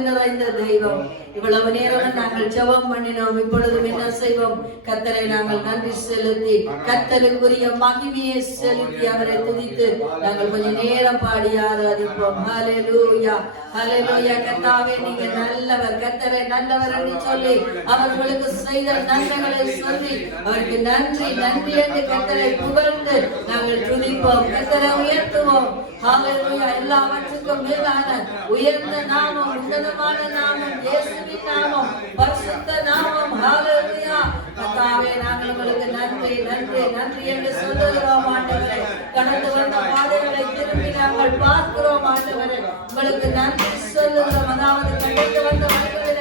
வல்லமை நிறைந்த தெய்வம். இவ்வளவு நேரம் நாங்கள் ஜெபம் பண்ணினோம். இப்பொழுதும் என்ன செய்வோம்? கர்த்தரை நாங்கள் நன்றி செலுத்தி கர்த்தருக்குரிய மகிமையை செலுத்தி அவரை துதித்து நாங்கள் கொஞ்ச நேரம் பாடி ஆராதிப்போம். ஹல்லேலூயா, ஹல்லேலூயா. கர்த்தாவே நீங்க நல்லவர், கர்த்தரை நல்லவர் என்று சொல்லி அவர்களுக்கு செய்த நன்மைகளை சொல்லி அவருக்கு நன்றி நன்றி என்று கர்த்தரை புகழ்ந்து நாங்கள் துதிப்போம், கர்த்தரை உயர்த்துவோம். ஹல்லேலூயா. எல்லாவற்றுக்கும் மேலான உயர்ந்த நாமம், உன்னதமான நாமம், இயேசுவின் நாமம், பரிசுத்த நாமம். ஹல்லேலூயா. கர்த்தாவே நாங்கள் உங்களுக்கு நன்றி நன்றி நன்றி என்று சொல்லுகிறோம் ஆண்டவரே. கடந்து வந்த பாதைகளை திரும்பி நாங்கள் பார்க்கிறோம் ஆண்டவரே. உங்களுக்கு நன்றி சொல்லுகிறோம். அதாவது கடந்து வந்த வழிகளில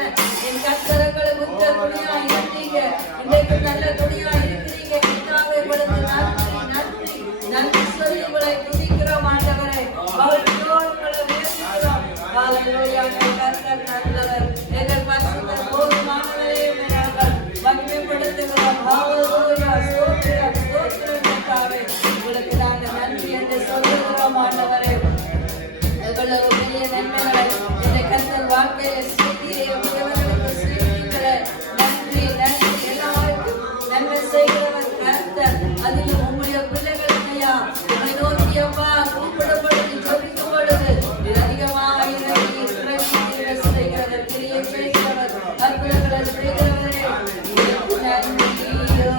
என் கர்த்தர்களை முத்த துணியா இருந்தீங்க, இன்றைக்கு நல்ல துணியா இருக்கிறீங்க. கர்த்தாவே உங்களுக்கு நன்றி நன்றி நன்றி சொல்லி உங்களை துதிக்கிறோம் ஆண்டவரே. அவர்களோடு உங்களை உயர்த்துகிறோம். ஹல்லேலூயா. கர்த்தர் நல்லவர், எங்கள் பரிசுத்தர் போதுமானவரே நாங்கள் மகிமைப்படுத்துகிறோம். ஹல்லேலூயா. ஸ்தோத்திரம் ஸ்தோத்திரம் கர்த்தாவே. உங்களுக்கு நாங்கள் நன்றி என்று சொல்லுகிறோம் ஆண்டவரே. எவ்வளவு பெரிய நன்மைகளை இந்த கர்த்தர் வாழ்க்கையில் செய்கிறவர்களுக்கு செய்கிற நன்றி நன்றி. எல்லாருக்கும் நன்மை செய்கிறவர் கர்த்தர். அதிலும் உங்களுடைய பிள்ளைகளையா உங்களை நோக்கி அப்பா கூப்பிடப்படுது ஜெபிக்கும் பொழுது அதிகமாக செய்கிறவர், கிரியை செய்கிறவர், அற்புதங்களை செய்கிறவரே நன்றியோ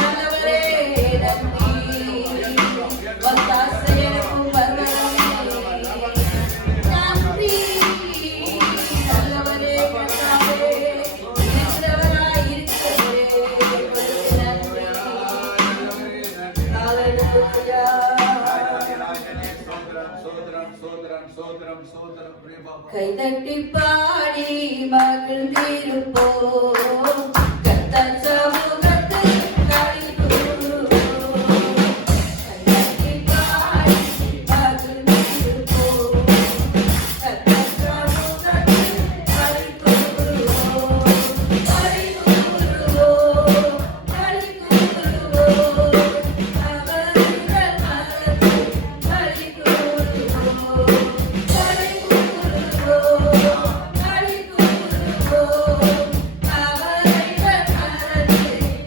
நல்லவரே நன்றி. வந்தாசை எனக்கும் வருவரே நன்றி. நல்லவரே கர்த்தாவே இருக்கிறவராய் இருக்கிறவரே நன்றி. ஹல்லேலூயா. கைதட்டி பாடி மகிழ்ந்திருப்போம், கர்த்தர் சமூகத்தில் களிகூருவோம். கைதட்டி பாடி மகிழ்ந்திருப்போம், கர்த்தர் சமூகத்தில் களிகூருவோம். களிகூருவோம், களிகூருவோம். அவர்கள் மனதில் களிகூருவோம். களிகூருவோம், களிகூருவோம். அவர்கள் மனதில்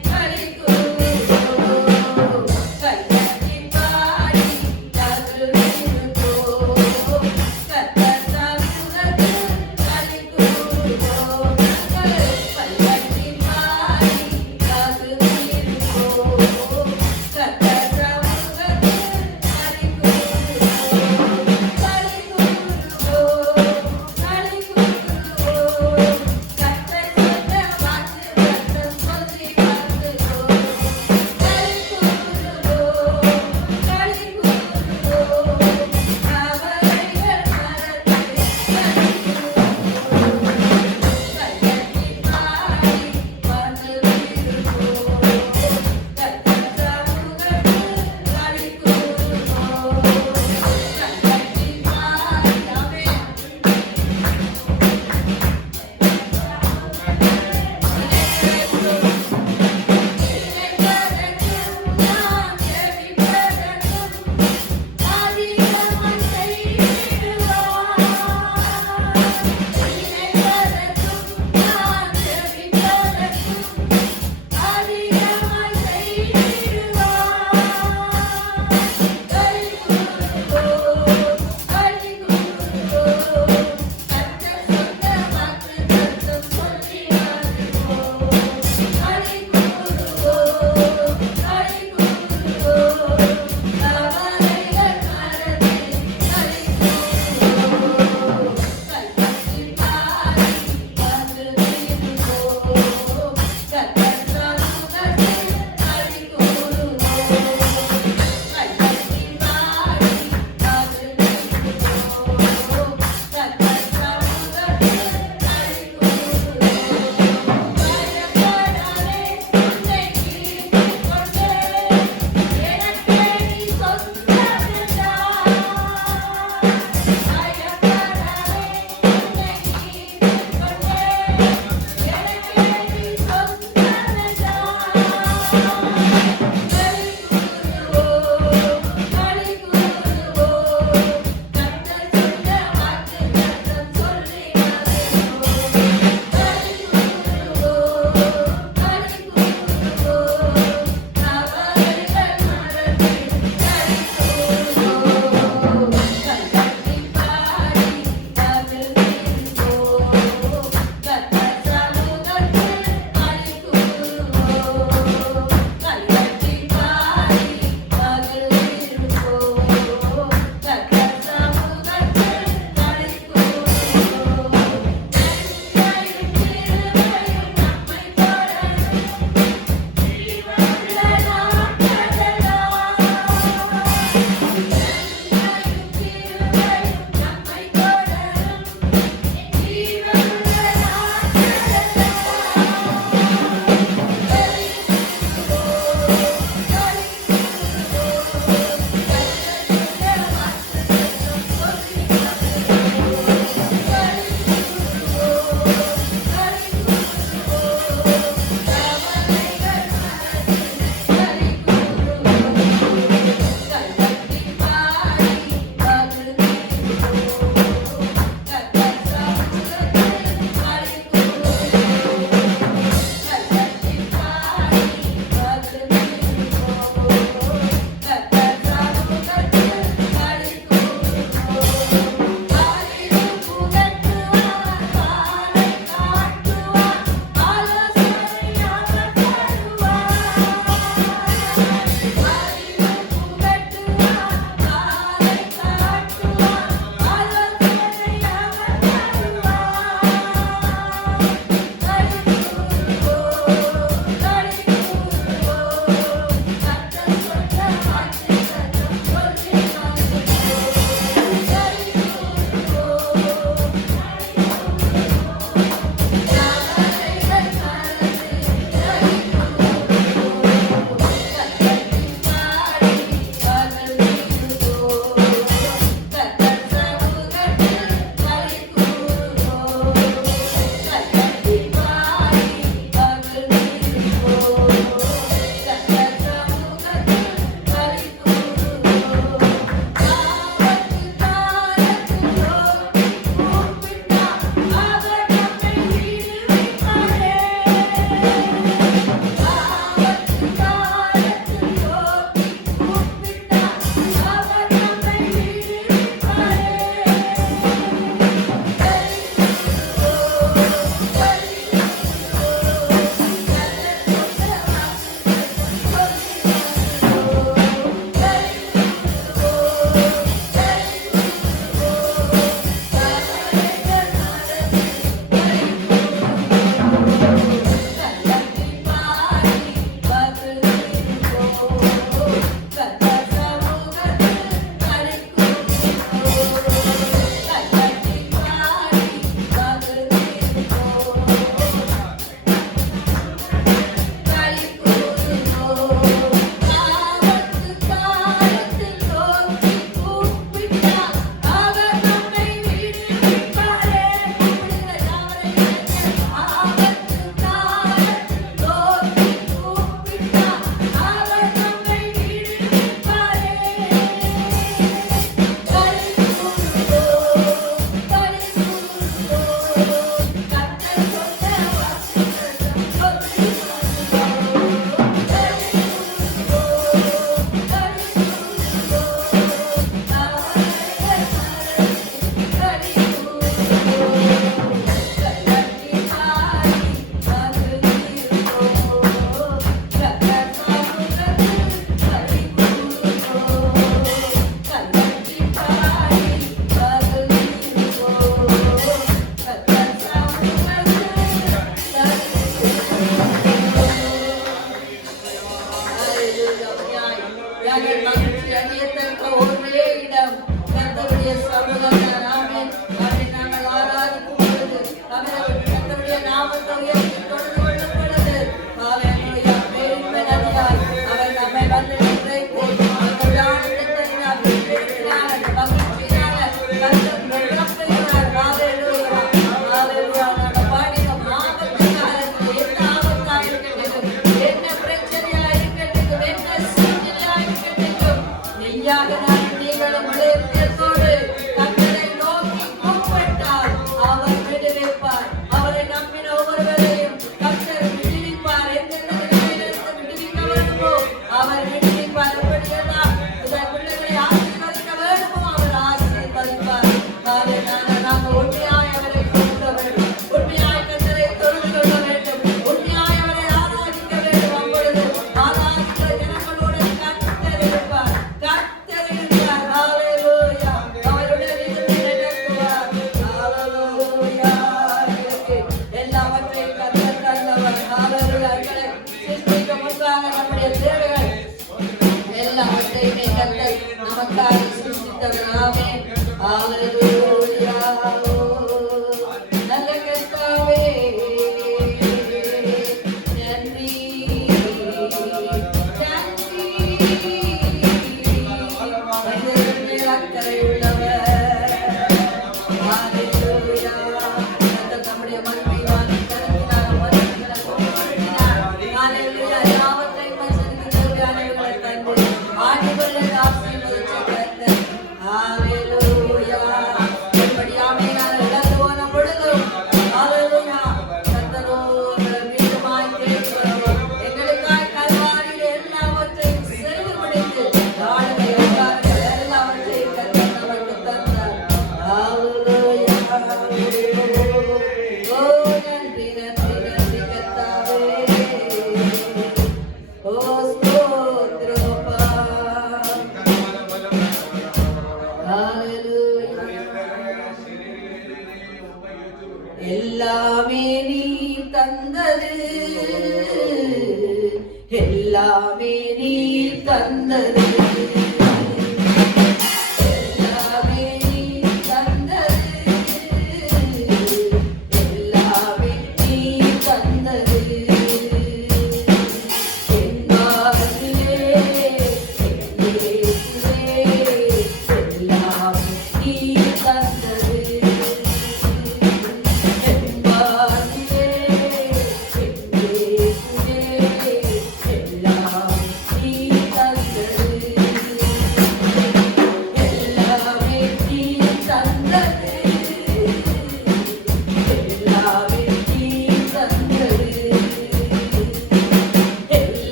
நாங்கள் மகிழ்ச்சி அடையத்தக்க ஒரே இடம் கர்த்தருடைய சமூகம் தான். ஆமென். ஆமென். நாங்கள் ஆராதிக்கும் பொழுது கர்த்தருடைய நாமத்தை உயர்த்தி தொழுது கொள்ளும் பொழுது ஹalleluya பெருமை நதியாய் அவர் நம்மை வந்து நிறைத்து அவருடைய ஆனந்தத்தினால் வெற்றியினால் மகிழ்ச்சியினால் கர்த்தர் நிரப்புகிறார். ஹalleluya ஹalleluya. நாங்கள் பாடின ஆபத்து காலத்தில் என்ன ஆபத்தாக இருக்கட்டும், என்ன பிரச்சனையா இருக்கட்டும், என்ன சூழ்நிலையா இருக்கட்டும், மெய்யாக நீங்களும் உடையத்தோடு கர்த்தரை நோக்கி கூப்பிட்டால் அவர் விடுவிப்பார். அவரை நம்பின ஒவ்வொருவரையும் கர்த்தர் விடுவிப்பார். எந்தெந்த நிலையிலிருந்து விடுவிக்க வேண்டுமோ அவர் விடுவிப்பார். எப்படியெல்லாம் பிள்ளைகளை ஆசீர்வதிக்க வேண்டுமோ அவர் ஆசீர்வதிப்பார். நாங்கள் உண்மையாய் அவரை கொடுக்க வேண்டும், உண்மையாய் கர்த்தரை தொழுது கொள்ள வேண்டும், உண்மையாய் அவரை ஆராதிக்க வேண்டும். அப்பொழுது ஆராதிக்கிற ஜனங்களோடு கர்த்தர் இருப்பார். கர்த்தர் இருக்கிறார். ஹalleluya. அவருடைய வீட்டில் நடக்குவார். ஹalleluya. எல்லாவற்றையும் கர்த்தர் தந்தவர். ஹalleluya. எங்களை சிருஷ்டிக்க முன்பாக நம்முடைய தேவைகள் எல்லாவற்றையுமே கர்த்தர் நமக்காக சிருஷ்டித்தவர். ஆமென். ஹalleluya. நல்ல கர்த்தாவே நன்றி நன்றி. மனிதர்கள் அக்கறை உள்ளவர். ஹalleluya. கர்த்தர் நம்முடைய மகிமையான கரத்தினால் மனிதர்களை சுத்தப்படுத்தினார். ஹalleluya. எல்லாவற்றையும் வசனிக்கிறவர்கள் அனைவர்களை தந்து ஆண்டுகளை ஆசீர்வதித்த கர்த்தர். ஹalleluya. எப்படியாமே நாங்கள் இழந்து போன பொழுதும் ஹalleluya கர்த்தரோடு மீண்டுமாய் தேடி வருவோம். எங்களுக்காய் கல்வாரியில் எல்லாவற்றையும் செய்து முடித்து நாடுகளை அதிகாரங்கள் எல்லாவற்றையும் கர்த்தர் நமக்கு தந்தார். ஹalleluya. ஓ நன்றி நன்றி நன்றி கர்த்தாவே. ஓ ஸ்தோத்திரப்பா. ஹalleluya. எல்லாமே நீ தந்தது, எல்லாமே நீ தந்தது, எல்லாமே நீ தந்தது, எல்லாமே நீ தந்தது. என் வாழ்விலே, என் இயேசுவே, எல்லாமே நீ தந்தது. என் வாழ்விலே, என் இயேசுவே, எல்லாமே நீ தந்தது.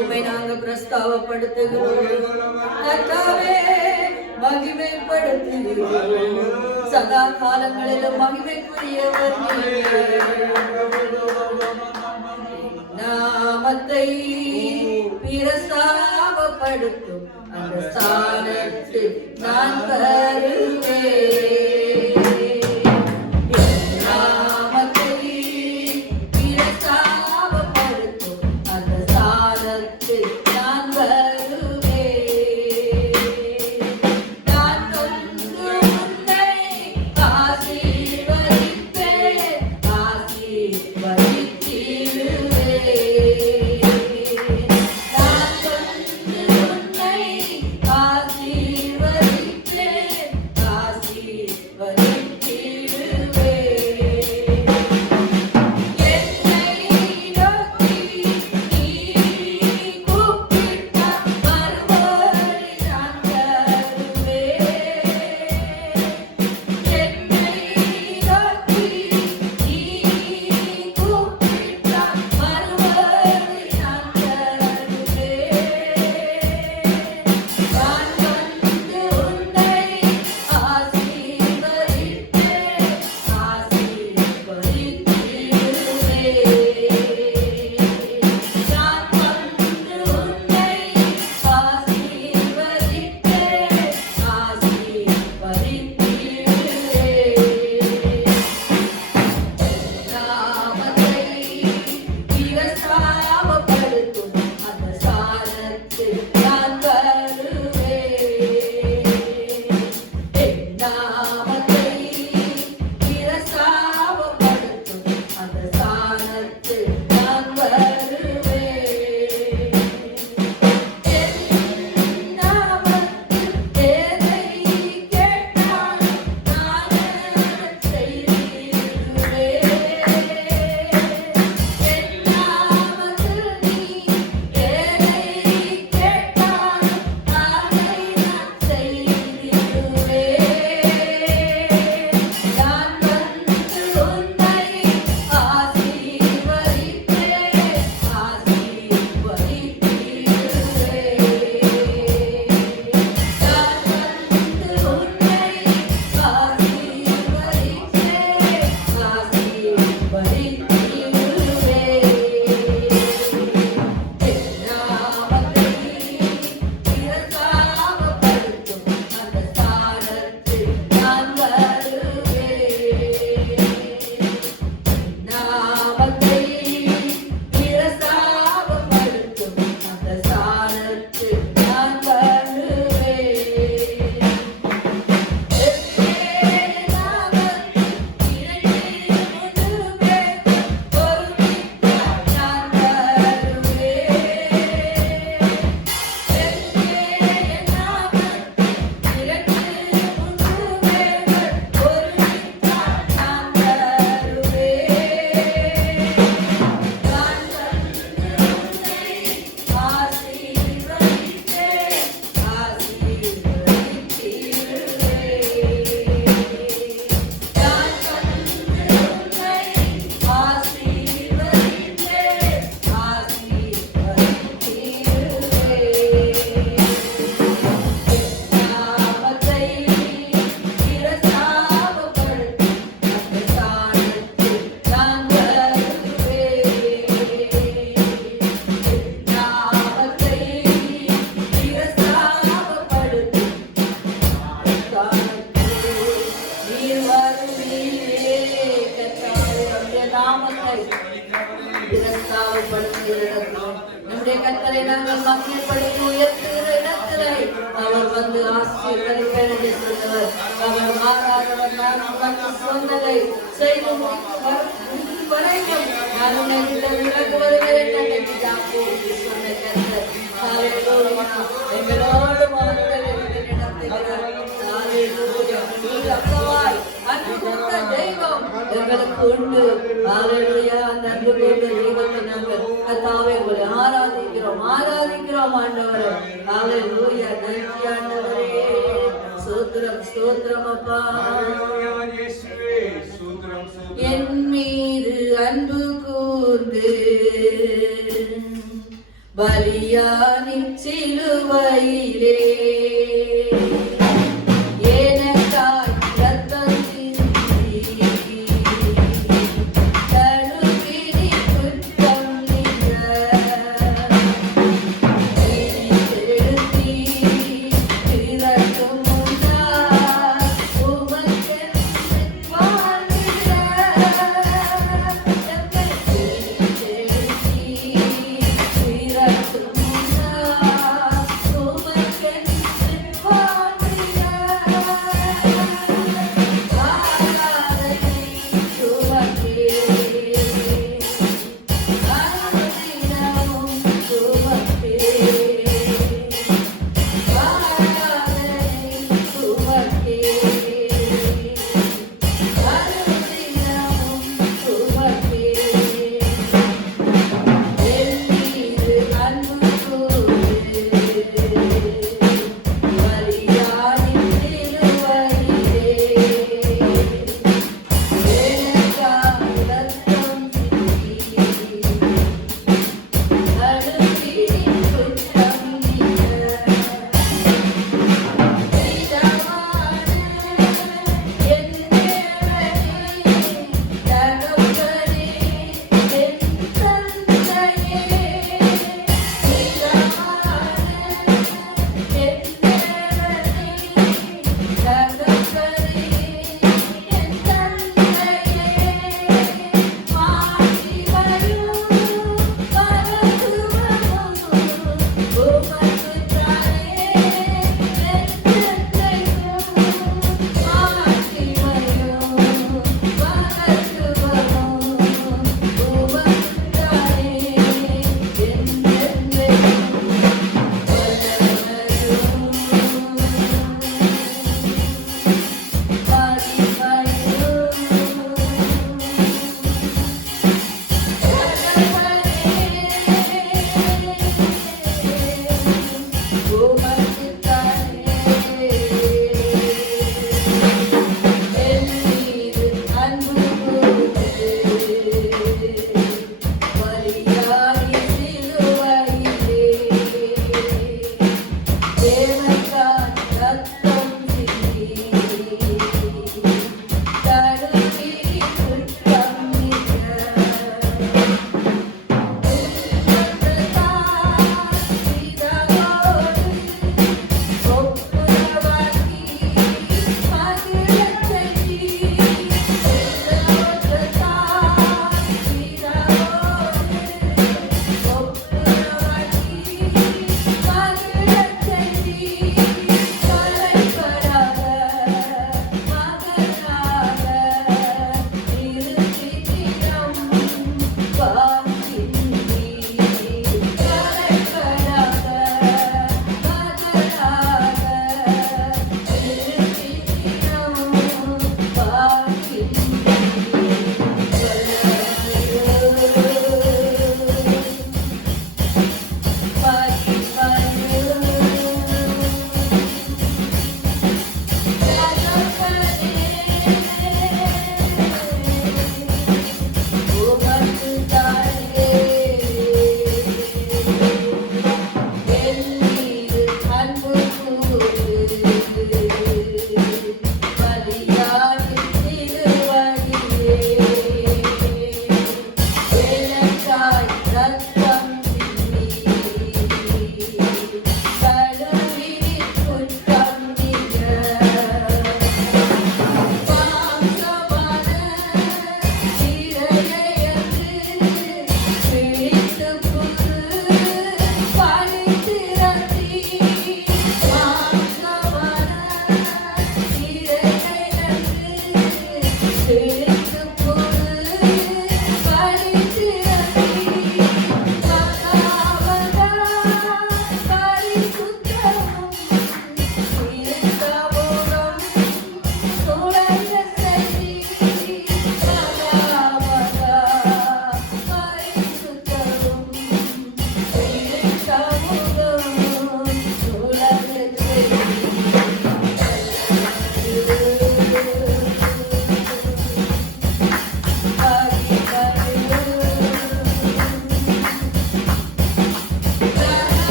உம்மை நாங்கள் பிரஸ்தாவப்படுத்துகிறோம் கர்த்தாவே, மகிமைப்படுத்துகிறோம். சதா காலங்களிலும் மகிமைக்குரியவர் நாமத்தை பிரஸ்தாவப்படுத்தும் அந்த ஸ்தானத்தில் நான் வருவேன். ஏற்படுத்தி உயர்த்துகிற இடத்திலே அவர் வந்து ஆசீர்வதிப்பேன் என்று சொன்னவர். அவர் மாறாதவர். நான் உனக்கு சொன்னதை செய்து முடிக்கும் வரைக்கும் நான் உன்னை விட்டு விலகுவதில்லை என்று யாக்கோபு சொன்ன கர்த்தர். ஹல்லேலூயா. எங்களோடு வாழ்ந்து நடத்துகிறார். ஹல்லேலூயா. நீர் அவ்வளவாய் அன்பு கூர்ந்த தெய்வம் எங்களுக்கு உண்டு. ஹல்லேலூயா. அந்த அன்பு கூர்ந்த தெய்வத்தை நாங்கள் கர்த்தாவே உங்களை ஆராதிக்கிறோம் ஆண்டவரே. ஹல்லேலூயா. நன்றி ஆண்டவரே. ஸ்தோத்திரம் ஸ்தோத்திரம் அப்பா. என் மீது அன்பு கூர்ந்து பலியானி சிலுவையிலே எனக்காய் ரத்தம் சிந்தி கழுவினி குற்றம் நின்ற எழுத்தி இறக்கும் உண்டா உமக்கென்று வாழ்கிற எழுத்தி இறக்கும் உண்டா உமக்கென்று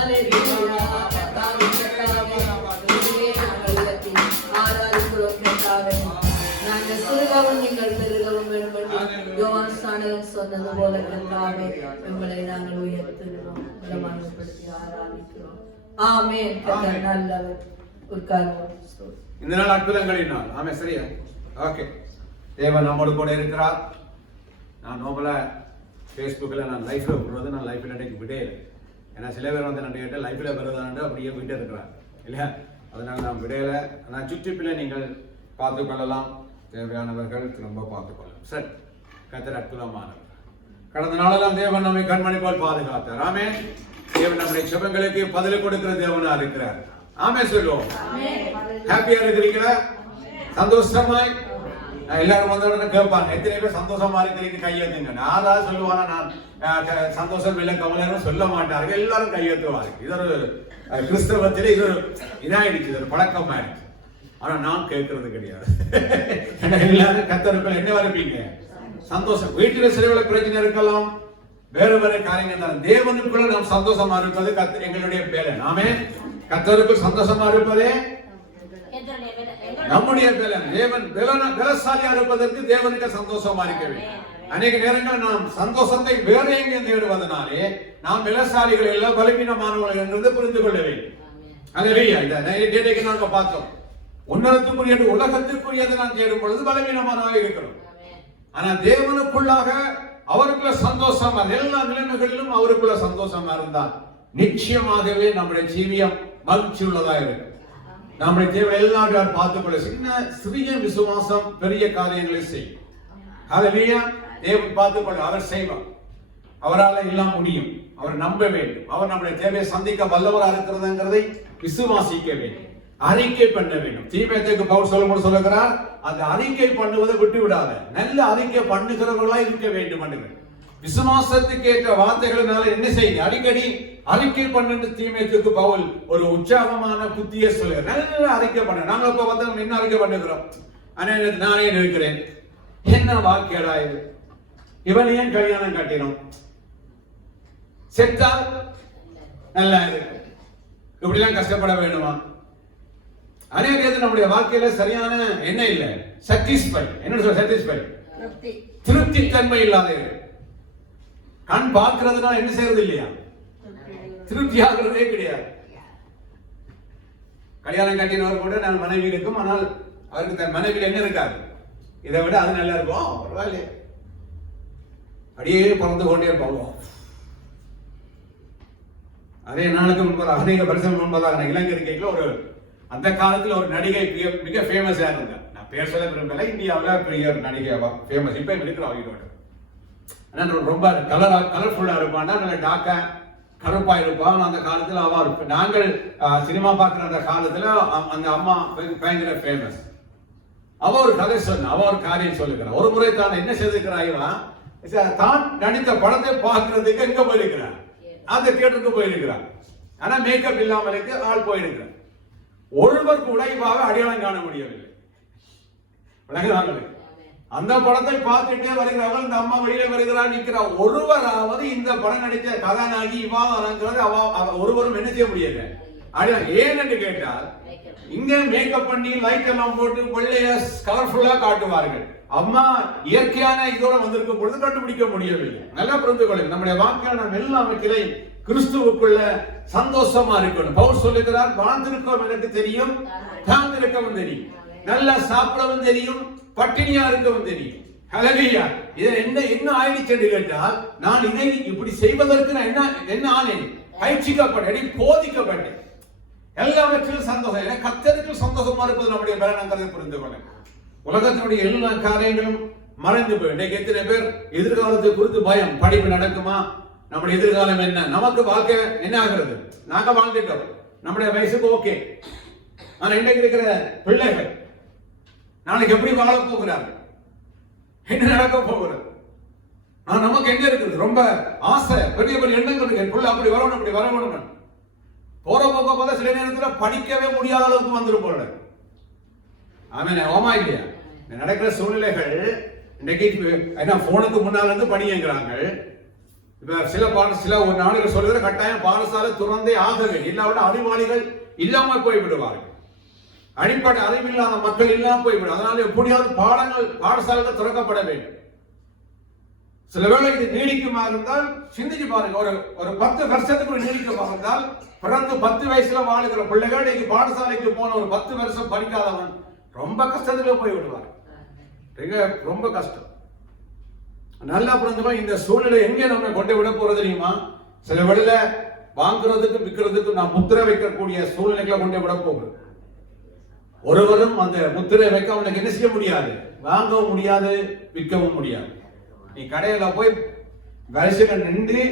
ஹalleluya கர்த்தாவே கர்த்தாவே நாங்கள் உயர்த்தி ஆராதிக்கிறோம் கர்த்தாவே. நாங்கள் சிறுகவும் நீங்கள் பெருகவும் வேண்டும் என்று யோவான் ஸ்நானகன் சொன்னது போல கர்த்தாவே உங்களை நாங்கள் உயர்த்துகிறோம், மகிமைப்படுத்தி ஆராதிக்கிறோம். ஆமென். கர்த்தர் நல்லவர். உட்காருவோம். இந்த நாள் அற்புதங்களின் நாள். ஆமே, சரியா? ஓகே. தேவன் நம்மோடு கூட இருக்கிறார். நான் நோபலா ஃபேஸ்புக்கில் நான் லைஃப்ல போடுறது, நான் லைஃப்ல இன்றைக்கு விடையில. ஏன்னா சில பேர் வந்து நான் கேட்டால் லைஃப்ல வருதான்னு அப்படியே விட்டு இருக்கிறார் இல்லையா? அதனால நான் விடையில. நான் யூடியூப்ல நீங்கள் பார்த்து கொள்ளலாம், தேவையானவர்கள் திரும்ப பார்த்து கொள்ளலாம். சரி, கர்த்தர் அற்புதமானவர். கடந்த நாளெல்லாம் தேவன் நம்மை கண்மணி போல் பாதுகாத்தார். ஆமே. தேவன் நம்முடைய ஜெபங்களுக்கு பதில் கொடுக்கிற தேவனா இருக்கிறார். ஆமே சொல்லுவோம். ஹாப்பியா இருக்கிறீங்களா? சந்தோஷமாய் எல்லாரும் வந்தோட கேட்பாங்க, எத்தனை பேர் சந்தோஷமா இருக்கிறீங்க கையெழுத்துங்க. நான் தான் சொல்லுவானா, நான் சந்தோஷம் இல்லை கவலைன்னு சொல்ல மாட்டார்கள், எல்லாரும் கையெழுத்துவாரு. இது ஒரு கிறிஸ்தவத்திலே இது ஒரு இதாயிடுச்சு, ஒரு பழக்கம் ஆயிடுச்சு. ஆனா நான் கேட்கறது கிடையாது. எல்லாரும் கர்த்தருக்குள்ள என்ன இருப்பீங்க? சந்தோஷம். வீட்டில் சில பிரச்சனை இருக்கலாம், வேற வேற காரியங்கள் தான். தேவனுக்குள்ள நாம் சந்தோஷமா இருப்பது எங்களுடைய வேலை. நாமே கர்த்தருக்குள் சந்தோஷமா இருப்பதே நம்முடைய பலன். தேவன் பலசாலியா இருப்பதற்கு தேவனுக்கு சந்தோஷமா இருக்க வேண்டும். அநேக நேரங்கள் நாம் சந்தோஷத்தை வேற எங்கே தேடுவதனாலே நாம் பலசாலிகள் எல்லாம் பலவீனமானவர்கள் என்றது புரிந்து கொள்ள வேண்டும். அதுக்கு நாங்க பார்த்தோம், உன்னதத்துக்குரியது உலகத்திற்குரியதை நான் தேடும் பொழுது பலவீனமானவர்கள் இருக்கிறோம். ஆனா தேவனுக்குள்ளாக அவருக்குள்ள சந்தோஷமா, எல்லா நிலைமைகளிலும் அவருக்குள்ள சந்தோஷமா இருந்தால் நிச்சயமாகவே நம்முடைய ஜீவியம் மகிழ்ச்சி உள்ளதா இருக்கும். நம்முடைய தேவை எல்லாரும் பார்த்துக்கொள்ள. சிறிய விசுவாசம் பெரிய காரியங்களை செய்யும். ஹல்லேலூயா. தேவன் பார்த்துக்கொள்ள, அவர் செய்வார். அவரால் எல்லாம் முடியும். அவர் நம்ப வேண்டும். அவர் நம்முடைய தேவையை சந்திக்க வல்லவராக இருக்கிறதுங்கிறதை விசுவாசிக்க வேண்டும், அறிக்கை பண்ண வேண்டும். தீமோத்தேயுக்கு பவுல் சொல்லுகிறார், அந்த அறிக்கை பண்ணுவதை விட்டு விடாத, நல்ல அறிக்கை பண்ணுகிறவர்களா இருக்க வேண்டும் என்று. விசுவாசத்துக்கு ஏற்ற வார்த்தைகளினால என்ன செய்யுங்க? அடிக்கடி அறிக்கை பண்ணு. தீமோத்தேயுக்கு பவுல் ஒரு உற்சாகமான புத்தியை சொல்லுங்க, நல்ல அறிக்கை பண்ண. நாங்க இப்ப வந்து என்ன அறிக்கை பண்ணுகிறோம்? நானே இருக்கிறேன், என்ன வாக்கியடா இது, இவன் ஏன் கல்யாணம் கட்டினோம், செத்தால் நல்லா இருக்கு, இப்படிலாம் கஷ்டப்பட வேண்டுமா? அநேக நம்முடைய வாழ்க்கையில சரியான என்ன இல்ல, சாட்டிஸ்ஃபை. என்ன சொல்ற? சாட்டிஸ்ஃபை, திருப்தி தன்மை இல்லாத. கண் பார்க்கிறதுனா என்ன செய்யறது இல்லையா? திருப்தி ஆகிறதே கிடையாது. கல்யாணம் கட்டினவர் கூட நான் மனைவி இருக்கும், ஆனால் அவருக்கு தன் மனைவியில் என்ன இருக்காது, இதை விட அது நல்லா இருக்கும், பரவாயில்ல, அப்படியே பறந்து கொண்டே போவோம். அதே நாளுக்கு முன்பதாக, அநேக வருஷம் முன்பதாக இளைஞர் ஒரு அந்த காலத்தில் ஒரு நடிகை மிக ஃபேமஸா இருந்தார். நான் பேர் சொல்ல விரும்பல, இந்தியாவில் பெரிய ஒரு நடிகை ஃபேமஸ். இப்ப இருக்கிற அவங்க ரொம்ப கலர்ஃபுல்லா இருப்பான், நல்ல டாக்கா கருப்பா இருப்பான். அந்த காலத்துல அவ இருப்ப. நாங்கள் சினிமா பார்க்கிற அந்த காலத்துல அந்த அம்மா பயங்கர ஃபேமஸ். அவ ஒரு கதை சொன்ன, அவ ஒரு காரியம் சொல்லுகிறான். ஒரு முறை தான் என்ன செய்திருக்கிறாய்வா, தான் நடித்த படத்தை பார்க்கறதுக்கு எங்க போயிருக்கிறான்? அந்த தியேட்டருக்கு போயிருக்கிறான். ஆனா மேக்கப் இல்லாம இருக்கு, ஆள் போயிருக்கிறான். ஒருவர் கூட இவாக அடையாளம் காண முடியவில்லை. அந்த படத்தை பார்த்துட்டே வருகிறார்கள். இந்த அம்மா வெளியில வருகிறார், நிற்கிறார். ஒருவராவது இந்த படம் நடித்த கதாநாயகி இவாக ஒருவரும் என்ன செய்ய முடியல. ஏன் என்று கேட்டால், இங்க மேக்கப் பண்ணி லைட் எல்லாம் போட்டு வெள்ளைய கலர்ஃபுல்லா காட்டுவார்கள். அம்மா இயற்கையான இதோட வந்திருக்கும் பொழுது கண்டுபிடிக்க முடியவில்லை. நல்லா புரிந்து கொள்ளுங்க, நம்முடைய வாழ்க்கையில நாம் எல்லா அமைக்கிலை கிறிஸ்துவுக்குள்ள சந்தோஷமா இருக்கணும். பவுல் சொல்லுகிறார், வாழ்ந்திருக்கோம் எனக்கு தெரியும், தாழ்ந்திருக்கவும் தெரியும், நல்லா சாப்பிடவும் தெரியும், பட்டினியா இருக்கவும் தெரியும். ஹல்லேலூயா. இது என்ன ஆயிடுச்சு என்று கேட்டால், நான் இதை இப்படி செய்வதற்கு நான் என்ன ஆனேன்? பயிற்சிக்கப்பட்டேன், போதிக்கப்பட்டேன். எல்லாவற்றிலும் சந்தோஷம். கர்த்தருக்கு சந்தோஷமா இருப்பது நம்முடைய பலனங்கிறதை புரிந்து கொள்ள. உலகத்தினுடைய எல்லா காரியங்களும் மறைந்து போய் இன்றைக்கு எத்தனை பேர் எதிர்காலத்தை குறித்து பயம், படிப்பு நடக்குமா, நம்முடைய எதிர்காலம் என்ன, நமக்கு வாழ்க்கை என்ன ஆகிறது, நாங்க வாழ்ந்துட்டோம், நம்முடைய வயசுக்கு ஓகே. ஆனா இன்றைக்கு இருக்கிற பிள்ளைகள் நாளைக்கு எப்படி வாழ போகிறார்கள், என்ன நடக்க போகிறது, நமக்கு என்ன இருக்குது? ரொம்ப ஆசை, பெரிய பெரிய எண்ணங்கள் இருக்கு. பிள்ளை அப்படி வரணும், அப்படி வரணும். போற போக்க போல சில நேரத்தில் படிக்கவே முடியாத அளவுக்கு வந்துடும் போல. ஆமாம், ஓமா இல்லையா? நடக்கிற சூழ்நிலைகள் இன்றைக்கு என்ன, போனுக்கு முன்னால இருந்து படிங்கிறாங்க. இப்ப சில ஒரு நாடுகள் சொல்லுகிற கட்டாயம் பாடசாலை துறந்தே ஆகவே, இல்லாவிட அறிவாளிகள் இல்லாமல் போய்விடுவார்கள். அடிப்படை அறிவில்லாத மக்கள் இல்லாமல் போய்விடும். அதனால எப்படியாவது பாடசாலைகள் திறக்கப்பட வேண்டும். சில வேளை இது நீடிக்குமா இருந்தால் சிந்திச்சு பாருங்க. ஒரு 10 வருஷத்துக்கு நீடிக்குமா இருந்தால், பிறந்து 10 வயசுல வாழுகிற பிள்ளைகள் இன்னைக்கு பாடசாலைக்கு போன ஒரு 10 வருஷம் படிக்காதவன் ரொம்ப கஷ்டத்துல போய் விடுவார். ரொம்ப கஷ்டம். நல்லா புரிஞ்சுமா, இந்த சூழ்நிலை எங்கே நம்ம கொண்டு விட போறது தெரியுமா? சில வேளையில வாங்குறதுக்கும் விற்கிறதுக்கும் நான் முத்திரை வைக்கக்கூடிய சூழ்நிலைகளை கொண்டு விட போகிறோம். ஒருவரும் அந்த முத்திரை வைக்க அவனுக்கு என்ன செய்ய முடியாது, வாங்கவும் முடியாது, விற்கவும் முடியாது. நீ கடையில போய் வரிசைகள் நின்று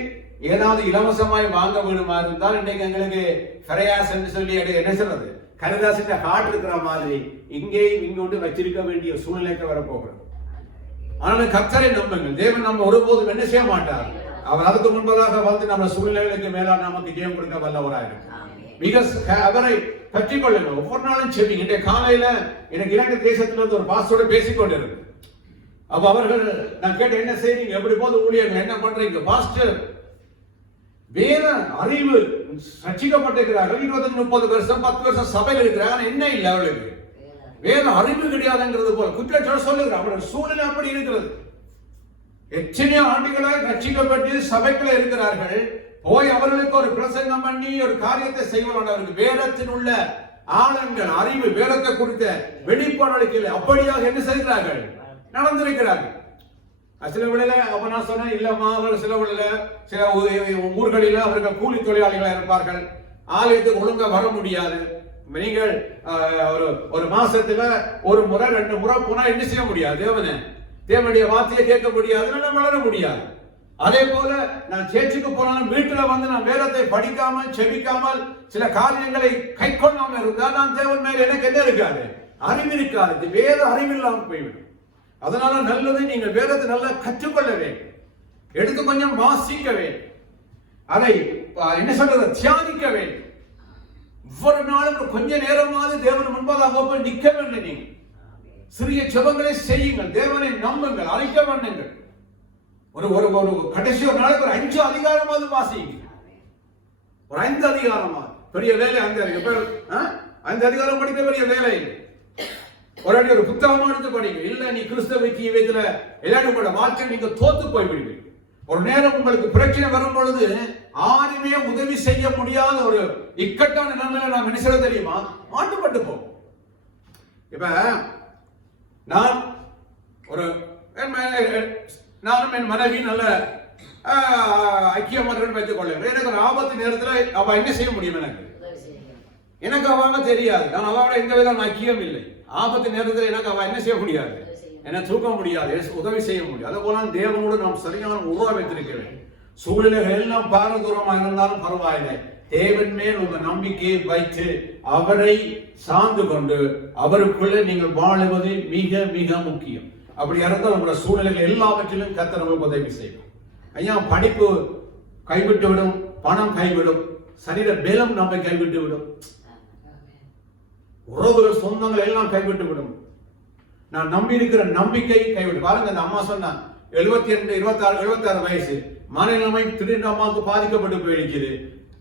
ஏதாவது இலவசமாய் வாங்க வேணுமா இருந்தால், இன்னைக்கு எங்களுக்கு கரையாஸ் சொல்லி என்ன சொல்றது, கரிதாசிட்ட காட்டு இருக்கிற மாதிரி இங்கேயும் இங்கொண்டு வச்சிருக்க வேண்டிய சூழ்நிலைக்கு வரப்போகிறோம். ஆனால் கர்த்தரை நம்புங்கள். தேவன் நம்ம ஒருபோதும் என்ன செய்ய மாட்டார். அவர் அதுக்கு முன்பதாக வந்து நம்ம சூழ்நிலைகளுக்கு மேலாக நமக்கு ஜெயம் கொடுக்க வல்லவராயிருக்கும். மிக அவரை பற்றிக் கொள்ளுங்கள். ஒவ்வொரு நாளும் செவிங்க. இன்றைய காலையில எனக்கு இலங்கை தேசத்திலிருந்து ஒரு பாஸ்டரோட பேசிக்கொண்டிருக்கு. அப்ப அவர்கள் நான் கேட்ட, என்ன செய்றீங்க, எப்படி போது ஊழியர்கள், என்ன பண்றீங்க? பாஸ்டர், வேற அறிவு ரட்சிக்கப்பட்டிருக்கிறார்கள். 25-30 வருஷம் 10 வருஷம் சபையில் இருக்கிறாங்க. என்ன இல்லை அவளுக்கு வேற அறிவு கிடையாதுங்கிறது போல குற்றச்சாட்டு சொல்லுகிறார். அவருடைய சூழ்நிலை அப்படி இருக்கிறது. எத்தனையோ ஆண்டுகளாக ரட்சிக்கப்பட்டு சபைக்குள்ள இருக்கிறார்கள். போய் அவர்களுக்கு ஒரு பிரசங்கம் பண்ணி ஒரு காரியத்தை செய்வார்கள். அவருக்கு வேதத்தில் உள்ள ஆழங்கள் அறிவு, வேதத்தை குறித்த வெளிப்பாடு அப்படியாக என்ன செய்கிறார்கள், நடந்திருக்கிறார்கள். சில விடையில அப்ப நான் சொன்னேன், இல்லம்மா அவர் சில விடையில சில ஊர்களில அவர்கள் கூலி தொழிலாளிகளா இருப்பார்கள். ஆலயத்துக்கு ஒழுங்கா வர முடியாது. நீங்கள் ஒரு மாசத்துல ஒரு முறை 2 முறை போனா என்ன செய்ய முடியாது, தேவனுடைய வார்த்தையை கேட்க முடியாது, வளர முடியாது. அதே போல நான் சேர்ச்சுக்கு போனாலும் வீட்டுல வந்து நான் வேதத்தை படிக்காமல் செபிக்காமல் சில காரியங்களை கை கொள்ளாமல் இருந்தால் நான் தேவன் மேல எனக்கு என்ன இருக்காது, அறிவு இருக்காது. வேத அறிவில்லாமல் போய்விடும். அதனால நல்லது, நீங்கள் வேதத்தை நல்லா கற்றுக்கொள்ள வேண்டும். எடுத்து கொஞ்சம் வாசிக்க வேண்டும். அதை என்ன சொல்றது, தியானிக்க வேண்டும். ஒவ்வொரு நாளும் கொஞ்ச நேரமாவது தேவன் முன்பதாக போய் நிற்க வேண்டும். நீங்க சிறிய ஜெபங்களை செய்யுங்கள். தேவனை நம்புங்கள், அழைக்க வேண்டுங்கள். ஒரு கடைசி ஒரு நாளைக்கு ஒரு 5 அதிகாரமாவது வாசிங்க. ஒரு 5 அதிகாரமா பெரிய வேலை. 5 அதிகாரம் படிக்க பெரிய வேலை. ஒரு புத்தகமா எடுத்து படிங்க. இல்ல நீ கிறிஸ்தவ ஜீவியத்துல எல்லாரும் உங்களோட வாழ்க்கை நீங்க தோத்து போய் விடுவீங்க. ஒரு நேரம் உங்களுக்கு பிரச்சனை வரும் பொழுது யாருமே உதவி செய்ய முடியாத ஒரு இக்கட்டான நிலைமையில நாம் என்ன செய்ய தெரியுமா, மாட்டுப்பட்டு போகும். இப்ப நானும் என் மனைவி நல்ல ஐக்கியமாக வைத்துக் கொள்ள. எனக்கு ஒரு ஆபத்து நேரத்தில் அவ என்ன செய்ய முடியும், எனக்கு அவாக தெரியாது. நான் அவாவோட எந்த விதம் ஐக்கியம் இல்லை. ஆபத்து நேரத்தில் எனக்கு அவ என்ன செய்ய முடியாது, என்ன தூக்க முடியாது, உதவி செய்ய முடியாது. அதே போல தேவனோடு நாம் சரியான உருவா வைத்திருக்க வேண்டும். சூழ்நிலைகள் எல்லாம் பாரதூரமாக இருந்தாலும் பரவாயில்லை, தேவன் மேல் உங்க நம்பிக்கையை வைத்து அவரை சார்ந்து கொண்டு அவருக்குள்ளே நீங்கள் வாழுவது மிக மிக முக்கியம். அப்படி இருந்தால் நம்மளோட சூழ்நிலைகள் எல்லாவற்றிலும் கர்த்தர் நமக்கு உதவி செய்யும். ஐயா, படிப்பு கைவிட்டு விடும், பணம் கைவிடும், சரீர பலம் நம்மை கைவிட்டு விடும், உறவுகள் சொந்தங்கள் எல்லாம் கைவிட்டு விடும். நான் நம்பி இருக்கிற நம்பிக்கை கைவிட்டு. பாருங்க, அந்த அம்மா சொன்னா 72, 26 வயசு மனநிலைமை திடீர்னு அம்மாவுக்கு பாதிக்கப்பட்டு போயிருக்குது.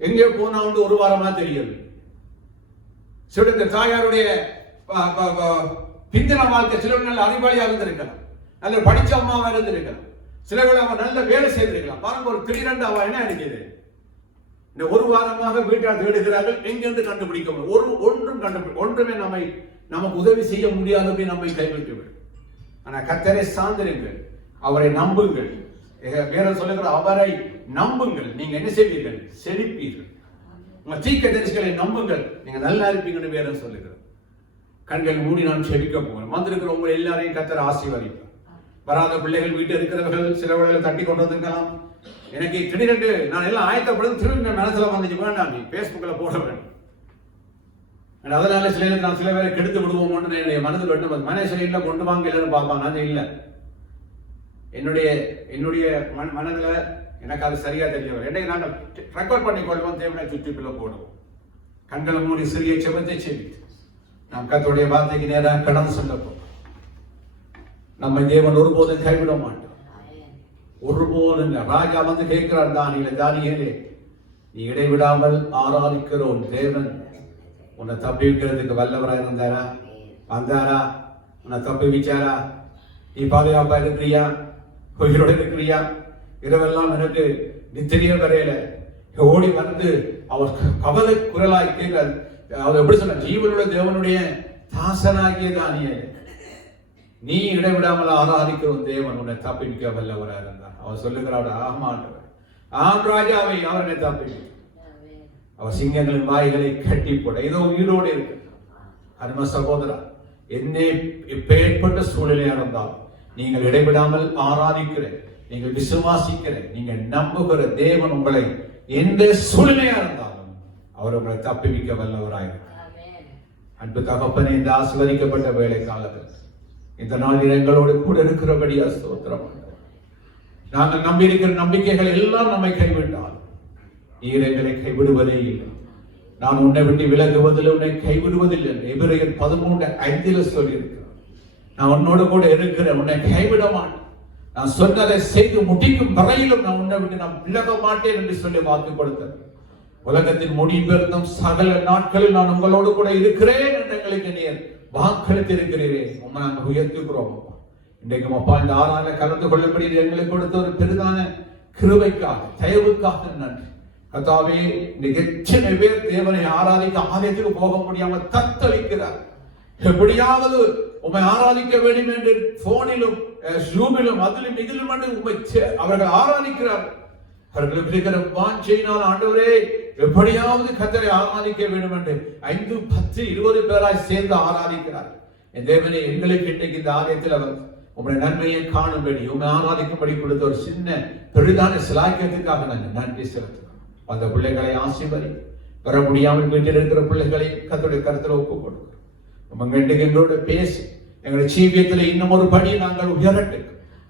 எங்கே போனா வந்து ஒரு வாரமா தெரியாது. சில தாயாருடைய பிந்தின வாழ்க்கை சில நல்ல அறிவாளியாக இருந்திருக்கலாம், நல்ல படிச்ச அம்மாவா இருந்திருக்கலாம், சில வேளை அவன் நல்ல வேலை செய்திருக்கலாம். பாருங்க, ஒரு திடீரென்று அவ என்ன நினைக்குது, இந்த ஒரு வாரமாக வீட்டால் தேடுகிறார்கள், எங்கிருந்து கண்டுபிடிக்க முடியும், ஒன்றுமே நமக்கு உதவி செய்ய முடியாதபடி நம்மை கைவிட்டு விடும். ஆனா கர்த்தரை சார்ந்திருங்கள், அவரை நம்புங்கள். வேற சொல்லுகிற அவரை நம்புங்கள், நீங்க என்ன செய்வீர்கள், செழிப்பீர்கள். உங்க தீர்க்கதரிசிகளை நம்புங்கள், நீங்க நல்லா இருப்பீங்கன்னு வேற சொல்லுகிறேன். கண்கள் மூடி நான் செபிக்க போகிறேன். வந்திருக்கிற உங்களை எல்லாரையும் கர்த்தர் ஆசீர்வதிப்பார். வராத பிள்ளைகள் வீட்டில் இருக்கிறவர்கள் சில வேளையில தட்டி கொண்டு வந்திருக்கலாம். எனக்கு திடீரென்று நான் எல்லாம் ஆயத்தப்படுது திரும்ப மனசுல வந்துச்சு, வேண்டாம் நீ பேஸ்புக்ல போட வேண்டும், அதனால சில பேரை கெடுத்து விடுவோம்னு என்னுடைய மனதில் வேண்டும். மனசையில கொண்டு வாங்க இல்லைன்னு பார்ப்பாங்க. அது இல்லை, என்னுடைய மனதுல எனக்கு அது சரியா தெரியவில்லை. என்னை நாங்கள் ரெக்கார்ட் பண்ணிக்கொள்வோம், தேவனை சுற்றிக்குள்ள போடுவோம். கண்களை மூடி சிறிய செபத்தை செவித்து நாம் கர்த்தருடைய வார்த்தைக்கு நேராக கடந்து செல்ல போகிறோம். நம்மை தேவன் ஒருபோதும் கைவிட மாட்டோம். ஒருபோதும் ராஜா வந்து கேட்கிறார் தானியேலே, நீ இடைவிடாமல் ஆராதிக்கிற உன் தேவன் உன்னை தப்பிக்கிறதுக்கு வல்லவராக இருந்தாரா? வந்தாரா? உன்னை தப்பிவிச்சாரா? நீ பாதுகாப்பா இருக்கிறியா? உயிரோடு இருக்கிறியா? இரவெல்லாம் எனக்கு நித்திரிய வரையில ஓடி வந்து அவர் கவலை குரலாய் கேட்கிறார். அவர் எப்படி சொன்ன, ஜீவனுள்ள தேவனுடைய தாசனாகிய தானியேலே, நீ இடைவிடாமல் ஆராதிக்கிற உன் தேவன் உன்னை தப்பிக்க வல்லவராக இருந்தார். அவர் சொல்லுகிறார், ஆமாண்டவர், ஆம் ராஜாவை, அவர் என்னை தப்பிக்க. அவர் சிங்கங்களின் வாய்களை கட்டி போட இதோ உயிரோடு இருக்கு. அருமை சகோதரா, என்னை எப்பேற்பட்ட சூழ்நிலையா இருந்தாலும் நீங்கள் இடைவிடாமல் ஆராதிக்கிற, நீங்கள் விசுவாசிக்கிற, நீங்கள் நம்புகிற தேவன் உங்களை எந்த சூழ்நிலையா இருந்தாலும் அவர் உங்களை தப்பிவிக்க வல்லவராயிருக்கிறார். அன்பு தகப்பனே, இந்த ஆசீர்வதிக்கப்பட்ட வேலை காலத்தில் இந்த நாள் எங்களோடு கூட இருக்கிறபடியா ஸ்தோத்திரம். நாங்கள் நம்பி இருக்கிற நம்பிக்கைகள் எல்லாம் நம்மை கைவிட்டால் நீர் எங்களை கைவிடுவதே இல்லை. நான் உன்னை விட்டு விலகுவதில் உன்னை கைவிடுவதில்லை என்று எபிரேயர் 13:5 சொல்லியிருக்கிறார். நான் உன்னோடு கூட இருக்கிறேன், உன்னை கைவிட மாட்டேன், நான் சொன்னதை செய்து முடிக்கும் வரையிலும் நான் உன்னை விட்டு நான் விலக மாட்டேன் என்று சொல்லி வாக்கு கொடுத்தேன். உலகத்தின் முடிவெறும் சகல நாட்களில் நான் உங்களோடு கூட இருக்கிறேன் என்று எங்களுக்கு நீர் வாக்களித்து இருக்கிறீரே, உண்மை நாங்கள் உயர்த்துகிறோம். இன்றைக்கும் அப்பா இந்த ஆறாக கலந்து கொள்ளும்படி எங்களுக்கு கொடுத்த ஒரு பெரிதான கிருபைக்காக, தயவுக்காக நன்றி. கர்த்தாவே, இன்னைக்கு எத்தனை பேர் தேவனை ஆராதிக்க ஆலயத்துக்கு போக முடியாம தத்தளிக்கிறார். எப்படியாவது உண்மை ஆராதிக்க வேண்டும் என்று போனிலும் ஜூமிலும் அதிலும் இதிலும் உண்மை அவர்கள் ஆராதிக்கிறார். அவர்களுக்கு இருக்கிற வாஞ்சையினால் ஆண்டவரே, எப்படியாவது கர்த்தரை ஆராதிக்க வேண்டும் என்று 5, 10, 20 பேராய் சேர்ந்து ஆராதிக்கிறார். என் தேவனே, எங்களுக்கு இன்றைக்கு இந்த ஆலயத்தில் அவர் உங்களுடைய நன்மையை காணும்படி, உண்மை ஆராதிக்கும்படி கொடுத்த ஒரு சின்ன பெரிதான சிலாக்கியத்துக்காக நாங்கள் நன்றி செலுத்துகிறோம். அந்த பிள்ளைகளை ஆசீர்வதி, பெற முடியாமல் வீட்டில் இருக்கிற பிள்ளைகளை கர்த்தருடைய கருத்தில் ஒப்புக் கொடுக்கிறோம். எங்களோட பேசி எங்களுடைய ஜீவியத்தில் இன்னும் ஒரு படி நாங்கள் உயரட்டு.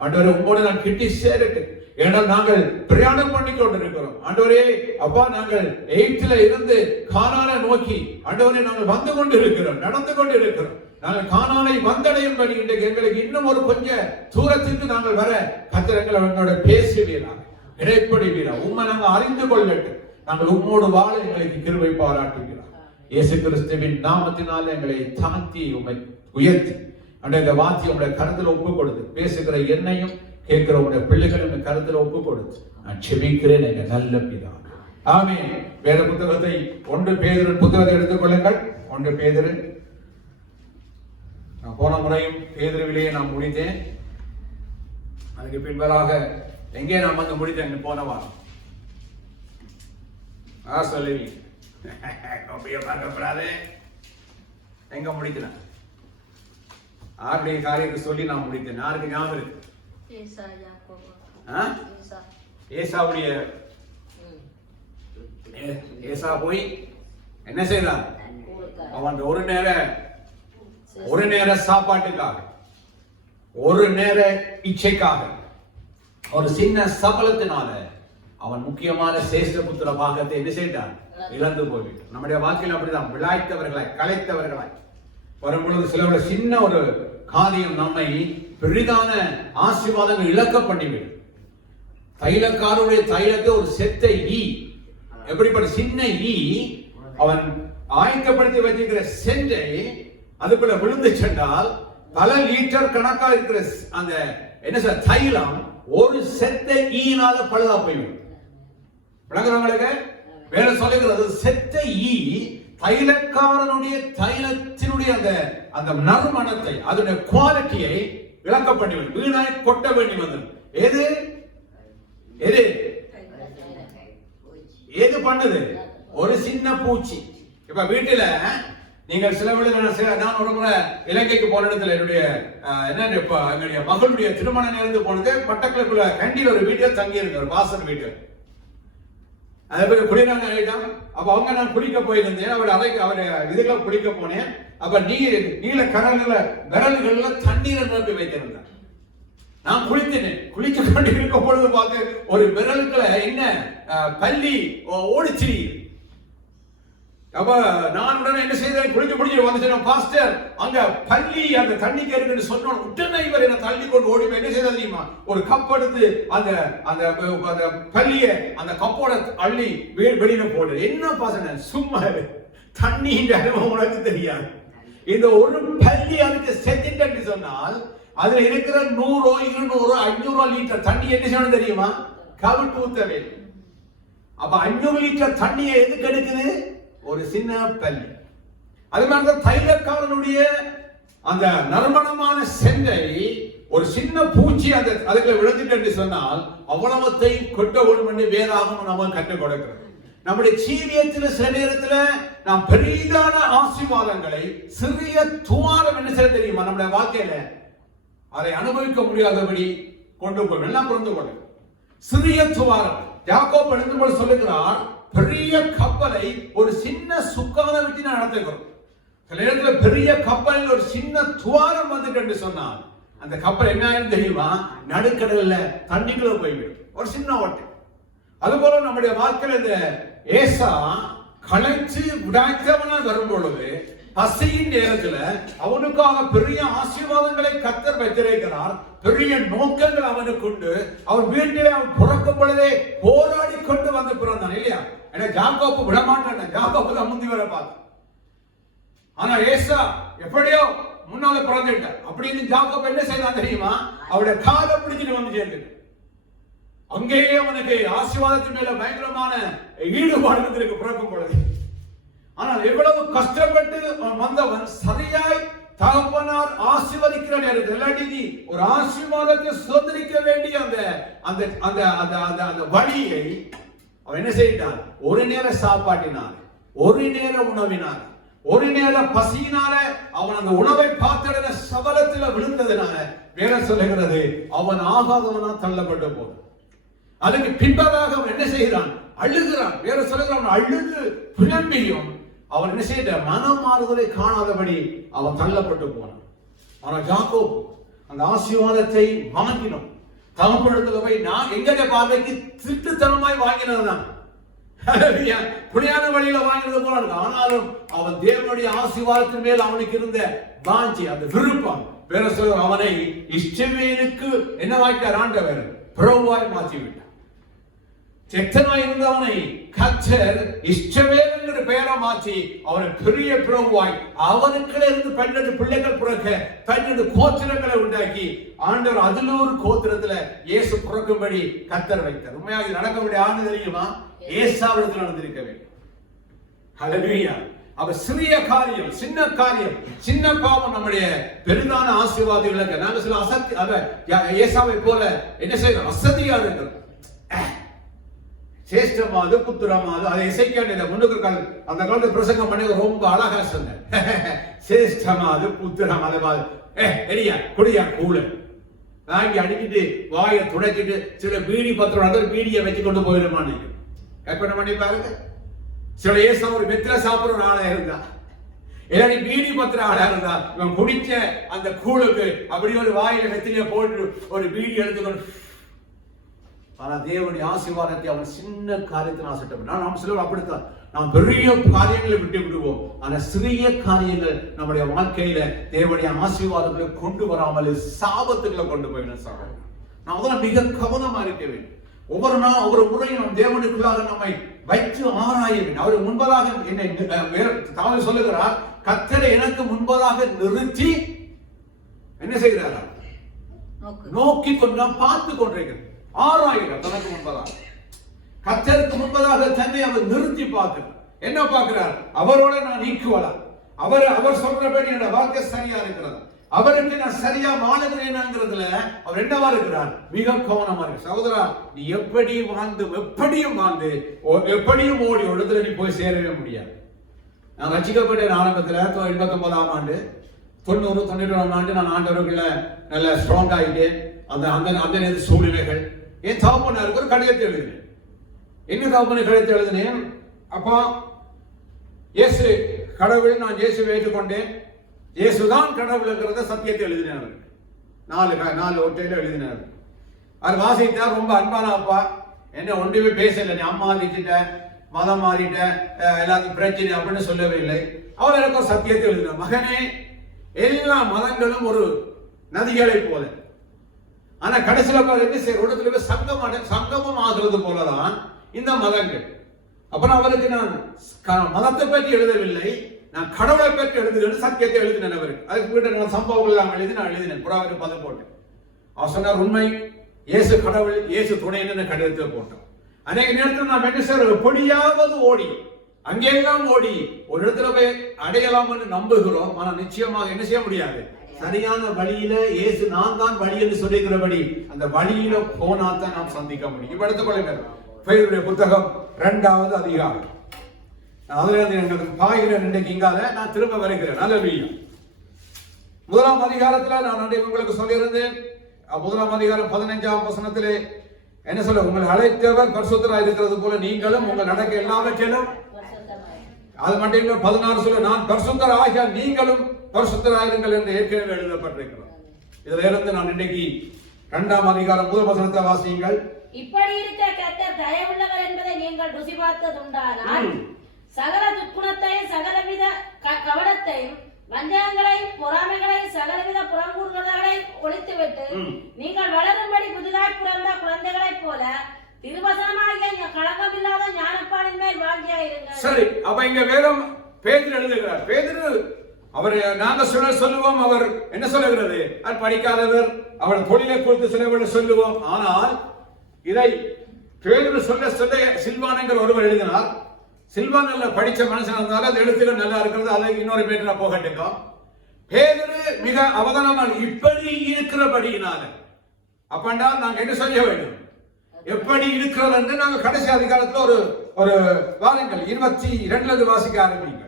ஆண்டவரே, உங்களோட நான் கிட்டி சேரட்டு. ஏனால் நாங்கள் பிரயாணம் பண்ணி கொண்டிருக்கிறோம். ஆண்டவரே அப்பா, நாங்கள் 8th இருந்து கானானை நோக்கி ஆண்டவரே நாங்கள் வந்து கொண்டிருக்கிறோம், நடந்து கொண்டிருக்கிறோம். நாங்கள் கானானை வந்தடையும்படி இன்றைக்கு எங்களுக்கு இன்னும் ஒரு கொஞ்ச தூரத்திற்கு நாங்கள் வர கர்த்தர் எங்களோட பேசுவீரா, இடைப்படுவீரா, உண்மை நாங்கள் அறிந்து கொள்ளட்டு. நாங்கள் உம்மோடு வாழ எங்களுக்கு கிருபை பாராட்டுகிறார். இயேசு கிறிஸ்துவின் நாமத்தினால் எங்களை தாழ்த்தி உம்மை உயர்த்தி இந்த வார்த்தையை உங்களுடைய கருத்தில் ஒப்பு கொடுத்து பேசுகிற என்னையும் கேட்கிற உங்களுடைய பிள்ளைகளும் கருத்தில் ஒப்பு கொடுத்து நான் செபிக்கிறேன் எங்க நல்ல பிதா. ஆமென். வேத புத்தகத்தை 1 பேதுரு புத்தகத்தை எடுத்துக் கொள்ளுங்கள். 1 பேதுரு. நான் போன முறையும் பேதுருவிலேயே நான் முடித்தேன். அதுக்கு பின்பதாக எங்கே நான் வந்து முடித்தேன் போன வாரம் சொல்லுவீங்க. பார்க்கப்படாது எங்க முடிக்கிறேன் ஆருடைய காரியத்தை சொல்லி நான் முடித்தேன். யாருக்கு ஞாபகம் இருக்கு? ஏசாவுடைய ஏசா போய் என்ன செய்தான்? அவன் ஒரு நேர சாப்பாட்டுக்காக, ஒரு நேர இச்சைக்காக, ஒரு சின்ன சபலத்தினால அவன் முக்கியமான சேஷ்டபுத்திர பாகத்தை என்ன செய்தான்? இழந்து போய்விட்டான். நம்முடைய வாழ்க்கையில் அப்படிதான், விளைத்தவர்களாய் கலைத்தவர்களாய் வரும்பொழுது சில சின்ன ஒரு காரியம் நம்மை பெரிதான ஆசீர்வாதங்கள் இழக்க பண்ணிவிடும். தைலக்காரருடைய தைலத்தை ஒரு செத்த ஈ, எப்படிப்பட்ட சின்ன ஈ அவன் ஆயக்கப்படுத்தி வச்சிருக்கிற சென்றை அதுக்குள்ள விழுந்து சென்றால் பல லிட்டர் கணக்கா இருக்கிற அந்த என்ன சார் தைலம் ஒரு செத்த ஈனால பழுதா போய்விடும். விளங்குறவங்களுக்கு வேற சொல்லுகிறது, செத்த ஈ தைலக்காரனுடைய தைலத்தினுடைய அந்த நறுமணத்தை, அதனுடைய குவாலிட்டியை இழக்க பண்ணிவிடும், வீணாய் கொட்ட வேண்டி வந்தது. எது எது எது பண்ணுது? ஒரு சின்ன பூச்சி. இப்ப வீட்டுல நீங்கள் சில நான் ஒரு முறை இலங்கைக்கு போன இடத்துல என்னுடைய எங்களுடைய மகளுடைய திருமண நேர்ந்து போனது மட்டக்களப்புல கண்டியில் ஒரு வீட்டில் தங்கி இருக்க ஒரு வாசல் வீட்டு. அதே போய் குளிராங்க ஆயிட்டான். அப்ப அவங்க நான் குளிக்க போயிருந்தேன். அவர் இதுக்கெல்லாம் குளிக்க போனேன். அப்ப நீல கடல்ல விரல்கள்ல தண்ணீரை நிரப்பி வைத்திருந்தேன். நான் குளித்தேன். குளிக்க கொண்டு இருக்கும் பொழுது பார்த்து ஒரு விரல்களை என்ன பள்ளி ஓடிச்சு. அப்ப நான் உடனே என்ன செய்தேன், குளிச்சு வந்து சொன்ன பாஸ்டர் அங்க பள்ளி அந்த தண்ணிக்கு இருக்குன்னு சொன்ன உடனே இவர் என்ன தள்ளி கொண்டு ஓடி என்ன செய்த தெரியுமா, ஒரு கப் எடுத்து அந்த அந்த அந்த பள்ளிய அந்த கப்போட அள்ளி வெளியில போடு. என்ன பாசன சும்மா தண்ணியின் அனுபவம் உனக்கு தெரியாது. இந்த ஒரு பள்ளி அதுக்கு செஞ்சுட்டு சொன்னால் அதுல இருக்கிற 100 200 500 லிட்டர் தண்ணி என்ன செய்யணும் தெரியுமா, கவிட்டு ஊத்தவே. அப்ப 500 லிட்டர் தண்ணியை எதுக்கு எடுக்குது, ஒரு சின்ன பள்ளி. அது மாதிரிதான் தைலக்காரனுடைய அந்த நறுமணமான செண்டை ஒரு சின்ன பூச்சி அந்த அதுல விழுந்துட்டு சொன்னால் அவ்வளவத்தை கொட்ட வேண்டும் என்று வேதாகமம் நம்ம கற்றுக் கொடுக்கிறது. நம்முடைய ஜீவியத்தில் சில நேரத்தில் நாம் பெரிதான ஆசீர்வாதங்களை சிறிய துவாரம் என்ன செய்ய தெரியுமா, நம்முடைய வாழ்க்கையில அதை அனுபவிக்க முடியாதபடி கொண்டு போய் எல்லாம் புரிந்து கொள்ள சிறிய துவாரம். யாக்கோபு எழுதும்போது சொல்லுகிறார், பெரிய கப்பலை ஒரு சின்ன சுக்கான வச்சு நான் நடத்துகிறோம். சில நேரத்துல பெரிய கப்பலில் ஒரு சின்ன துவாரம் வந்துட்டு சொன்னால் அந்த கப்பல் என்ன ஆயிரும் தெரியுமா, நடுக்கடல்ல தண்ணிக்குள்ள போய்விடும், ஒரு சின்ன ஓட்டை. அதுபோல நம்முடைய வாழ்க்கையில் இந்த ஏசா களைச்சு விடாய்த்தவனா வரும் பொழுது பசியின் நேரத்துல அவனுக்காக பெரிய ஆசீர்வாதங்களை கர்த்தர் வைத்திருக்கிறார், பெரிய நோக்கங்கள் அவனுக்கு உண்டு. அவன் வீட்டிலே அவன் பிறக்கும் பொழுதே போராடி கொண்டு வந்து பிறந்தான் இல்லையா. ஏன்னா ஜாக்கோப்பு விடமாட்டான், ஜாக்கோப்பு தான் முந்தி வர பார்த்தான். ஆனா ஏசா எப்படியோ முன்னால பிறந்துட்டார். அப்படின்னு ஜாக்கோப்பு என்ன செய்தான் தெரியுமா, அவருடைய காலை பிடிச்சிட்டு வந்து சேர்ந்துட்டு அங்கேயே அவனுக்கு ஆசீர்வாதத்தின் மேல பயங்கரமான ஈடுபாடு இருந்திருக்கு பிறக்கும் பொழுது. ஆனால் எவ்வளவு கஷ்டப்பட்டு வந்தவன் சரியாய் தகப்பனார் ஆசீர்வதிக்கிற நேரத்தில் இல்லாட்டி ஒரு ஆசீர்வாதத்தை சுதந்திரிக்க வேண்டிய அந்த அந்த அந்த அந்த அந்த அந்த வழியை அவன் என்ன செய்தான், ஒரு நேர சாப்பாட்டினார், ஒரு நேர உணவினார், ஒரு நேர பசியினால அவன் அந்த உணவை பார்த்த சபலத்தில் விழுந்ததுனால வேற சொல்லுகிறது அவன் ஆகாதவனா தள்ளப்பட்ட போது அதுக்கு பின்பதாக அவன் என்ன செய்கிறான், அழுகிறான். வேற சொல்லுகிறான், அழுது புலம்பியும் அவன் என்ன செய்த மனமாறுதலை காணாதபடி அவன் தள்ளப்பட்டு போனான். ஆனா யாக்கோபு அந்த ஆசீர்வாதத்தை வாங்கினோம். தகப்பனிடத்துல போய் நான் எங்கட பார்வைக்கு திருட்டுத்தனமாய் வாங்கினதுதான், புனியான வழியில வாங்கினது போல இருக்கு. ஆனாலும் அவன் தேவனுடைய ஆசீர்வாதத்தின் மேல் அவனுக்கு இருந்த வாஞ்சி, அந்த விருப்பம். வேற சொல்ற அவனை இஷ்டவேலுக்கு என்ன வாய்க்கார் ஆண்டவர் பிரபுவாய் மாற்றி விட்டார். செத்தனாய் இருந்தவனை கர்த்தர் இஷ்டவேல் என்கிற பெயரை மாற்றி அவனை பெரிய பிரபுவாய் அவனுக்கு இருந்து 12 பிள்ளைகள் பிறக்க 12 கோத்திரங்களை உண்டாக்கி ஆண்டவர் அதுல ஒரு கோத்திரத்துல இயேசு பிறக்கும்படி கர்த்தர் வைத்தார். உண்மையாக நடக்க வேண்டிய ஆண்டு தெரியுமா, ஏசாவிடத்தில் நடந்திருக்க வேண்டும். ஹல்லேலூயா. அவ சிறிய காரியம், சின்ன காரியம், சின்ன பாவம் நம்முடைய பெரிதான ஆசீர்வாதங்களுக்கு நாங்கள் சில அசத்தி ஏசாவை போல என்ன செய்யறோம், அசதியா இருக்கிறோம். சேஷ்டமாது புத்திரமாது அதை இசைக்கான முன்னுக்கு அந்த காலத்து பிரசங்கம் பண்ணி ரொம்ப அழகா சொன்னேன். சேஷ்டமாது புத்திரமாது எரியா குடியா கூழ வாங்கி அடிக்கிட்டு வாயை துடைச்சிட்டு சில பீடி பத்திரம் பீடியை வச்சு கொண்டு போயிடுமான்னு கற்பனை பண்ணி பாருங்க. சில ஏசா ஒரு வெத்தில சாப்பிடுற ஒரு ஆளா இருந்தா, எல்லாரும் பீடி பத்திர ஆளா இருந்தா, இவன் குடிச்ச அந்த கூழுக்கு அப்படி ஒரு வாயில வெத்திலே போட்டு ஒரு பீடி எடுத்துக்கொண்டு. ஆனா தேவனுடைய ஆசீர்வாதத்தை அவன் சின்ன காரியத்தில் ஆசைப்பட்டான். நாம் சிலர் அப்படித்தான், நாம் பெரிய காரியங்களை விட்டு விடுவோம். ஆனா சிறிய காரியங்கள் நம்முடைய வாழ்க்கையில தேவனுடைய ஆசீர்வாதங்களை கொண்டு வராமல் சாபத்துக்களை கொண்டு போயிடும். சாபம் நாம் தான் மிக கவனமா இருக்க வேண்டும். ஒவ்வொரு நாள் ஒவ்வொரு முறையும் நம் தேவனுக்குள்ளாக நம்மை வைத்து ஆராய வேண்டும். அவர் முன்பதாக என்னை தாவீது சொல்லுகிறார், கர்த்தரை எனக்கு முன்பதாக நிறுத்தி என்ன செய்கிறாரா, நோக்கி கொண்டு பார்த்து கொண்டிருக்கிறார். ஆராய்கிறார் தனக்கு முன்பதாக, கர்த்தருக்கு முன்பதாக தன்னை அவர் நிறுத்தி பார்க்கிறார். என்ன பார்க்கிறார், அவரோட நான் நீக்குவலா, அவர் சொல்றபடி என்னோட வாழ்க்கை சரியா இருக்கிறது, அவருக்கு நான் சரியா வாழுகிறேன்ங்கிறதுல அவர் என்னவா இருக்கிறார், மிக கவனமா இருக்கு. சகோதரா, நீ எப்படி வாழ்ந்து எப்படியும் வாழ்ந்து எப்படியும் ஓடி இடத்துல நீ போய் சேரவே முடியாது. நான் ரட்சிக்கப்பட்ட ஆரம்பத்தில் 89ஆம் ஆண்டு 90 91ஆம் ஆண்டு நான் ஆண்டவர்கள நல்ல ஸ்ட்ராங் ஆகிட்டேன். அந்த சூழ்நிலைகள் என் தகப்பனாருக்கு ஒரு கடிதத்தை எழுதினேன். என்ன தகப்பனை கடிதத்தை எழுதினேன், அப்பா இயேசு கடவுள், நான் இயேசுவை ஏற்றுக்கொண்டேன், இயேசுதான் கடவுள்ங்கிறத சத்தியத்தை எழுதினார். 4 ஒற்றையில எழுதினார். அது வாசித்தா ரொம்ப அன்பான அப்பா, என்ன ஒன்றுமே பேசல, நீ அம்மா வச்சுட்ட, மதம் மாறிட்டேன், எல்லாத்தையும் பிரச்சனை அப்படின்னு சொல்லவே இல்லை. அவர் எனக்கு ஒரு சத்தியத்தை எழுதினார், மகனே எல்லா மதங்களும் ஒரு நதிகளை போல, ஆனா கடைசியில என்ன செய்ய சங்கமம் ஆகிறது போலதான் இந்த மதங்கள். அப்புறம் அவருக்கு நான் மதத்தை பற்றி எழுதவில்லை, நான் கடவுளை பற்றி எழுதுகிறேன், சத்தியத்தை எழுதினேன். அவருக்கு அதுக்கு வீட்டு சம்பவங்கள் எல்லாம் நான் எழுதினேன், புறாவுக்கு பதம் போட்டு. அவர் சொன்னார், உண்மை, இயேசு கடவுள், இயேசு துணைன்னு கடிதத்தில் போட்டோம். அநேக நேரத்தில் நாம் என்ன செய்யறது, பொடியாவது ஓடி அங்கெல்லாம் ஓடி ஒரு இடத்துல போய் அடையலாம் என்று நம்புகிறோம். ஆனா நிச்சயமாக என்ன செய்ய முடியாது, சரியான வழியில இயேசு நான் தான் வழி என்று சொல்லுகிறபடி அந்த வழியில போனாதான் நாம் சந்திக்க முடியும். இப்ப எடுத்துக்கொள்ளுங்கள் பேதுருடைய புத்தகம் 2வது அதிகாரம். அதுல எங்களுக்கு பாய்கிறேன் இன்றைக்கு இங்கால நான் திரும்ப வருகிறேன். அல்லேலூயா. 1ஆம் அதிகாரத்துல நான் உங்களுக்கு சொல்லியிருந்தேன், 1ஆம் அதிகாரம் 15ஆம் வசனத்திலே என்ன சொல்ல, உங்களை அழைத்தவர் பரிசுத்தராய் இருக்கிறது போல நீங்களும் உங்கள் நடக்க எல்லாவற்றிலும். அது மட்டும் இல்ல 16 சொல்ல, நான் பரிசுத்தராகிய நீங்களும் பரிசுத்தராயிருங்கள் என்று ஏற்கனவே எழுதப்பட்டிருக்கிறோம். இதுல இருந்து நான் இன்னைக்கு 2ஆம் அதிகாரம் 1 வசனத்தை வாசியுங்கள். இப்படி இருக்க கர்த்தர் தயவுள்ளவர் என்பதை நீங்கள் ருசி பார்த்ததுண்டானால் சகல துர்க்குணத்தையும் சகலவித கவனத்தையும் வஞ்சகங்களையும் பொறாமைகளையும் சகலவித புறங்கூறுகளையும் ஒழித்துவிட்டு நீங்கள் வளரும்படி புதிதாய் பிறந்த குழந்தைகளைப் போல திருவசனமாகிய களங்கமில்லாத ஞானப்பாலின் மேல் வாஞ்சியாயிருங்கள். சரி, அப்ப இங்க வேதம் பேதுரு எழுதுகிறார். பேதுரு அவர் நாங்க சொல்லுவோம், அவர் என்ன சொல்லுகிறது, அவர் படிக்காதவர், அவர் தொழிலை குறித்து சிலவர்கள் சொல்லுவோம். ஆனால் இதை பேதுரு சொல்ல சில்வான் என்கிற ஒருவர் எழுதினார். சில்வான் நல்ல படிச்ச மனுஷன் இருந்தாலும் அந்த எழுத்துக்கள் நல்லா இருக்கிறது, அதை இன்னொரு பேட்டா போகட்டும். பேதுரு மிக அவதானமான இப்படி இருக்கிறபடியினால அப்பண்டா நாங்க என்ன செய்ய வேண்டும், எப்படி இருக்கிறது என்று நாங்கள் கடைசி அதிகாரத்தில் ஒரு வாருங்கள் 22 வாசிக்க ஆரம்பிங்க.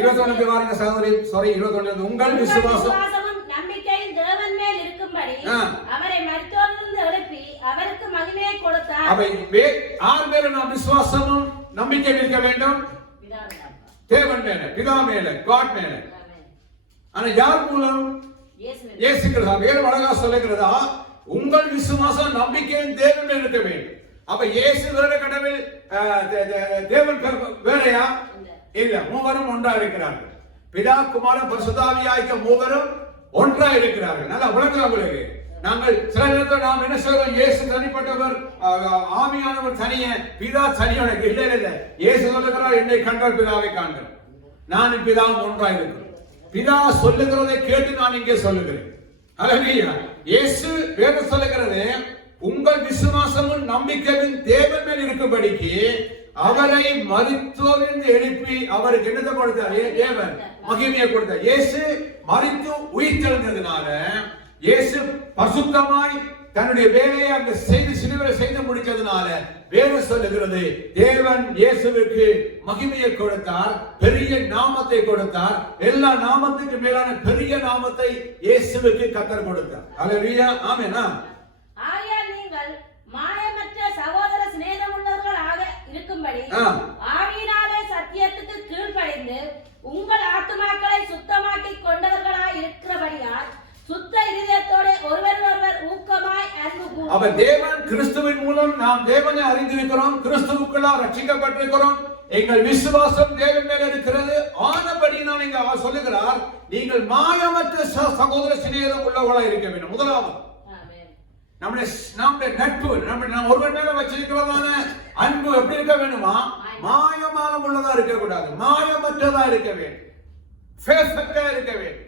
21 வாருங்க சகோதரி, சாரி 21. உங்கள் விசுவாசமும் நம்பிக்கையும் தேவன் மேல் இருக்கும்படி அவரை மரித்தோரிலிருந்து எழுப்பி அவருக்கு மகிமையை கொடுத்தார். அவை ஆர் மேல நாம் விசுவாசமும் நம்பிக்கை இருக்க வேண்டும், தேவன் மேல, பிதா மேல, காட் மேல. ஆனா யார் மூலம், இயேசு கிறிஸ்து. வேறு அழகா சொல்லுகிறதா, உங்கள் விசுவாசம் நம்பிக்கையும் தேவன் மேல் இருக்க வேண்டும். அப்ப இயேசு வேற, கடவுள் தேவன் வேறையா இல்ல, மூவரும் ஒன்றா இருக்கிறார்கள். பிதா குமாரன் பரிசுத்தாவியாகிய மூவரும் ஒன்றா இருக்கிறார்கள். நல்லா விளங்குதா உங்களுக்கு? நாங்கள் சில நேரத்தில் நாம் என்ன சொல்றோம், இயேசு தனிப்பட்டவர், ஆவியானவர் தனிய, பிதா தனியோட. இல்ல இல்ல, இயேசு சொல்லுகிறார், என்னை கண்டால் பிதாவை காண்கிறேன், நானும் பிதாவும் ஒன்றா இருக்கிறோம். பிதா சொல்லுகிறதை கேட்டு நான் இங்கே சொல்லுகிறேன். அல்லேலூயா. இயேசு வேற சொல்லுகிறது, உங்கள் விசுவாசமும் நம்பிக்கையும் தேவன் மேல் இருக்கும்படிக்கு அவரை மரித்தோரிலிருந்து எழுப்பி அவருக்கு என்னத்தை கொடுத்தார், தேவன் மகிமையை கொடுத்தார். இயேசு மரித்து உயிர்த்தெழுந்ததுனால, இயேசு பரிசுத்தமாய் தன்னுடைய வேலையை அங்க சிலுவையில் செய்து முடிச்சதுனால வேதம் சொல்லுகிறது, தேவன் இயேசுவுக்கு மகிமையை கொடுத்தார், பெரிய நாமத்தை கொடுத்தார். எல்லா நாமத்துக்கு மேலான பெரிய நாமத்தை இயேசுவுக்கு கர்த்தர் கொடுத்தார். அல்லேலூயா. ஆமென். ஆகையால் நீங்கள் மாயமற்ற சகோதர சிநேகம் உள்ளவர்களாக இருக்கும்படி ஆவியினாலே சத்தியத்துக்கு கீழ்ப்படிந்து உங்கள் ஆத்துமாக்களை சுத்தமாக்கி கொண்டவர்களாய் இருக்கிறபடியால் சுத்த இதயத்தோடு ஒருவருக்கொருவர் ஊக்கமாய் அன்பு கூறுங்கள். அப்ப தேவன் கிறிஸ்துவின் மூலம் நாம் தேவனை அறிந்திருக்கிறோம், கிறிஸ்துவுக்குள்ளாக ரட்சிக்கப்பட்டிருக்கிறோம். எங்கள் விசுவாசம் தேவன் மேல் இருக்கிறது. ஆனபடி நான் இங்க அவர் சொல்லுகிறார், நீங்கள் மாயமற்ற சகோதர சிநேகம் உள்ளவர்களாக இருக்க வேண்டும். முதலாவது நம்முடைய நட்பு, நம்ம ஒருவர் மேல வச்சிருக்கிறதான அன்பு எப்படி இருக்க வேண்டுமா, மாயமான உள்ளதா இருக்க கூடாது, மாயமற்றதா இருக்க வேண்டும், பெர்ஃபெக்ட்டா இருக்க வேண்டும்.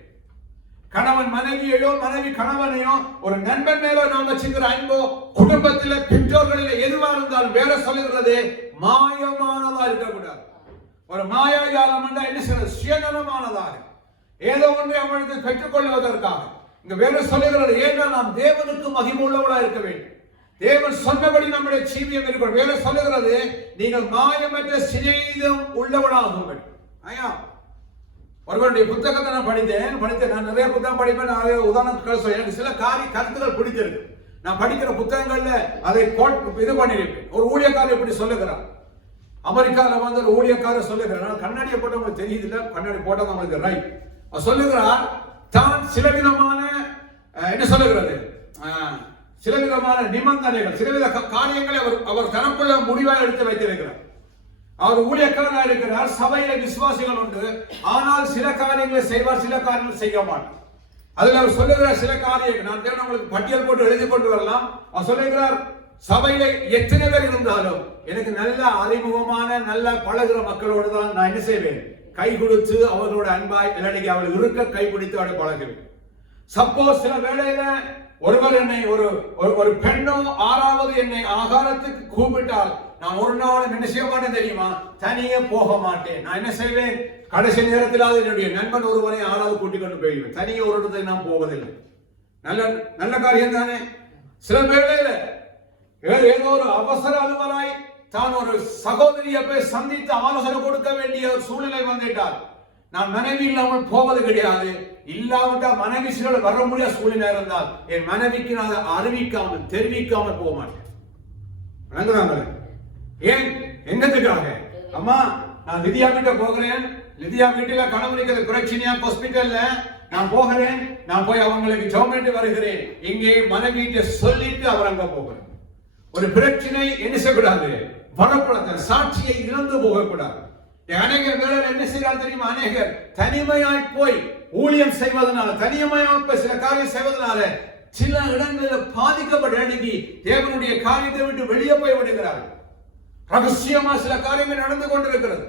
கணவன் மனைவியோ, மனைவி கணவனையோ, ஒரு நண்பன் மேல நாம் வச்சிருக்கிற அன்போ, குடும்பத்தில பெற்றோர்களில எதுவா இருந்தாலும் வேற சொல்லுகிறது, மாயமானதா இருக்கக்கூடாது. ஒரு மாயாஜாலம் என்ன சொல்றது, சுயநலமானதாக ஏதோ ஒன்றை அவனுக்கு பெற்றுக்கொள்வதற்காக. இங்க வேற சொல்லுகிறது, ஏன்னா நாம் தேவனுக்கு மகிமை உள்ளவளா இருக்க வேண்டும், தேவன் சொன்னபடி நம்முடைய ஜீவியம் இருக்கிறோம். வேற சொல்லுகிறது, நீங்கள் மாயமற்ற சிநேகம் உள்ளவளாகுங்கள். ஐயா, ஒருவருடைய புத்தகத்தை நான் படித்தேன். நான் நிறைய புத்தகம் படிப்பேன். நிறைய உதாரணங்கள் சொல்ல, எனக்கு சில கருத்துக்கள் பிடித்திருக்கு. நான் படிக்கிற புத்தகங்கள்ல அதை இது பண்ணிருக்கேன். ஒரு ஊழியக்காரர் இப்படி சொல்லுகிறார், அமெரிக்காவில் வந்து ஒரு ஊழியக்காரர் சொல்லுகிறார், கண்ணாடியை போட்ட உங்களுக்கு தெரியுது இல்ல, கண்ணாடி போட்டா நம்மளுக்கு ரைட். சொல்லுகிறார், தான் சில விதமான என்ன சொல்லுகிறது, சில விதமான நிபந்தனைகள், சிலவித காரியங்களை அவர் தனக்குள்ள முடிவாக எடுத்து வைத்திருக்கிறார். அவர் ஊழியக்காரனாக இருக்கிறார், சபையில விசுவாசிகள் உண்டு, ஆனால் சில காரியங்களை செய்வார், சில காரியங்கள் செய்ய மாட்டார். அதுல அவர் சொல்லுகிற சில காரியங்கள் நான் தேவை உங்களுக்கு பட்டியல் போட்டு எழுதி கொண்டு வரலாம். அவர் சொல்லுகிறார், சபையில எத்தனை பேர் இருந்தாலும் எனக்கு நல்ல அறிமுகமான நல்ல பழகிற மக்களோடு தான் நான் என்ன செய்வேன், கை கொடுத்து அவர்களோட அன்பாய் இல்லாட்டி அவர்கள் இருக்க கை பிடித்து அவரை பழகுவேன். சப்போஸ் சில வேளையில ஒருவர் என்னை ஒரு பெண்ணோ ஆறாவது என்னை ஆகாரத்துக்கு கூப்பிட்டால் நான் ஒரு நாள் என்ன செய்ய மாட்டேன் தெரியுமா, தனியே போக மாட்டேன். நான் என்ன செய்வேன், கடைசி நேரத்தில் என்னுடைய நண்பன் ஒருவரை ஆறாவது கூட்டிக் கொண்டு போய்வேன். தனியே ஒரு இடத்தை நான் போவதில்லை. நல்ல நல்ல காரியம் தானே. சில வேளையில ஏதோ ஒரு அவசர அலுவலாய் தான் ஒரு சகோதரியை போய் சந்தித்து ஆலோசனை கொடுக்க வேண்டிய ஒரு சூழ்நிலை வந்துட்டால் நான் மனைவி இல்லாமல் போவது கிடையாது. இல்லாவிட்டால் மனைவி சில வர முடியாத சூழ்நிலை இருந்தால் என் மனைவிக்கு நான் அறிவிக்காமல் தெரிவிக்காமல் போக மாட்டேன். ஏன், என்னத்துக்காக? அம்மா நான் லிதியா கிட்ட போகிறேன், லிதியா வீட்டுல கணவனுக்கு பிரச்சனையா ஹாஸ்பிட்டல்ல நான் போகிறேன், நான் போய் அவங்களுக்கு ஜெபம் வருகிறேன், இங்கே மனைவிட்ட சொல்லிட்டு அவர் அங்க போகிறேன். ஒரு பிரச்சனை என்ன செய்யக்கூடாது, வரக்கூடாது, சாட்சியை இழந்து போகக்கூடாது. அநேகர் வேலை என்ன செய்யறாரு தெரியுமா, அநேகர் தனிமையாய் போய் ஊழியம் செய்வதனால, தனிமையாய் போய் சில காரியம் செய்வதனால சில இடங்களில் பாதிக்கப்பட்ட அன்னைக்கு தேவனுடைய காரியத்தை விட்டு வெளியே போய் விடுகிறார்கள். ரகசியமா சில காரியங்கள் நடந்து கொண்டிருக்கிறது.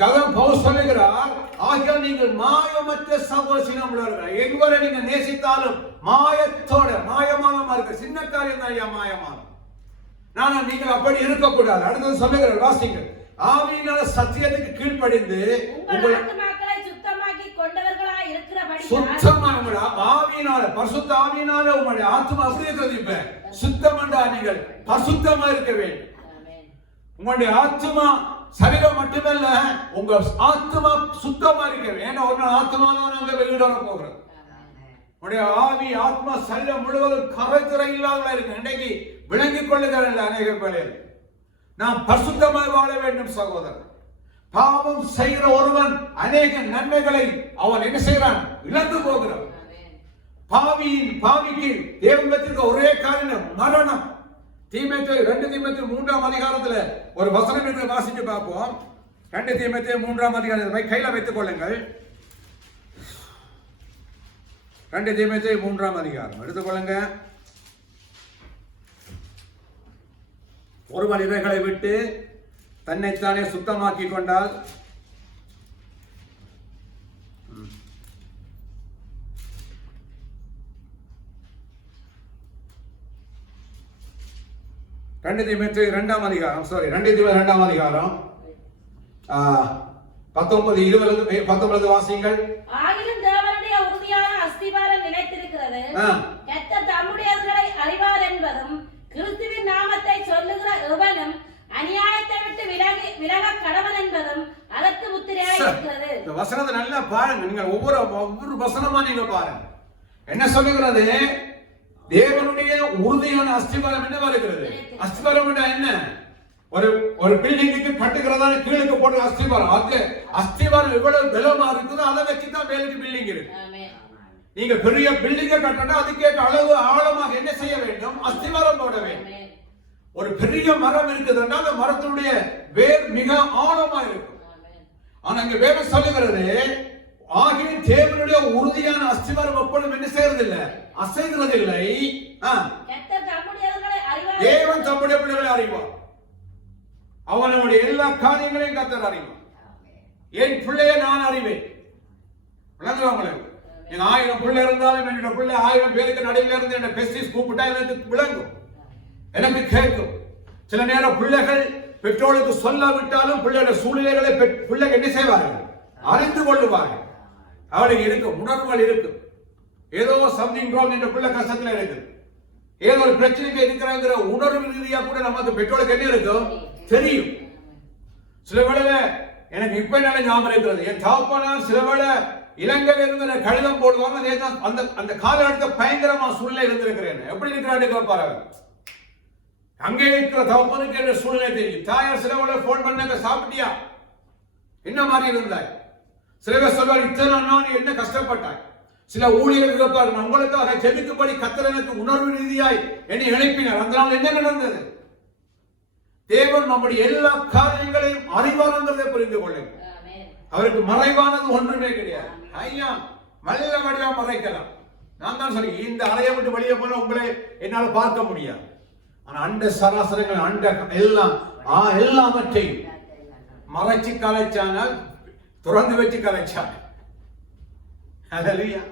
கதம் பவுல் சொல்லுகிறார், ஆகியால் நீங்கள் மாயமற்ற சகோதரம் உள்ளவர்கள், எங்குவரை நீங்க நேசித்தாலும் மாயத்தோட மாயமான இருக்க சின்ன காரியம் தான் மாயமான. நான் நீங்கள் அப்படி இருக்கக்கூடாது. அடுத்தது சொல்லுகிறார், வாசிங்க. ஆவியினால சத்தியத்துக்கு கீழ்ப்படிந்து உங்கள் ஆத்துமாக்களை சுத்தமாக்கி கொண்டவர்களாய் இருக்கிறபடி சுத்தமான ஆவியினால, பரிசுத்த ஆவியினால உங்களுடைய ஆத்மா அப்படி இருக்கிறது. இப்ப சுத்தமண்டா நீங்கள் பரிசுத்தமா இருக்க வேண்டும். உங்களுடைய ஆத்மா சரீரம் மட்டுமல்ல, உங்க ஆத்மா சுத்தமா இருக்க வேண்டும். ஒரு நாள் ஆத்மா தான் நாங்க வெளியிட போகிறோம். உங்களுடைய ஆவி ஆத்மா சரீரம் முழுவதும் கரைத்துறை இல்லாத இருக்கு. இன்னைக்கு விளங்கிக் கொள்ளுகிறார்கள் அநேக பேர். நாம் பரிசுத்தமாய் வாழ வேண்டும் சகோதரர். பாவம் செய்கிற ஒருவன் அநேக நன்மைகளை அவன் என்ன செய்கிறான், இழந்து போகிறான். பாவிக்கு தேவனிடத்திற்கு ஒரே காரணம் மரணம். தீமோத்தேயு 2 தீமோத்தேயு 3ஆம் அதிகாரத்துல ஒரு வசனம் என்று வாசித்து பார்ப்போம். 2 தீமோத்தேயு 3ஆம் அதிகாரத்தை கையில வைத்துக் கொள்ளுங்கள். 2 தீமோத்தேயு 3ஆம் அதிகாரம் எடுத்துக்கொள்ளுங்க. ஒருவன் இவைகளை விட்டு தன்னைத்தானே சுத்தமாக்கி கொண்டால் ரெண்டு தீமோத்தேயு 2ஆம் அதிகாரம் 19 வாசியுங்கள். ஆகிலும் தேவனுடைய உறுதியான அஸ்திபாரம் நிலைத்திருக்கிறது. கர்த்தர் தம்முடையவர்களை அறிவார் என்பதும் கிறிஸ்துவின் நாமத்தை சொல்லுகிற எவனும் அநியாயத்தை விட்டு விலக கடவன் என்பதும் அதற்கு முத்திரையாய் இருக்கிறது. இந்த வசனத்தை நல்லா பாருங்க. நீங்க ஒவ்வொரு வசனமா நீங்க பாருங்க. என்ன சொல்லுகிறது? தேவனுடைய உறுதியான அஸ்திபாரம் என்ன வருகிறது? அஸ்திபாரம் என்ன? ஒரு பில்டிங்க்கு கட்டுகிறதான கீழுக்கு போடுற அஸ்திபாரம். அது அஸ்திபாரம் எவ்வளவு பலமா இருக்குதோ அதை வச்சுதான் மேலுக்கு பில்டிங் இருக்கு. நீங்க பெரிய பில்டிங்கை கட்டணும், அதுக்கேற்ற அளவு ஆழமாக என்ன செய்ய வேண்டும்? அஸ்திவாரம் போட வேண்டும். ஒரு பெரிய மரம் இருக்குதுன்னா அந்த மரத்தினுடைய வேர் மிக ஆழமா இருக்கும். ஆனா இங்க வேதம் சொல்லுகிறது, ஆகிய தேவனுடைய உறுதியான அஸ்திவாரம் எப்பொழுதும் என்ன செய்யறதில்லை, அசைகிறதில்லை. தேவன் தம்முடைய பிள்ளைகளை அறிவார். அவனுடைய எல்லா காரியங்களையும் கர்த்தர் அறிவார். என் பிள்ளையை நான் அறிவேன். விளங்குவாங்களே, என் 1000 பிள்ளை இருந்தாலும் என்னோட பிள்ளை 1000 பேருக்கு நடுவில் இருந்து என்ன பேசி கூப்பிட்டா எனக்கு விளங்கும், எனக்கு கேட்கும். சில நேரம் பிள்ளைகள் பெற்றோருக்கு சொல்லாவிட்டாலும் பிள்ளையோட சூழ்நிலைகளை பிள்ளைகள் என்ன செய்வார்கள், அறிந்து கொள்ளுவார்கள். அவளுக்கு இருக்கும், உணர்வுகள் இருக்கும். ஏதோ சம்திங் ராங், என்ற பிள்ளை கஷ்டத்துல இருக்கு, ஏதோ ஒரு பிரச்சனைக்கு இருக்கிறாங்கிற உணர்வு ரீதியா கூட நமக்கு பெற்றோருக்கு என்ன இருக்கும் தெரியும். சில வேளையில எனக்கு இப்ப என்ன ஞாபகம் இருக்கிறது, என் தகப்பனார் சில வேளை இலங்கையில இருந்து கடிதம் போடுவாங்க. அந்த காலகட்டத்தில் பயங்கரமா சூழ்நிலை இருந்திருக்கிறேன். எப்படி இருக்கிறான்னு கேட்பாரு. அங்கே இருக்கிற தகப்பனுக்கு என்ற சூழ்நிலை தெரியும். தாயார் சில வேளை போன் பண்ணாங்க, சாப்பிட்டியா, என்ன மாதிரி இருந்தாய். சில பேர் சொல்வார், இத்தனை நாள் என்ன கஷ்டப்பட்டாய். சில ஊழியர்கள் இருப்பார்கள், உங்களுக்காக ஜெபிக்கும்படி கர்த்தர் எனக்கு உணர்வு ரீதியாய் என்னை எழுப்பினார். அதனால் என்ன நடந்தது? தேவன் நம்முடைய எல்லா காரியங்களையும் அறிவார்ங்கிறதை புரிந்து கொள்ளுங்க. அவருக்கு மறைவானது ஒன்றுமே கிடையாது. ஐயா நல்ல வழியா மறைக்கலாம். நான் தான் சொல்லி இந்த அறையை விட்டு வெளியே போல உங்களை என்னால பார்க்க முடியாது. ஆனா அண்ட சராசரங்கள் அண்ட எல்லாம் எல்லாவற்றையும் மறைச்சு கலைச்சானால் துறந்து வச்சு கலைச்சாங்க. அல்லேலூயா.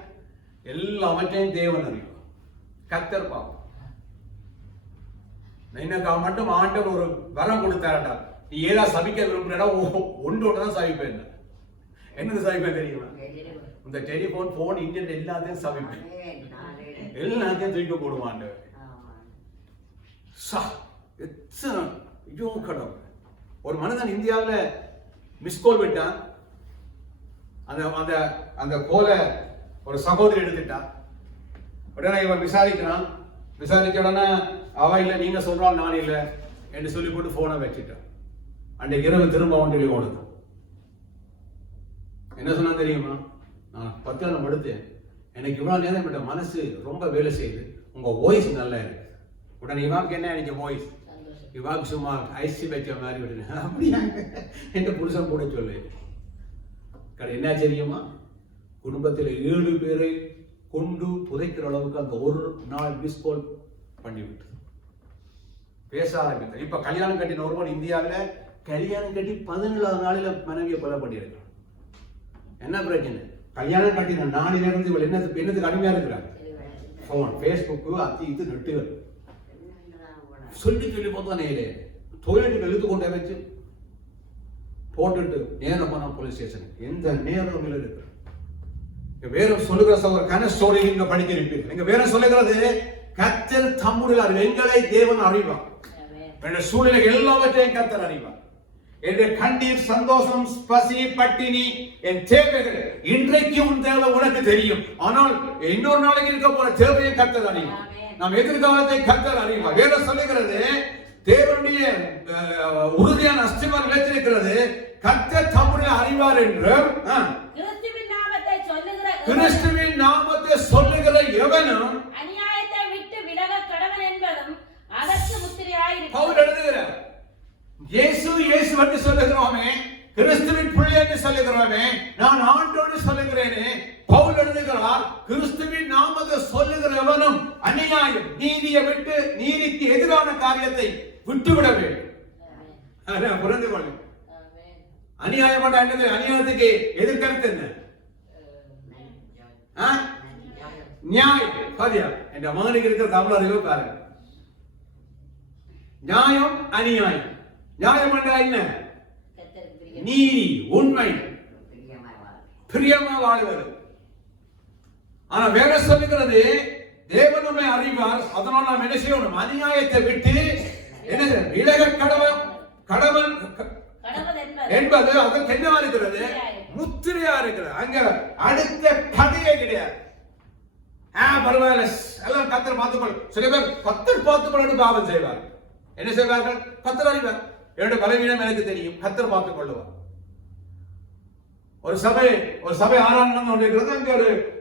எல்லாவற்றையும் தேவன் அறியும். கர்த்தர் பார்ப்போம். எனக்கு மட்டும் ஆண்டவர் ஒரு வரம் கொடுத்தாரட்டா, நீ ஏதா சபிக்க விரும்புறா ஒன்றோட தான் சபிப்பேன். என்னது சபிப்பேன் தெரியுமா? இந்த டெலிபோன் போன் இன்டர்நெட் எல்லாத்தையும் சபிப்பேன், எல்லாத்தையும் தூக்கி போடுவான். ஒரு மனிதன் இந்தியாவில் மிஸ்கோல் விட்டான். அந்த அந்த கோலை ஒரு சகோதரி எடுத்துட்டான். உடனே இவன் விசாரிக்கிறான். விசாரிச்ச உடனே அவ இல்லை, நீங்க சொல்றாள், நான் இல்லை என்று சொல்லி போட்டு போனை வச்சுட்டான். அன்றைக்கு இரவு திரும்ப அவன் சொல்லி ஓடுது. என்ன சொன்னா தெரியுமா? நான் 10 நாள் படுத்தேன், எனக்கு இவ்வளவு நேரம் விட்ட மனசு ரொம்ப வேலை செய்யுது, உங்க வாய்ஸ் நல்லா இருக்கு. உடனே இவாக்கு என்ன எனக்கு வாய்ஸ், இவாக்கு சும்மா ஐசி வச்ச மாதிரி விடுங்க அப்படியா என்ற புருஷன் கூட சொல்லு. என்ன தெரியுமா? குடும்பத்தில் 7 பேரை கொண்டு புதைக்கிற அளவுக்கு அந்த ஒரு நாள் மிஸ்கால் பண்ணிவிட்டு பேச ஆரம்பித்தார். இப்ப கல்யாணம் கட்டின ஒருவன் இந்தியாவில் கல்யாணம் கட்டி 17ஆவது நாளில் மனைவியை கொலை பண்ணியிருக்கான். என்ன பிரச்சனை? கல்யாணம் கட்டின நாளிலிருந்து இவள் என்னத்துக்கு அடிமையா இருக்கிறார்? போன், பேஸ்புக்கு, அத்தி இது நெட்டுகள் சொல்லி பார்த்தா நேரே தொழிலுக்கு எழுத்து கொண்டே வச்சு போட்டுட்டு நேரம் போனா போலீஸ் ஸ்டேஷன். எந்த நேரம் இருக்கு? வேற சொல்லுகிற சகோதரர் ஸ்டோரி நீங்க படிக்கிறீர்கள். நீங்க வேற சொல்லுகிறது கர்த்தர் தம்முடைய எங்களை தேவன் அறிவார். சூழ்நிலை எல்லாவற்றையும் கர்த்தர் அறிவார். என்னுடைய கண்ணீர், சந்தோஷம், பசி, பட்டினி, என் தேவைகள் இன்றைக்கு உன் தேவை உனக்கு தெரியும். ஆனால் இன்னொரு நாளைக்கு இருக்க போற தேவையை கர்த்தர் அறிவார். நாம் எதிர்காலத்தை கர்த்தர் அறிவார். வேற சொல்லுகிறது தேவனுடைய உறுதியான அஸ்திவாரம் நிலைத்திருக்கிறது. கர்த்தர் தம்முடைய அறிவார் என்று கிறிஸ்துவின் நாமத்தை சொல்லுகிற எவனும் அநியாயத்தை விட்டு விலக கடவன் என்பதும் அதற்கு முத்திரையாயிருக்கிறது. பவுல் எழுதுகிறார், இயேசு இயேசு என்று சொல்லுகிறோமே, கிறிஸ்துவின் பிள்ளை என்று சொல்லுகிறோமே, நான் ஆண்டோடு சொல்லுகிறேனே. பவுல் எழுதுகிறார், கிறிஸ்துவின் நாமத்தை சொல்லுகிற எவனும் அநியாயம், நீதியை விட்டு நீதிக்கு எதிரான காரியத்தை விட்டுவிட வேண்டும். புரிந்து கொள்ளும். அநியாயம் அநியாயத்துக்கு எதிர்கருத்து என்ன? நியாயம். பாதியா என்ற மகனுக்கு இருக்கிற தமிழ் அறிவு பாருங்க. நியாயம், அநியாயம். நியாயம் என்றால் என்ன? நீதி, உண்மை, பிரியமா வாழ்வது. ஆனா வேற சொல்லுகிறது தேவன் நம்மை அறிவார், அதனால் நாம் என்ன செய்யணும்? அநியாயத்தை விட்டு என்ன விலக கடவன் என்பது அதற்கு என்னவா இருக்கிறது? முத்திரையா இருக்கிறது. அங்க அடுத்த கதையே கிடையாது. பரவாயில்ல, எல்லாம் கர்த்தர் பார்த்துக்கொள். சில பேர் கர்த்தர் பார்த்துக்கொள்ள பாவம் செய்வார். என்ன செய்வார்கள்? கர்த்தர் அறிவார், என்னுடைய பலவீனம் எனக்கு தெரியும், கர்த்தர் பார்த்துக் கொள்ளுவார். ஒரு சபை ஆராய்ந்து கொண்டிருக்கிறது. அங்கே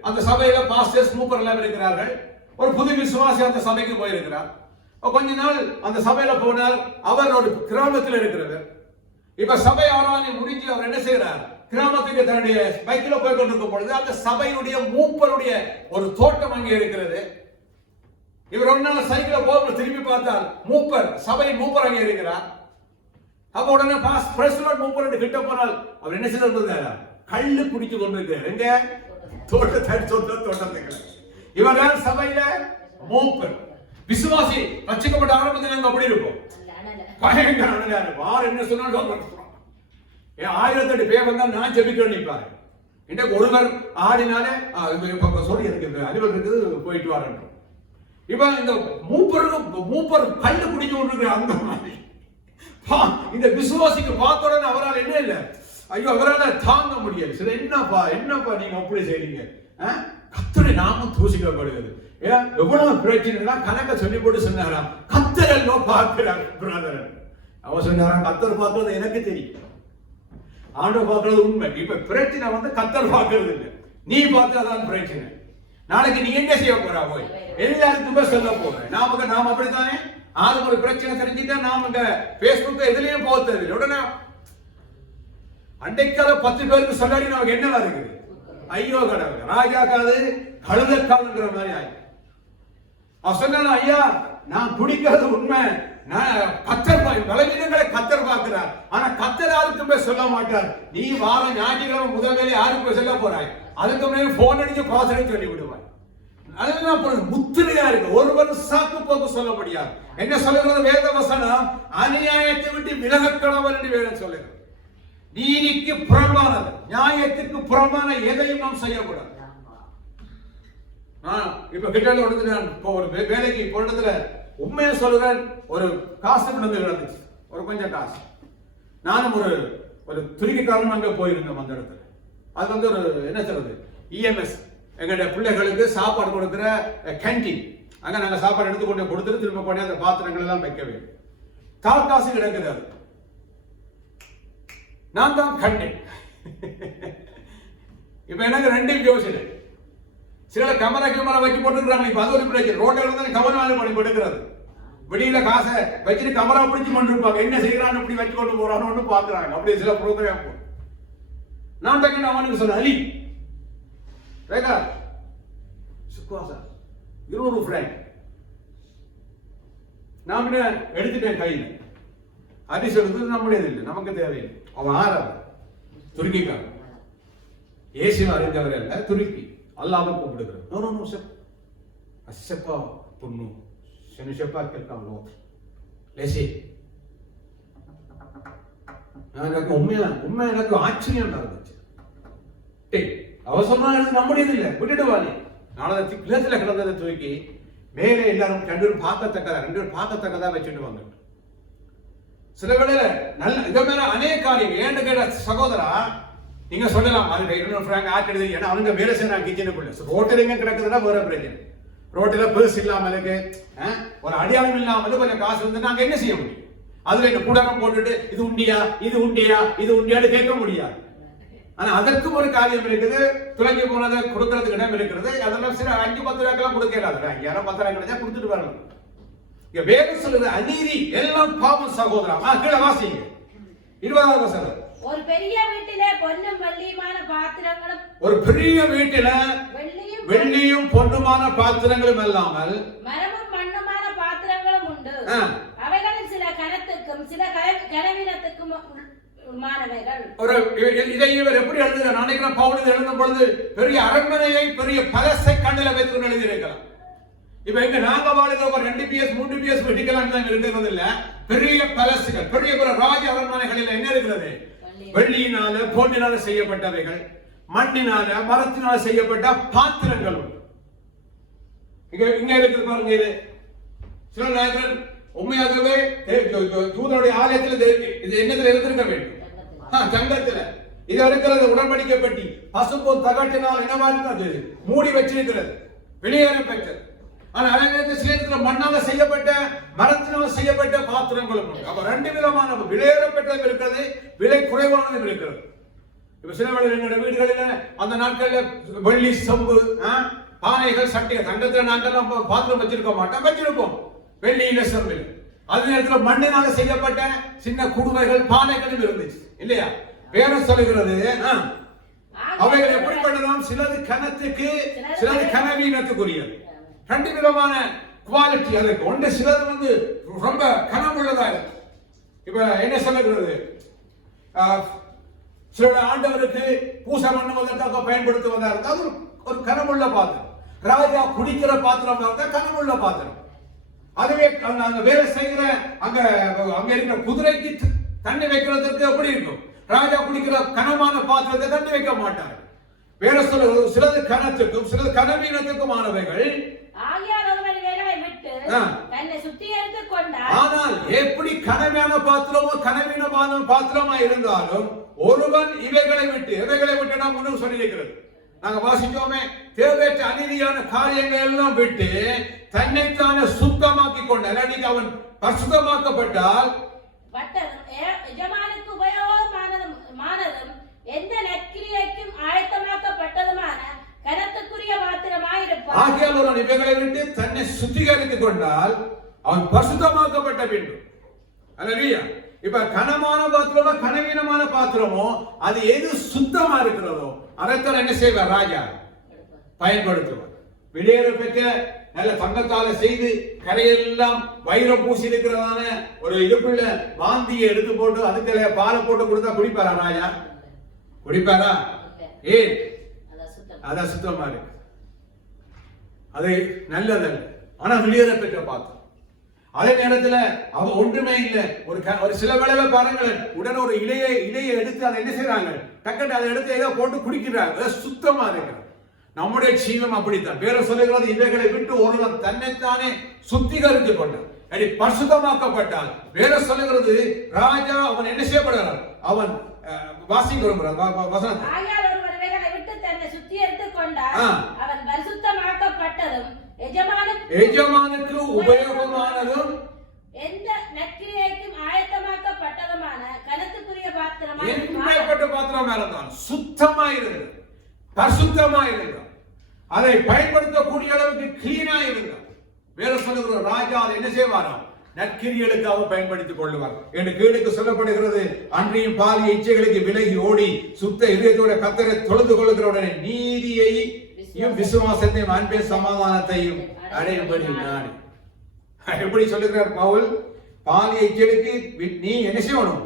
அந்த சபையில பாஸ்டர்ஸ், மூப்பர் எல்லாம் இருக்கிறார்கள். ஒரு புது விசுவாசி அந்த சபைக்கு போயிருக்கிறார். கொஞ்ச நாள் அந்த சபையில போனால் அவர் ஒரு கிராமத்தில் இருக்கிறவர். இப்ப சபை ஆராய்ச்சி முடிஞ்சு அவர் என்ன செய்கிறார்? கிராமத்துக்கு தன்னுடைய பைக்கில் போய் கொண்டிருக்கும் பொழுது அந்த சபையுடைய மூப்பருடைய ஒரு தோட்டம் அங்கே இருக்கிறது. இவர் ஒரு நாள் சைக்கிள போக திரும்பி பார்த்தால் மூப்பர், சபையின் மூப்பர் அங்கே இருக்கிறார். அப்ப உடனே பிரசிடன்ட் மூப்பர் கிட்ட போனால் அவர் என்ன செய்தார்? கள்ளு குடிச்சு கொண்டிருக்கிறார். எங்க? தோட்டத்துக்கு. இவர் தான் சபையில மூப்பர். விசுவாசி ரட்சிக்கப்பட்ட ஆரம்பத்தில் அப்படி இருக்கும். பயங்கர வார் என்ன சொன்னாலும் 1008 பேர் வந்தா நான் ஜெபிக்க நிற்பாரு. இன்றைக்கு ஒருவர் ஆடினாலே சொல்லி இருக்கு, அறிவல் இருக்குது, போயிட்டு வரணும். இப்ப இந்த மூப்பர் கல்லு குடிச்சு கொண்டிருக்கிற அந்த மாதிரி இந்த விசுவாசிக்கு பார்த்த உடனே அவரால் என்ன இல்லை, ஐயோ அவரால் தாங்க முடியல. சில என்னப்பா நீங்க அப்படி செய்றீங்க? கர்த்தருடைய நாமம் தூசிக்கப்படுகிறது. எவ்வளவு பிரச்சனை கணக்க சொல்லி போட்டு சொன்னாராம், கர்த்தர் எல்லாம் பார்க்கிறார். பிரதர் அவன் சொன்னாராம், கர்த்தர் பார்க்கிறது எனக்கு தெரியும், ஆண்டவர் பார்க்கிறது உண்மை. இப்ப பிரச்சனை வந்து கர்த்தர் பார்க்கிறது இல்லை, நீ பார்த்தாதான் பிரச்சனை. நாளைக்கு நீ என்ன செய்ய போறா போய் எல்லாருக்குமே சொல்ல போற. நாம அப்படித்தானே ஆளுக்கு ஒரு பிரச்சனை தெரிஞ்சுட்டா நாம இங்க பேஸ்புக் எதுலயும் போகிறது உடனே அன்றைக்கால 10 பேருக்கு சொல்லாடி நமக்கு என்னவா இருக்குது? ஐயோ கடவுள், ராஜா காது கழுத காதுங்கிற மாதிரி ஆயி அவன் சொன்னா, ஐயா நான் குடிக்கிறது உண்மை, நான் கத்தர் பலவீனங்களை கத்தர் பார்க்கிறார், ஆனா கத்தர் யாருக்குமே சொல்ல மாட்டார். நீ வார ஞாயிற்றுக்கிழமை முதல் வேலை யாருக்கு சொல்ல போறாய்? அதுக்கு முன்னாடி போன் அடிச்சு பாசனை சொல்லி விடுவாய். அதெல்லாம் முத்திரையா இருக்கு. ஒருவரும் சாக்கு போக்கு சொல்ல முடியாது. என்ன சொல்லுகிறது வேத வசனம்? அநியாயத்தை விட்டு விலகக்கடவர் என்று வேதம் சொல்லுகிறது. நீதிக்கு புறம்பானது, நியாயத்துக்கு புறம்பான எதையும் நாம் செய்யக்கூடாது. இப்ப கிட்ட ஒரு வேலைக்கு போனதுல உண்மையை சொல்லுறேன், ஒரு காசு கிடந்துச்சு, ஒரு கொஞ்சம் காசு. நானும் ஒரு துருக்கிக்காரன் அங்க போயிருந்தோம். அந்த இடத்துல அது ஒரு என்ன சொல்றது, இஎம்எஸ், எங்களுடைய பிள்ளைகளுக்கு சாப்பாடு கொடுக்கிற கேன்டீன். அங்க நாங்க சாப்பாடு எடுத்து கொண்டு கொடுத்துட்டு திரும்ப கொண்டு அந்த பாத்திரங்கள் எல்லாம் வைக்க வேண்டும். காசு கிடக்குது. அது நான் தான் கண்டேன். இப்ப எனக்கு ரெண்டு யோசனை. சில கேமரா வச்சு போட்டுருக்காங்க. இப்ப அது ஒரு பிரச்சனை. ரோட்ல இருந்து கவனம் பண்ணி கொடுக்கிறது. வெளியில காசை வச்சுட்டு கமரா பிடிச்சு கொண்டிருப்பாங்க. என்ன செய்யறான்னு இப்படி வச்சு கொண்டு போறான்னு பாக்குறாங்க. அப்படி சில ப்ரோக்ராம் போகும். நான் டக்குன்னு அவனுக்கு சொன்ன, அலி ரேகா சுக்குவாசா 200 ஃப்ராங்க் நான் எடுத்துட்டேன் கையில். அடி சொல்றது நம்முடையது இல்லை, நமக்கு தேவையில்லை. அவன் ஆறாவது துருக்கிக்காரன், ஏசியா அறிந்தவர் அல்ல, துருக்கி. அல்லாம கூப்பிடுகிறார். அசப்பா பொண்ணு செனுஷப்பா கேட்காம லேசி. எனக்கு உண்மை எனக்கு ஆச்சரியம் இருந்துச்சு. அவசரமா எனக்கு நம்முடையது இல்லை, விட்டுடுவானே. நாளை கிளத்துல கிடந்ததை தூக்கி மேலே எல்லாரும் ரெண்டு பார்க்கத்தக்கதா வச்சுட்டு வாங்க. சில வேளையில நல்ல இதை மேல அநேக காரியம். ஏன்னு கேட்ட சகோதரா, நீங்க சொல்லலாம் அது 200 ஃப்ராங்க் ஆக்கிடுது. ஏன்னா அவங்க வேலை செய்யறாங்க கிச்சனுக்குள்ள. ரோட்டில் எங்க கிடக்குதுன்னா வேற பிரச்சனை. ரோட்டில் பெருசு இல்லாமலுக்கு ஒரு அடையாளம் இல்லாமல் கொஞ்சம் காசு வந்து நாங்க என்ன செய்ய முடியும்? அதுல இந்த கூடாரம் போட்டுட்டு இது உண்டியா இது உண்டியா இது உண்டியான்னு கேட்க முடியாது. ஆனா அதற்கும் ஒரு காரியம் இருக்குது. துளைஞ்சு போனதை கொடுக்கறதுக்கு இடம் இருக்கிறது. அதெல்லாம் சில 5-10 ரூபாய்க்கெல்லாம் கொடுக்கல. 5,000-10,000 கிடைச்சா கொடுத்துட்டு வரணும். இங்க வேதம் சொல்லுது அநீதி எல்லாம் பாவம் சகோதரா. கீழே வாசிங்க 20வது வசனம். ஒரு பெரிய வீட்டிலே பொன்னும் வெள்ளியுமான பாத்திரங்களும், ஒரு பெரிய வீட்டில வெள்ளியும் பொன்னுமான பாத்திரங்களும் இல்லாமல் மரமும் மண்ணுமான பாத்திரங்களும் உண்டு. அவைகளில் சில கனத்துக்கும் சில கனவீனத்துக்கும் மாணவர்கள். ஒரு இதை இவர் எப்படி எழுதுற? நினைக்கிற பவுல் எழுதும் பொழுது பெரிய அரண்மனையை பெரிய பலசை கண்ணில வைத்து எழுதியிருக்கலாம். இப்ப எங்க நாங்க வாழ்கிற ஒரு 2 PS 3 PS வெடிக்கலாம் இருக்கிறது இல்ல. பெரிய பலசுகள், பெரிய ராஜ அரண்மனைகளில் என்ன இருக்கிறது? வெள்ளியினால பொன்னினால செய்யப்பட்டவைகள், மண்ணினால மரத்தினால செய்யப்பட்ட பாத்திரங்கள் உண்டு. இங்க இருக்குது பாருங்க. இது சில நாயகர்கள் உண்மையாகவே தூதனுடைய ஆலயத்தில் இது என்னத்துல இருந்திருக்க வேண்டும்? சங்கத்துல இது இருக்கிறது. உடன்படிக்கை பெட்டி பசும்பொன் தகட்டினால் என்னவா இருக்கிறது? மூடி வச்சிருக்கிறது, வெளியேற பெற்றது. ஆனா அதே மண்ணால செய்யப்பட்ட மரத்தினால் செய்யப்பட்ட பாத்திரங்களும் உண்டு. அப்ப 2 விதமான விலையேறப்பட்டதும் இருக்கிறது, விலை குறைவானதும் இருக்கிறது. இப்ப சில வேளையில் எங்களுடைய வீடுகளில் அந்த நாட்களில் வெள்ளி சொம்பு பானைகள் சட்டைகள் தங்கத்துல நாங்கெல்லாம் பாத்திரம் வச்சிருக்க மாட்டோம், வச்சிருப்போம் வெள்ளியில செம்பில். அது நேரத்தில் மண்ணினால செய்யப்பட்ட சின்ன குடுவைகள் பானைகளும் இருந்துச்சு இல்லையா? வேற சொல்லுகிறது அவைகள் எப்படிப்பட்டதாம்? சிலது கனத்துக்கு சிலது கனவீனத்துக்குரியது. 2 விதமான குவாலிட்டி அதுக்கு ஒன்று. சிலது ரொம்ப கனமுள்ளதா இருக்கு. இப்ப என்ன சொல்லுகிறது? சில ஆண்டவருக்கு பூசை பண்ணுவதற்காக பயன்படுத்துவதா இருந்தா அது ஒரு கனமுள்ள பாத்திரம். ராஜா குடிக்கிற பாத்திரம் இருந்தா கனமுள்ள பாத்திரம். அதுவே அங்க வேலை செய்கிற அங்க இருக்கிற குதிரைக்கு தண்ணி வைக்கிறதுக்கு எப்படி இருக்கும்? ராஜா குடிக்கிற கனமான பாத்திரத்தை தண்ணி வைக்க மாட்டார். வேற சொல்ல சிலது கனத்துக்கும் சிலது கனவீனத்துக்கும் ஆனவைகள். ஆனால் எப்படி கனமான பாத்திரமோ கனவீனமான பாத்திரமா இருந்தாலும் ஒருவன் இவைகளை விட்டு நாம் முன்னும் சொல்லியிருக்கிறது. நாங்க வாசிச்சோமே, தேவையற்ற அநீதியான காரியங்கள் எல்லாம் விட்டு தன்னைத்தானே சுத்தமாக்கி கொண்ட அவன் பரிசுத்தமாக்கப்பட்டால் எஜமானுக்கு உபயோகமானதும் எந்த நற்கிரியைக்கும் ஆயத்தமாக்கப்பட்டதுமான கனத்துக்குரிய பாத்திரமாயிருப்பான். ஆகியால் ஒரு இவைகளை விட்டு தன்னை சுத்திகரித்துக் கொண்டால் அவன் பரிசுத்தமாக்கப்பட்ட வேண்டும். அல்லேலூயா. இப்ப கனமான பாத்திரமோ கனவீனமான பாத்திரமோ அது எது சுத்தமா இருக்கிறதோ அதைத்தான் என்ன செய்வார்? ராஜா பயன்படுத்துவார். வெளியேற பெற்ற நல்ல தங்கத்தால செய்து கரையெல்லாம் வைரம் பூசி இருக்கிறதான ஒரு இதுக்குள்ள வாந்தியை எடுத்து போட்டு அதுக்கு பாலை போட்டு கொடுத்தா குடிப்பாரா ராஜா? குடிப்பாரா? ஏன்? அதான் சுத்தமா இருக்கு, அது நல்லதல்ல. ஆனா வெளியேற பெற்ற பாத்திரம் அதே நேரத்துல அவ ஒன்றுமே இல்லை. ஒரு சில வேளையில பாருங்கள், உடனே ஒரு இலையை எடுத்து அதை என்ன செய்யறாங்க? டக்கட்டு அதை எடுத்து ஏதோ போட்டு குடிக்கிறாங்க. சுத்தமா இருக்கிறாங்க. நம்முடைய ஜீவம் அப்படித்தான். வேற சொல்லுகிறது, இவைகளை விட்டு ஒருவன் தன்னைத்தானே சுத்திகரித்துக் கொண்டான், பரிசுத்தமாக்கப்பட்டான். வேற சொல்லுகிறது, ராஜா அவன் என்ன செய்யப்படுகிறான்? அவன் வாசிக்க விரும்புகிறான் வசனத்தை. அவன் பரிசுத்தமாக்கப்பட்டதும் எஜமானுக்கு உபயோகமானதும் எந்த நற்கிரியைக்கும் ஆயத்தமாக்கப்பட்டதுமான கனத்துக்குரிய பாத்திரமாக எப்படிப்பட்ட பாத்திரமா இருந்தான்? சுத்தமா இருந்தான், பரிசுத்தமா இருந்தான், அதை பயன்படுத்தக்கூடிய அளவுக்கு கிளீனா இருந்தான். வேற சொல்லுகிற ராஜா அதை என்ன செய்வாராம்? நற்கிரியலுக்காக பயன்படுத்திக் கொள்ளுவார் என்று கீழுக்கு சொல்லப்படுகிறது. அன்றையும் பாலிய இச்சைகளுக்கு விலகி ஓடி சுத்த இதயத்தோட கர்த்தரை தொழுது கொள்ளுகிறவுடனே நீதியையும் விசுவாசத்தையும் அன்பே சமாதானத்தையும் அடையும்படி நாடி. எப்படி சொல்லுகிறார் பவுல்? பாலிய இச்சைகளுக்கு நீ என்ன செய்யணும்?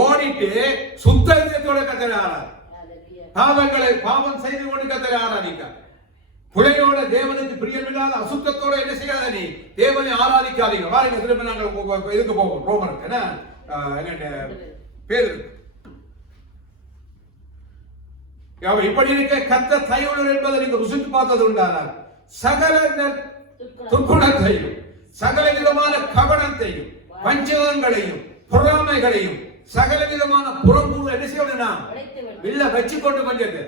ஓடிட்டு சுத்த இதயத்தோட கர்த்தரை ஆராதி. பாவம் செய்து கொண்டு கர்த்தரை ஆராதிக்க. புலையோட தேவனுக்கு பிரியமில்லாத அசுத்தத்தோட என்ன செய்யாத நீ தேவனை ஆராதிக்காதீங்க. வாருங்க திரும்ப நாங்கள் இதுக்கு போவோம். ரோமருக்கு என்ன பேர் இப்படி இருக்க கத்த தயவுள்ளவர் என்பதை நீங்க ருசித்து பார்த்தது உண்டானால் சகல துர்க்குணத்தையும் சகல விதமான கவனத்தையும் வஞ்சகங்களையும் பொறாமைகளையும் சகல விதமான புறம்பூர்வ என்ன செய்யணும்னா இல்ல வச்சுக்கொண்டு கொஞ்சத்தை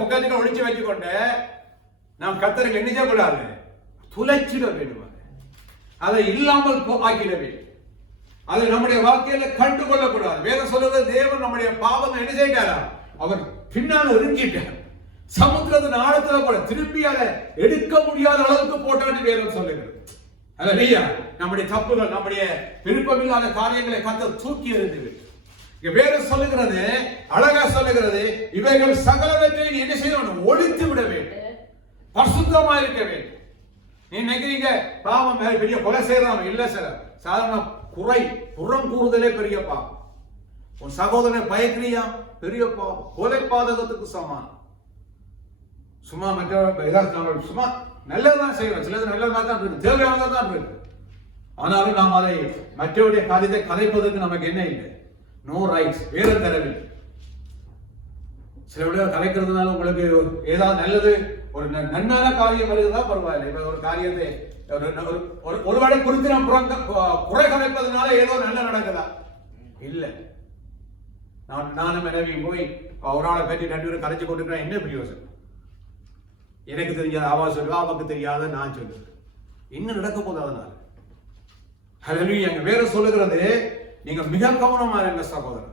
பொக்கத்துக்கு ஒழிச்சு வச்சுக்கொண்டு நாம் கர்த்தருக்கு என்ன செய்யக்கூடாது? துளைச்சிட வேண்டும். அதை இல்லாமல் ஆக்கிட வேண்டும். அதை நம்முடைய வாழ்க்கையில கண்டு கொள்ளக்கூடாது. வேதம் சொல்றது, தேவன் நம்முடைய பாவம் என்ன செய்தாரா? அவர் பின்னால் இருக்கிட்டார். சமுத்திரத்தின் ஆழத்துல கூட திரும்பி அதை எடுக்க முடியாத அளவுக்கு போட்டான்னு வேதம் சொல்லுகிறது. அல்லேலூயா. நம்முடைய தப்புகள், நம்முடைய விருப்பமில்லாத காரியங்களை கர்த்தர் தூக்கி எறிந்து வேதம் சொல்லுகிறது, அழகா சொல்லுகிறது, இவைகள் சகலவற்றையும் என்ன செய்யணும்? ஒழித்து விட வேண்டும், பரிசுத்தமா இருக்க வேண்டும். நீ நினைக்கிறீங்க பாவம் பெரிய கொலை செய்யறான்? இல்ல சார், சாதாரண குறை புறம் கூறுதலே பெரிய பாவம். உன் சகோதரனை பயக்கிறியா? பெரிய பாவம். கொலை பாதகத்துக்கு சமானம். சும்மா மற்ற சும்மா நல்லதான் செய்யறோம், சிலது நல்லதா தான் இருக்கு, தேவையானதான் தான் இருக்கு. ஆனாலும் நாம் அதை மற்றவருடைய காரியத்தை கதைப்பதற்கு நமக்கு என்ன இல்லை? No rights. வேற தரவில் சில விட கலைக்கிறதுனால உங்களுக்கு ஏதாவது நல்லது ஒரு நன்மையான காரியம் வருகிறதா பரவாயில்லை. இப்ப ஒரு காரியத்தை ஒருவேளை குறித்து நாம் குறை கலைப்பதனால ஏதோ நல்ல நடக்குதா? இல்ல. நானும் மனைவி போய் ஒரு ஆளை பற்றி 2 பேரும் கலைச்சு கொண்டிருக்கிறேன், என்ன பிரயோசனம்? எனக்கு தெரியாத அவா சொல்லுவா, அவருக்கு தெரியாத நான் சொல்லுவேன். என்ன நடக்க போகுது? அதனால ஹல்லேலூயா. அங்க வேற சொல்லுகிறது, நீங்க மிக கவனமா இருங்க சகோதரர்.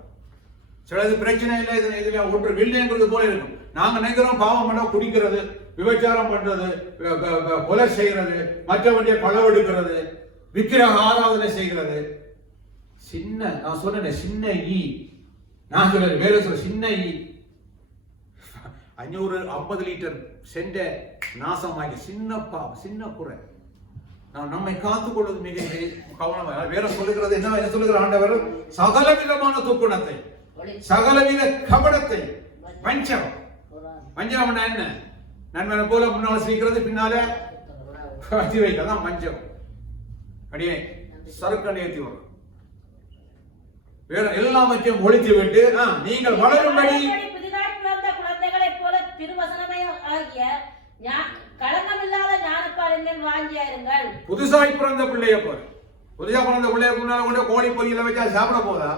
சிலது பிரச்சனை இல்லை, இதுல ஒன்று இல்லைங்கிறது போல இருக்கும். நாங்க நினைக்கிறோம் பாவம் பண்ண குடிக்கிறது, விபச்சாரம் பண்றது, கொலை செய்யறது, மற்றவனுடைய களவெடுக்கிறது, விக்கிரக ஆராதனை செய்கிறது. சின்ன நான் சொன்னேன் சின்ன ஈ, நான் சொல்ல வேற சொல்ல சின்ன ஈ 550 லிட்டர் சென்ற நாசமாகி சின்ன குறை. நான் நம்மை காத்துக் கொள்வது மிக கவனமாக. வேற சொல்லுகிறது என்ன சொல்லுகிற ஆண்டவர்? சகல விதமான துக்குணத்தை, சகலவித கபடத்தை, வஞ்சகம். வஞ்சகம் என்ன? நண்பனை போல முன்னால சீக்கிறது, பின்னால வச்சு வைக்கலாம் வஞ்சகம். அடியே சறுக்கடி ஏற்றி வரும். வேற எல்லாவற்றையும் ஒழித்து விட்டு நீங்கள் வளரும்படி குழந்தைகளை போல திருவசனமே ஆகிய களங்கமில்லாத ஞானப்பால் மேல் வாஞ்சியாயிருங்கள். புதுசாய் பிறந்த பிள்ளைய போல, புதுசா பிறந்த பிள்ளைய முன்னால கூட கோழி பொரியல வச்சா சாப்பிட போதா?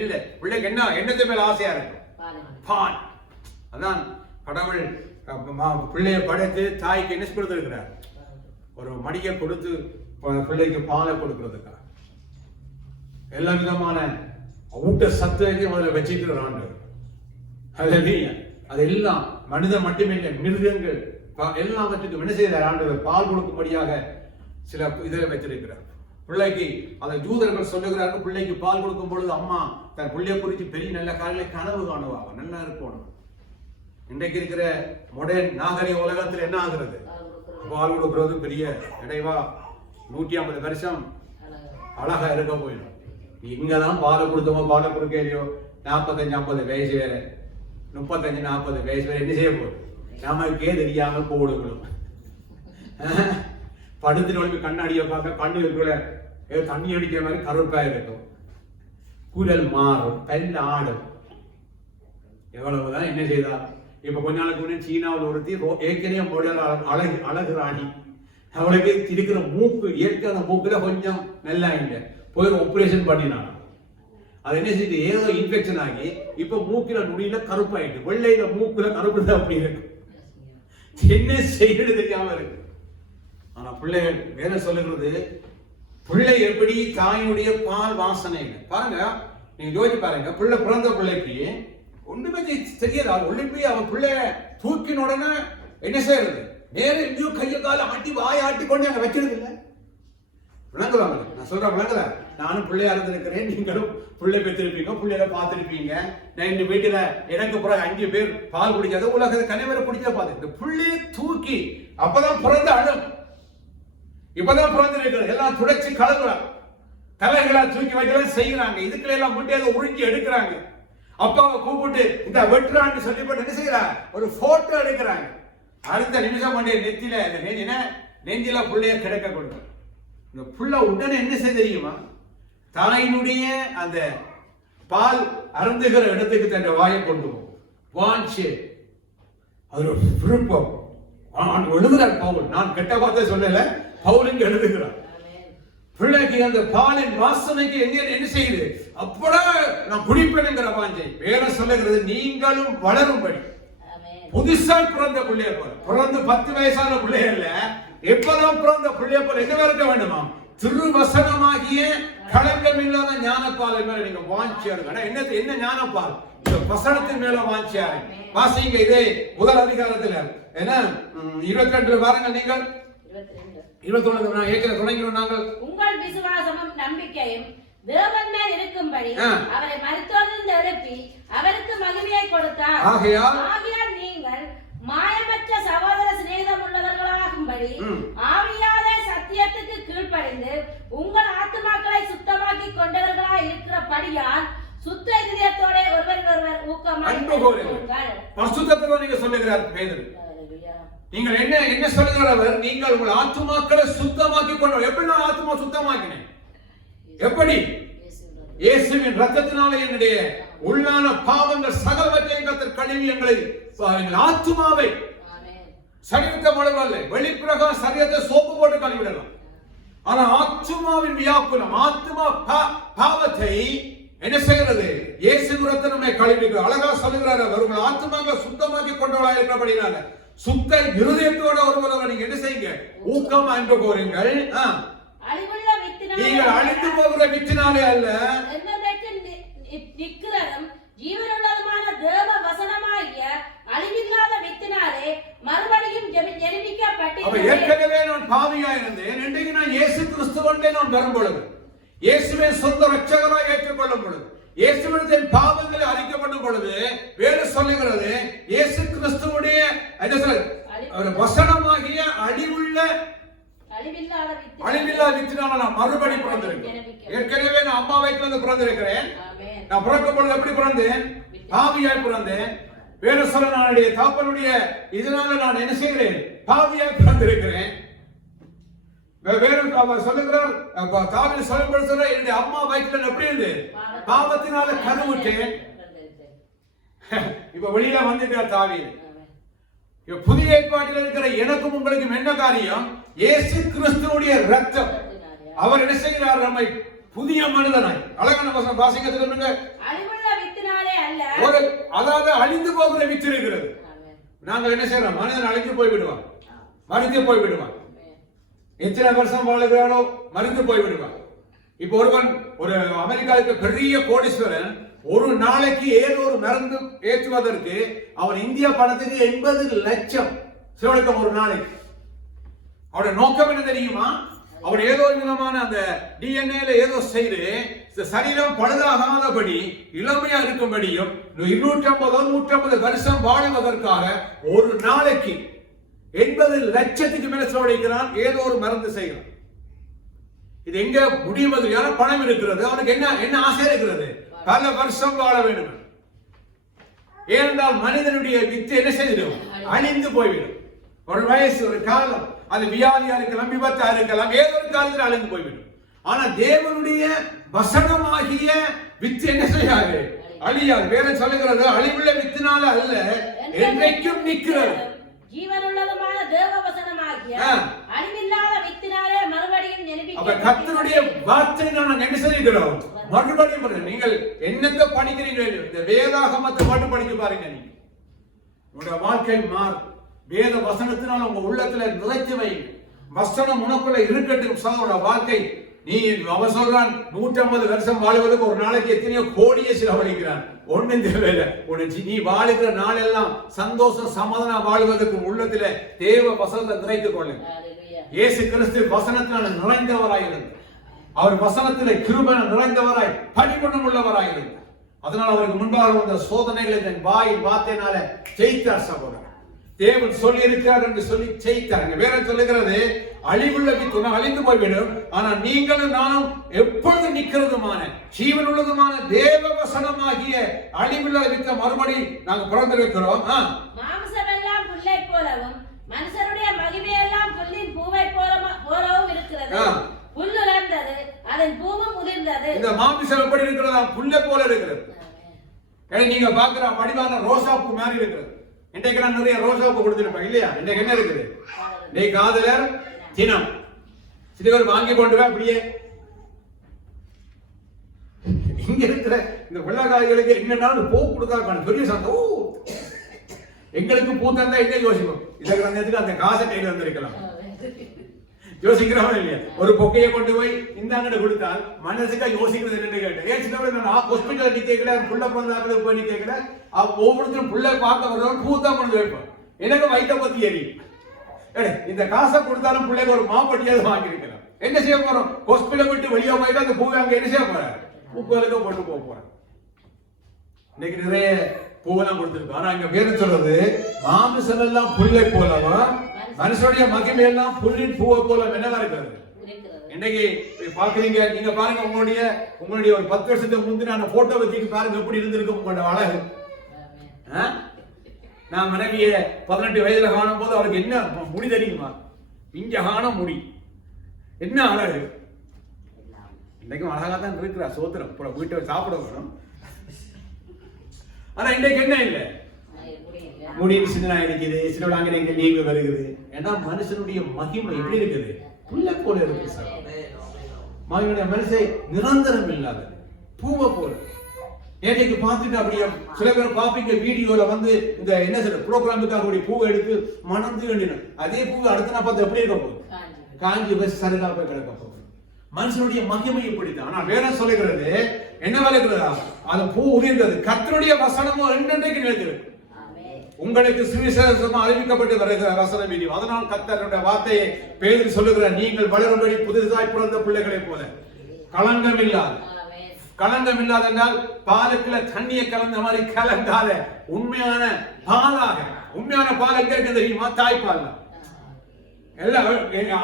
இல்ல. பிள்ளைக்கு என்னத்தை மேல ஆசையா இருக்கு? பால். அதான் கடவுள் பிள்ளைய படைத்து தாய்க்கு என்ன கொடுத்திருக்கிறார்? ஒரு மடியை கொடுத்து பிள்ளைக்கு பாலை கொடுக்கிறதுக்காக எல்லா விதமான ஊட்ட சத்துவத்தையும் அதில் வச்சிருக்கிற ஆண்டு. அது எல்லாம் மனிதன் மட்டுமே இல்லை, மிருகங்கள் எல்லாவற்றுக்கும் என்ன செய்தார் ஆண்டவர்? பால் கொடுக்கும்படியாக சில இதில் வச்சிருக்கிறார். பிள்ளைக்கு அதை யூதர்கள் சொல்லுகிறார்கள், பிள்ளைக்கு பால் கொடுக்கும் பொழுது அம்மா தன் பிள்ளைய குறித்து பெரிய நல்ல காரியங்களை கனவு காணுவாங்க, நல்லா இருக்கணும். இன்றைக்கு இருக்கிற மாடர்ன் நாகரிக உலகத்தில் என்ன ஆகிறது? பால் கொடுக்கிறது பெரிய இடைவா 150 வருஷம் அழகா இருக்க போயிடும். இங்கதான் பாலை கொடுத்தோமோ பாலை கொடுக்கலையோ 45-50 வயசு வேற 35-40 வயசு வேற என்ன செய்ய போகுது? நமக்கே தெரியாம போடுங்களும் படுத்துட்டு கண்ணாடியை பார்க்க கண்ணு இருக்கிற தண்ணி அடிக்கிற மாதிரி கருப்பா இருக்கும், குரல் மாறும், பல்ல ஆடும். எவ்வளவுதான் என்ன செய்தா? இப்ப கொஞ்ச நாளுக்கு முன்னே சீனாவில் ஒருத்தி ஏற்கனவே மொழியால் அழகு ராணி, அவளுக்கு இருக்கிற மூக்கு இயற்கையான மூக்குல கொஞ்சம் நல்லா இல்லை, போய் ஆபரேஷன் பண்ணினாங்க. அது என்ன செய்யுது? ஏதோ இன்ஃபெக்ஷன் ஆகி இப்ப மூக்கில நுனியில கருப்பாயிட்டு, வெள்ளையில மூக்குல கருப்பு தான் அப்படி இருக்கு. என்ன செய்யறது தெரியாம இருக்கு. ஆனா பிள்ளைகள் வேற சொல்லுகிறது, பிள்ளை எப்படி தாயினுடைய பால் வாசனை பாருங்க. நீங்க யோசிச்சு பாருங்க, பிள்ளை பிறந்த பிள்ளைக்கு ஒண்ணுமே தெரியாது. ஒளிப்பி அவன் பிள்ளைய தூக்கின உடனே என்ன செய்யறது? நேர எங்கேயோ கையை கால ஆட்டி வாய் ஆட்டி கொண்டு அங்க வச்சிருது இல்லை. விளங்குவாங்க நான் சொல்றேன், விளங்குல. நானும் பிள்ளையா இருந்திருக்கிறேன், நீங்களும் பிள்ளை பெற்றிருப்பீங்க, பிள்ளைய பார்த்திருப்பீங்க. நான் இந்த வீட்டுல எனக்கு பிறகு 5 பேர் பால் குடிக்காத உலகத்தை கனைவரை குடிக்க பார்த்து இந்த பிள்ளைய தூக்கி அப்பதான் பிறந்த அழும், இப்பதான் பிறந்திருக்கிறது. எல்லாம் துடைச்சு கலங்குறாங்க, தலைகளா தூக்கி வைக்கலாம் செய்யறாங்க, இதுக்குள்ள எல்லாம் முட்டையை உறிஞ்சி எடுக்கிறாங்க. அப்பாவை கூப்பிட்டு இந்த வெட்டுறான்னு சொல்லி போட்டு என்ன செய்யறாங்க? ஒரு போட்டோ எடுக்கிறாங்க. அடுத்த நிமிஷம் பண்ணி நெத்தில நெஞ்சில பிள்ளைய கிடைக்க கொடுக்கும். இந்த புள்ள உடனே என்ன செய்ய தெரியுமா? தாயினுடைய அந்த பால் அருந்துகிற இடத்துக்கு தன் வாயை கொண்டு போகும். வாஞ்சு அது ஒரு விருப்பம். எழுதுறார் பவுல், நான் கெட்ட வார்த்தை சொல்லல, பவுலுக்கு எழுதுகிறார். பிள்ளைக்கு அந்த பாலின் வாசனைக்கு என்ன செய்யுது? அப்படா நான் குடிப்பேனுங்கிற வாஞ்சை. வேற சொல்லுகிறது, நீங்களும் வளரும்படி. புதுசா பிறந்த பிள்ளைய போல, பிறந்து 10 வயசான பிள்ளைகள்ல எப்பதான் பிறந்த பிள்ளைய போல என்ன இருக்க வேண்டுமா? திருவசனமாகிய களங்கம் இல்லாத ஞானப்பால் மேல நீங்க வாஞ்சியாருங்க. என்ன ஞானப்பால்? இந்த வசனத்தின் மேல வாஞ்சியாரு. வாசிங்க இதே முதல் அதிகாரத்துல என்ன 22 வாரங்கள், நீங்கள் 21 நான் ஏற்கனவே தொடங்கினோம். நாங்கள் உங்கள் விசுவாசமும் நம்பிக்கையும் தேவன் மேல் இருக்கும்படி அவரை மருத்துவத்திலிருந்து எழுப்பி அவருக்கு மகிமையை கொடுத்தார். ஆகையால் நீங்கள் மாயமற்ற சகோதர சிநேகம் உள்ளவர்களாகும்படி ஆவியாலே சத்தியத்துக்கு கீழ்ப்படிந்து உங்கள் ஆத்துமாக்களை சுத்தமாக்கி கொண்டவர்களாய் இருக்கிறபடியால் சுத்த இதயத்தோட ஒருவருக்கொருவர் ஊக்கமாய் பரிசுத்தத்தோட நீங்க சொல்லுகிறார் பேதுரு. நீங்கள் என்ன சொல்லுகிறவர்? நீங்கள் உங்கள் ஆத்துமாக்களை சுத்தமாக்கி கொண்டவர். எப்படி நான் ஆத்துமா சுத்தமாக்கினேன்? எப்படி? இயேசுவின் ரத்தத்தினாலே என்னுடைய உள்ளான பாவங்கள் சகலவற்றையும் கர்த்தர் கழுவி எங்கள் ஆத்துமாவை சரீரத்தை முழுவல்ல, வெளிப்பிரகார சரீரத்தை சோப்பு போட்டு கழுவிடலாம். ஆனா ஆத்துமாவின் வியாக்குலம், ஆத்துமா பாவத்தை என்ன செய்கிறது? இயேசு ரத்தமே கழுவிக்கு அழகா சொல்லுகிறார். உங்கள் ஆத்துமாவை சுத்தமாக்கி கொண்டவளா இருக்கிறபடினால சுத்த இருதயத்தோட ஒருவர் நீங்க என்ன செய்யுங்க? ஊக்கம் அன்பு கோருங்கள். நீங்கள் அழிந்து போகிற வித்தினாலே அல்ல, ஜீவனுள்ளதுமான தேவ வசனமாகிய அழிவில்லாத வித்தினாலே மறுபடியும் ஜெனிப்பிக்கப்பட்டு. ஏற்கனவே நான் பாவியா இருந்தேன், இன்றைக்கு நான் இயேசு கிறிஸ்துவண்டே நான் வரும் பொழுது, இயேசுவை சொந்த ரட்சகராக ஏற்றுக்கொள்ளும் பொழுது, இயேசுவின் பாவங்களை அறிக்கப்படும் பொழுது வேறு சொல்லுகிறது, இயேசு கிறிஸ்துவுடைய வசனமாகிய அழிவில்லா வித்தினால நான் மறுபடி பிறந்திருக்கிறேன். ஏற்கனவே நான் அம்மா வயிற்றிலிருந்து பிறந்திருக்கிறேன். நான் பிறக்கும் பொழுது எப்படி பிறந்தேன்? பாவியாய் பிறந்தேன். வேறு சொல்ல நான் தாப்பனுடைய இதனால நான் என்ன செய்கிறேன்? பாவியாய் பிறந்திருக்கிறேன். வேறு சொல்லுகிறார், தாவீது சொல்லுகிற என்னுடைய அம்மா வயிற்றில் எப்படி இருந்து பாவத்தினால கருவுற்றேன். இப்ப வெளியில வந்துட்டார் தாவீது. புதிய ஏற்பாட்டில் இருக்கிற எனக்கும் உங்களுக்கும் என்ன காரியம்? இயேசு கிறிஸ்துவுடைய ரத்தம். அவர் என்ன செய்கிறார்? நம்மை புதிய மனிதனாய். அழகான வசனம் வாசிக்க சொல்லுங்க. அதாவது அழிந்து போகிற வித்து இருக்கிறது. நாங்கள் என்ன செய்யறோம்? மனிதன் அழிந்து போய்விடுவான், மறித்து போய்விடுவான். எத்தனை வருஷம் வாழ்கிறானோ மறித்து போய்விடுவான். இப்ப ஒரு அமெரிக்காவுக்கு பெரிய கோடீஸ்வரன் ஒரு நாளைக்கு 700 மருந்து ஏற்றுவதற்கு அவன் இந்திய பணத்துக்கு 80 லட்சம் சிலவளுக்கு ஒரு நாளைக்கு. அவருடைய நோக்கம் என்ன தெரியுமா? அவர் ஏதோ விதமான அந்த டிஎன்ஏல ஏதோ செய்து சரீரம் பழுதாகாதபடி இளமையா இருக்கும்படியும் 250 வருஷம் வாழுவதற்காக ஒரு நாளைக்கு 80 லட்சத்துக்கு மேல செலவழிக்கிறான். ஏதோ ஒரு மருந்து செய்கிறான். இது எங்க முடிவதுயான பணம் இருக்கிறது. அவனுக்கு என்ன ஆசை இருக்கிறது? பல வருஷம் வாழ வேண்டும். ஏனென்றால் மனிதனுடைய வித்து என்ன செய்திடும்? அழிந்து போய்விடும். ஒரு வயசு, ஒரு காலம், அது வியாதியா இருக்கலாம், விபத்தா இருக்கலாம், ஏதோ ஒரு காலத்தில் அழிந்து போய்விடும். ஆனா தேவனுடைய வசனமாகிய வித்து என்ன செய்யாது? அழியாது. வேதம் சொல்லுகிறது, அழிவுள்ள வித்தினால அல்ல, என்றைக்கும் நிற்கிறது. ஜீவனுள்ளதுமான தேவ வசனமாகிய அழிவில்லாத வித்தினாலே மறுபடியும் அப்ப கர்த்தருடைய வார்த்தையை நாம் என்ன செய்கிறோம்? மறுபடியும். நீங்கள் என்னத்தை படிக்கிறீர்கள்? இந்த வேதாகமத்தை மட்டும் படிக்க பாருங்க. நீங்க உங்களுடைய வாழ்க்கை மாறும். வேத வசனத்தினால் உங்க உள்ளத்துல நிறைத்து வை. வசனம் உனக்குள்ள இருக்கட்டும். சகோதர வாழ்க்கை நீ அவன் சொல்றான் 150 வருஷம் வாழ்வதற்கு ஒரு நாளைக்கு எத்தனையோ கோடியை செலவழிக்கிறான். ஒன்னும் தேவையில்லை. நீ வாழுகிற நாளெல்லாம் சந்தோஷம் சமாதானம் வாழ்வதற்கு உள்ளத்துல தேவ வசனத்தை நிறைத்துக் கொள்ளுங்க. இயேசு கிறிஸ்து வசனத்தினால் நிறைந்தவராயிருந்தார். அவர் வசனத்திலே கிருபை நிறைந்தவராய் பரிபூரணம் உள்ளவராயிருந்தார். அதனால் அவருக்கு முன்பாக வந்த சோதனைகளை தன் வாயின் வார்த்தையினால ஜெயித்தார். சகோதரர், தேவன் சொல்லி இருக்கிறார் என்று சொல்லி ஜெயித்தார். வேற சொல்லுகிறது, அழிவுள்ள வித்து அழிந்து போய்விடும், ஆனா நீங்களும் நானும் எப்பொழுது நிற்கிறதுமான ஜீவன் உள்ளதுமான தேவ வசனமாகிய அழிவுள்ள வித்த மறுபடி நாங்க பிறந்திருக்கிறோம். மாம்சமெல்லாம் புல்லை போலவும் மனுஷருடைய மகிமையெல்லாம் புல்லின் பூவை போலவும் இருக்கிறது. புல்லு உலர்ந்தது, அதன் பூவும் உதிர்ந்தது. இந்த மாமிசம் எப்படி இருக்கிறதா? புல்லை போல இருக்கிறது. நீங்க பாக்குற வடிவான ரோசா பூ மாதிரி இருக்கிறது. இன்றைக்கு நான் நிறைய ரோசா பூ கொடுத்திருப்பேன் இல்லையா? இன்றைக்கு என்ன இருக்குது? நீ காதலர் தினம் சிறுவர் வாங்கி கொண்டு அப்படியே இங்க இருக்கிற இந்த வெள்ளக்காய்களுக்கு என்னன்னாலும் பூ கொடுத்தா பெரிய சந்தோஷம். எங்களுக்கு பூ தந்தா எங்க யோசிப்போம்? இதுக்கு அந்த காசை கையில வந்திருக்கலாம். யோசிக்கிறவன் இல்லையா? ஒரு பொக்கையை கொண்டு போய் இந்தாங்க கொடுத்தால் மனசுக்கா யோசிக்கிறது என்னன்னு கேட்டேன். ஏன் சின்ன ஹாஸ்பிட்டல் நிக்கல, புள்ள பிறந்தாக்களுக்கு போய் நிக்கல, ஒவ்வொருத்தரும் புள்ள பார்க்க வர்றவன் பூ தான் கொண்டு வைப்போம். எனக்கு வயிற்ற பத்தி ஏறி இந்த காசை கொடுத்தாலும் பிள்ளைக்கு ஒரு மாப்பட்டியாவது வாங்கியிருக்கலாம். என்ன செய்ய போறோம்? ஹாஸ்பிட்டல் விட்டு வெளியே போயிட்டு அந்த பூவை அங்க என்ன செய்ய போறாரு? பூக்களுக்கு போட்டு போக போறேன். இன்னைக்கு நிறைய பூவெல்லாம் கொடுத்திருக்கோம். ஆனா இங்க வேற சொல்றது, மாமிசம் எல்லாம் புல்லை போலவும் மனுஷனுடைய மகிமை எல்லாம் புல்லின் பூவை போல என்னவா இருக்கிறது. இன்னைக்கு பாக்குறீங்க, நீங்க பாருங்க, உங்களுடைய ஒரு 10 வருஷத்துக்கு முந்தின போட்டோ வச்சுட்டு பாருங்க எப்படி இருந்திருக்கும் உங்களோட அழகு. நான் மனைவிய 18 வயதுல காணும் போது அவருக்கு என்ன முடி தெரியுமா? இங்க காண முடி என்ன அழகு. இன்னைக்கும் அழகா தான் இருக்கிறா. சோத்திரம் வீட்டை சாப்பிட வரும். ஆனா இன்றைக்கு என்ன இல்லை, முடியும் சின்ன இருக்குது, சில அங்கே நீங்க வருகிறது. ஏன்னா மனுஷனுடைய மகிமை எப்படி இருக்குது? புல்லை போல இருக்கு சார். மகிமையுடைய மனுஷை நிரந்தரம் இல்லாத பூவை போல. நேற்றைக்கு பார்த்துட்டு அப்படியே சில பேர் பாப்பீங்க வீடியோல வந்து இந்த என்ன சொல்ற ப்ரோக்ராமுக்காக பூவை எடுத்து மணந்து வேண்டினோம். அதே பூவை அடுத்த நான் பார்த்து எப்படி இருக்க போகுது? காஞ்சி வச்சு சருகா போய் கிடக்க போகுது. மனுஷனுடைய மகிமை இப்படித்தான். ஆனா வேற சொல்லுகிறது என்ன இருக்கிறதா? அது பூ உதிர்ந்தது. கர்த்தருடைய வசனமும் என்னென்றைக்கு நிலைத்திருக்கு. உங்களுக்கு சுவிசேஷமா அறிவிக்கப்பட்டு வருகிற வசனம் இது. அதனால் கர்த்தருடைய வார்த்தையை பேதுரு சொல்லுகிறார், நீங்கள் வளரும்படி புதிதாய் பிறந்த பிள்ளைகளை போல களங்கம் இல்லாத. களங்கம் இல்லாத என்றால் பாலுக்குள்ள தண்ணியை கலந்த மாதிரி கலங்காத உண்மையான பாலாக. உண்மையான பால் எங்க இருக்கு தெரியுமா? தாய்ப்பால். எல்லாம்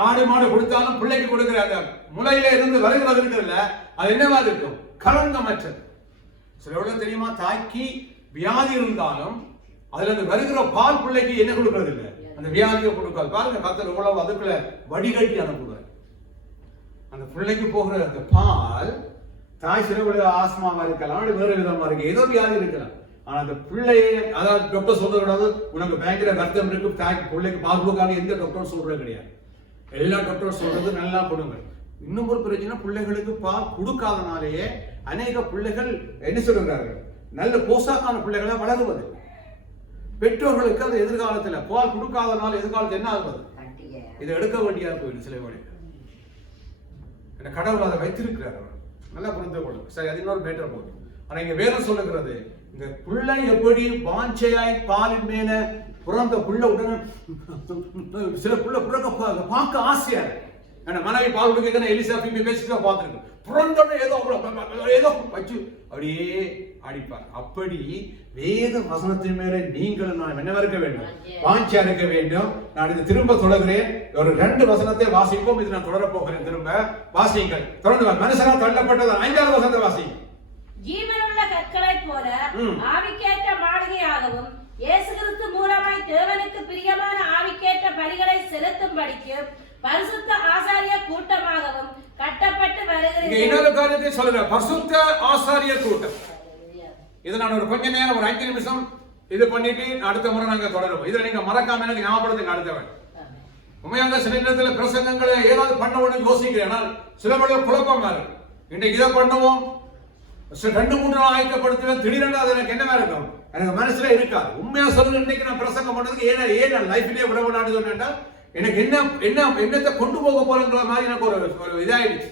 ஆடு மாடு கொடுத்தாலும் பிள்ளைக்கு கொடுக்கிற அந்த முளையில இருந்து வருகிறது இருக்குல்ல, அது என்னவா இருக்கும்? களங்கமற்றது. சில தெரியுமா, தாய்க்கு வியாதி இருந்தாலும் அதுல இருந்து வருகிற பால் பிள்ளைக்கு என்ன கொடுக்கறது இல்லை, அந்த வியாதியை கொடுக்காது. பாருங்க, கர்த்தர் எவ்வளவு அதுக்குள்ள வடிகட்டி அனுப்புவார். அந்த பிள்ளைக்கு போகிற அந்த பால், தாய் சிறுவ ஆஸ்மாவா இருக்கலாம், வேறு விதமா இருக்கு, ஏதோ வியாதி இருக்கலாம். ஆனா அந்த பிள்ளையை, அதாவது டாக்டர் சொல்றது உனக்கு பயங்கர வருத்தம் இருக்கு, தாய்க்கு பிள்ளைக்கு பால் கொடுக்காது எந்த டாக்டரும் சொல்றது கிடையாது. எல்லா டாக்டரும் சொல்றது நல்லா கொடுங்க. இன்னும் ஒரு பிரச்சனை, பிள்ளைகளுக்கு பால் கொடுக்காதனாலேயே அநேக பிள்ளைகள் என்ன சொல்றார்கள், நல்ல போசாக்கான பிள்ளைகளா வளருவது. பெற்றோர்களுக்கு அந்த எதிர்காலத்துல பால் கொடுக்காதனால எதிர்காலத்தில் என்ன ஆகுது, இதை எடுக்க வேண்டியா போயிடும். சில வேலை கடவுள் அதை வைத்திருக்கிறார். நல்லா புரிந்து கொள்ளும். சரி, அது இன்னொரு மேட்டர் போகுது. ஆனா இங்க வேதம் சொல்லுகிறது, இந்த பிள்ளை எப்படி வாஞ்சையாய் பாலின் மேல பிறந்த பிள்ளை உடனே சில பிள்ளை பிறக்க பார்க்க ஆசையா இருக்கு. மனைவி பால் கொடுக்க எலிசா பேசிட்டு பார்த்துருக்கு. பிறந்தோட ஏதோ வச்சு அப்படியே அடிப்பார். அப்படி வேத வசனத்தின் மேல நீங்களும் நான் என்ன இருக்க வேண்டும், வாஞ்சையா இருக்க வேண்டும். நான் இது திரும்ப தொடர்கிறேன். ஒரு 2 வசனத்தை வாசிப்போம். இது நான் தொடர போகிறேன். திரும்ப வாசியுங்கள். தொடர்ந்து மனுஷனா தள்ளப்பட்டது 5வது வசனத்தை வாசிங்க. ஜீவனுள்ள கற்களைப் போல ஆவிக்கேற்ற மாளிகையாகவும் இயேசு கிறிஸ்து மூலமாய் தேவனுக்கு பிரியமான ஆவிக்கேற்ற பலிகளை செலுத்தும்படிக்கு பரிசுத்த ஆசாரிய கூட்டமாகவும் கட்டப்பட்டு வருகிறது. இன்னொரு காரியத்தை சொல்றேன். பரிசுத்த ஆசாரிய கூட்டம். இதை நான் ஒரு கொஞ்ச நேரம் ஒரு 5 நிமிஷம் இது பண்ணிட்டு அடுத்த முறை நாங்க தொடருவோம். இதை நீங்க மறக்காம எனக்கு ஞாபகப்படுத்துங்க. அடுத்தவன் உண்மையாக சில நேரத்தில் பிரசங்கங்களை ஏதாவது பண்ண உடனே யோசிக்கிறேன். ஆனால் சில வேளை குழப்பமா இருக்கு. இன்றைக்கு இதை பண்ணுவோம், 2-3 நாள் ஆயத்தப்படுத்துவேன், திடீரென்று அது எனக்கு என்னவா இருக்கும், எனக்கு மனசுல இருக்காது. உண்மையா சொல்லுங்க, இன்னைக்கு நான் பிரசங்கம் பண்ணதுக்கு ஏன் நான் லைஃப்லயே விட விடாது சொன்னா எனக்கு என்னத்தை கொண்டு போக போறங்கிற மாதிரி எனக்கு ஒரு இதாயிடுச்சு.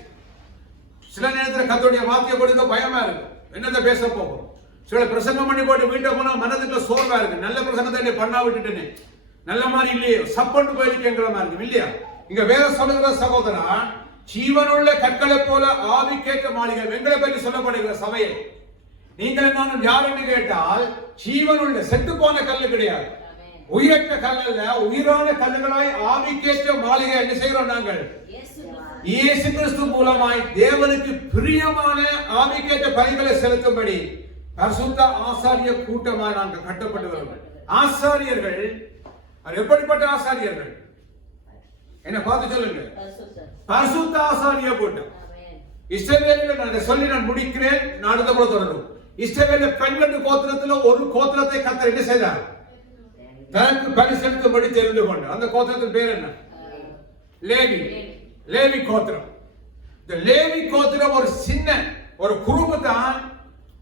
சில நேரத்தில் கர்த்தருடைய வார்த்தையை கொடுக்க பயமா இருக்கு. என்னத்தை பேச போகும். சில பிரசங்கம் பண்ணி போட்டு வீட்டை போனா மனதுக்கு சோர்வா இருக்கு. நல்ல பிரசங்கத்தை பண்ணா விட்டுட்டேன்னு நல்ல மாதிரி இல்லையே, சப்பண்டு போயிருக்கேங்கிற மாதிரி இருக்கு இல்லையா? இங்க வேற சொல்லுகிற சகோதரா, ஜீவனுள்ள கற்களை போல ஆவிக்கேற்ற மாளிகை வெங்கல பற்றி சொல்லப்படுகிற சபையை நீங்கள் நானும் யார் என்று கேட்டால் ஜீவனுள்ள செத்து போன கல்லு கிடையாது, உயிரற்ற கல்லல்ல, உயிரான கல்லுகளாய் ஆவிக்கேற்ற மாளிகை என்ன செய்கிறோம் நாங்கள்? இயேசு கிறிஸ்து மூலமாய் தேவனுக்கு பிரியமான ஆவிக்கேற்ற பலிகளை செலுத்தும்படி பரிசுத்த ஆசாரிய கூட்டமாய் நாங்கள் கட்டப்பட்டு வருவோம். ஆசாரியர்கள் எப்படிப்பட்ட ஆசாரியர்கள் என்ன பார்த்து சொல்லுங்க. பரிசுத்த ஆசாரிய கூட்டம். இஸ்ரவேலில் சொல்லி நான் முடிக்கிறேன். நான் அடுத்த முறை தொடரும். இஸ்ரவேலில் 12 கோத்திரத்தில் ஒரு கோத்திரத்தை கர்த்தர் என்ன செய்தார்? தனக்கு பலி செலுத்தும்படி தெரிந்து கொண்டு. அந்த கோத்திரத்தின் பேர் என்ன? லேவி. லேவி கோத்திரம். இந்த லேவி கோத்திரம் ஒரு சின்ன ஒரு குரூப் தான்.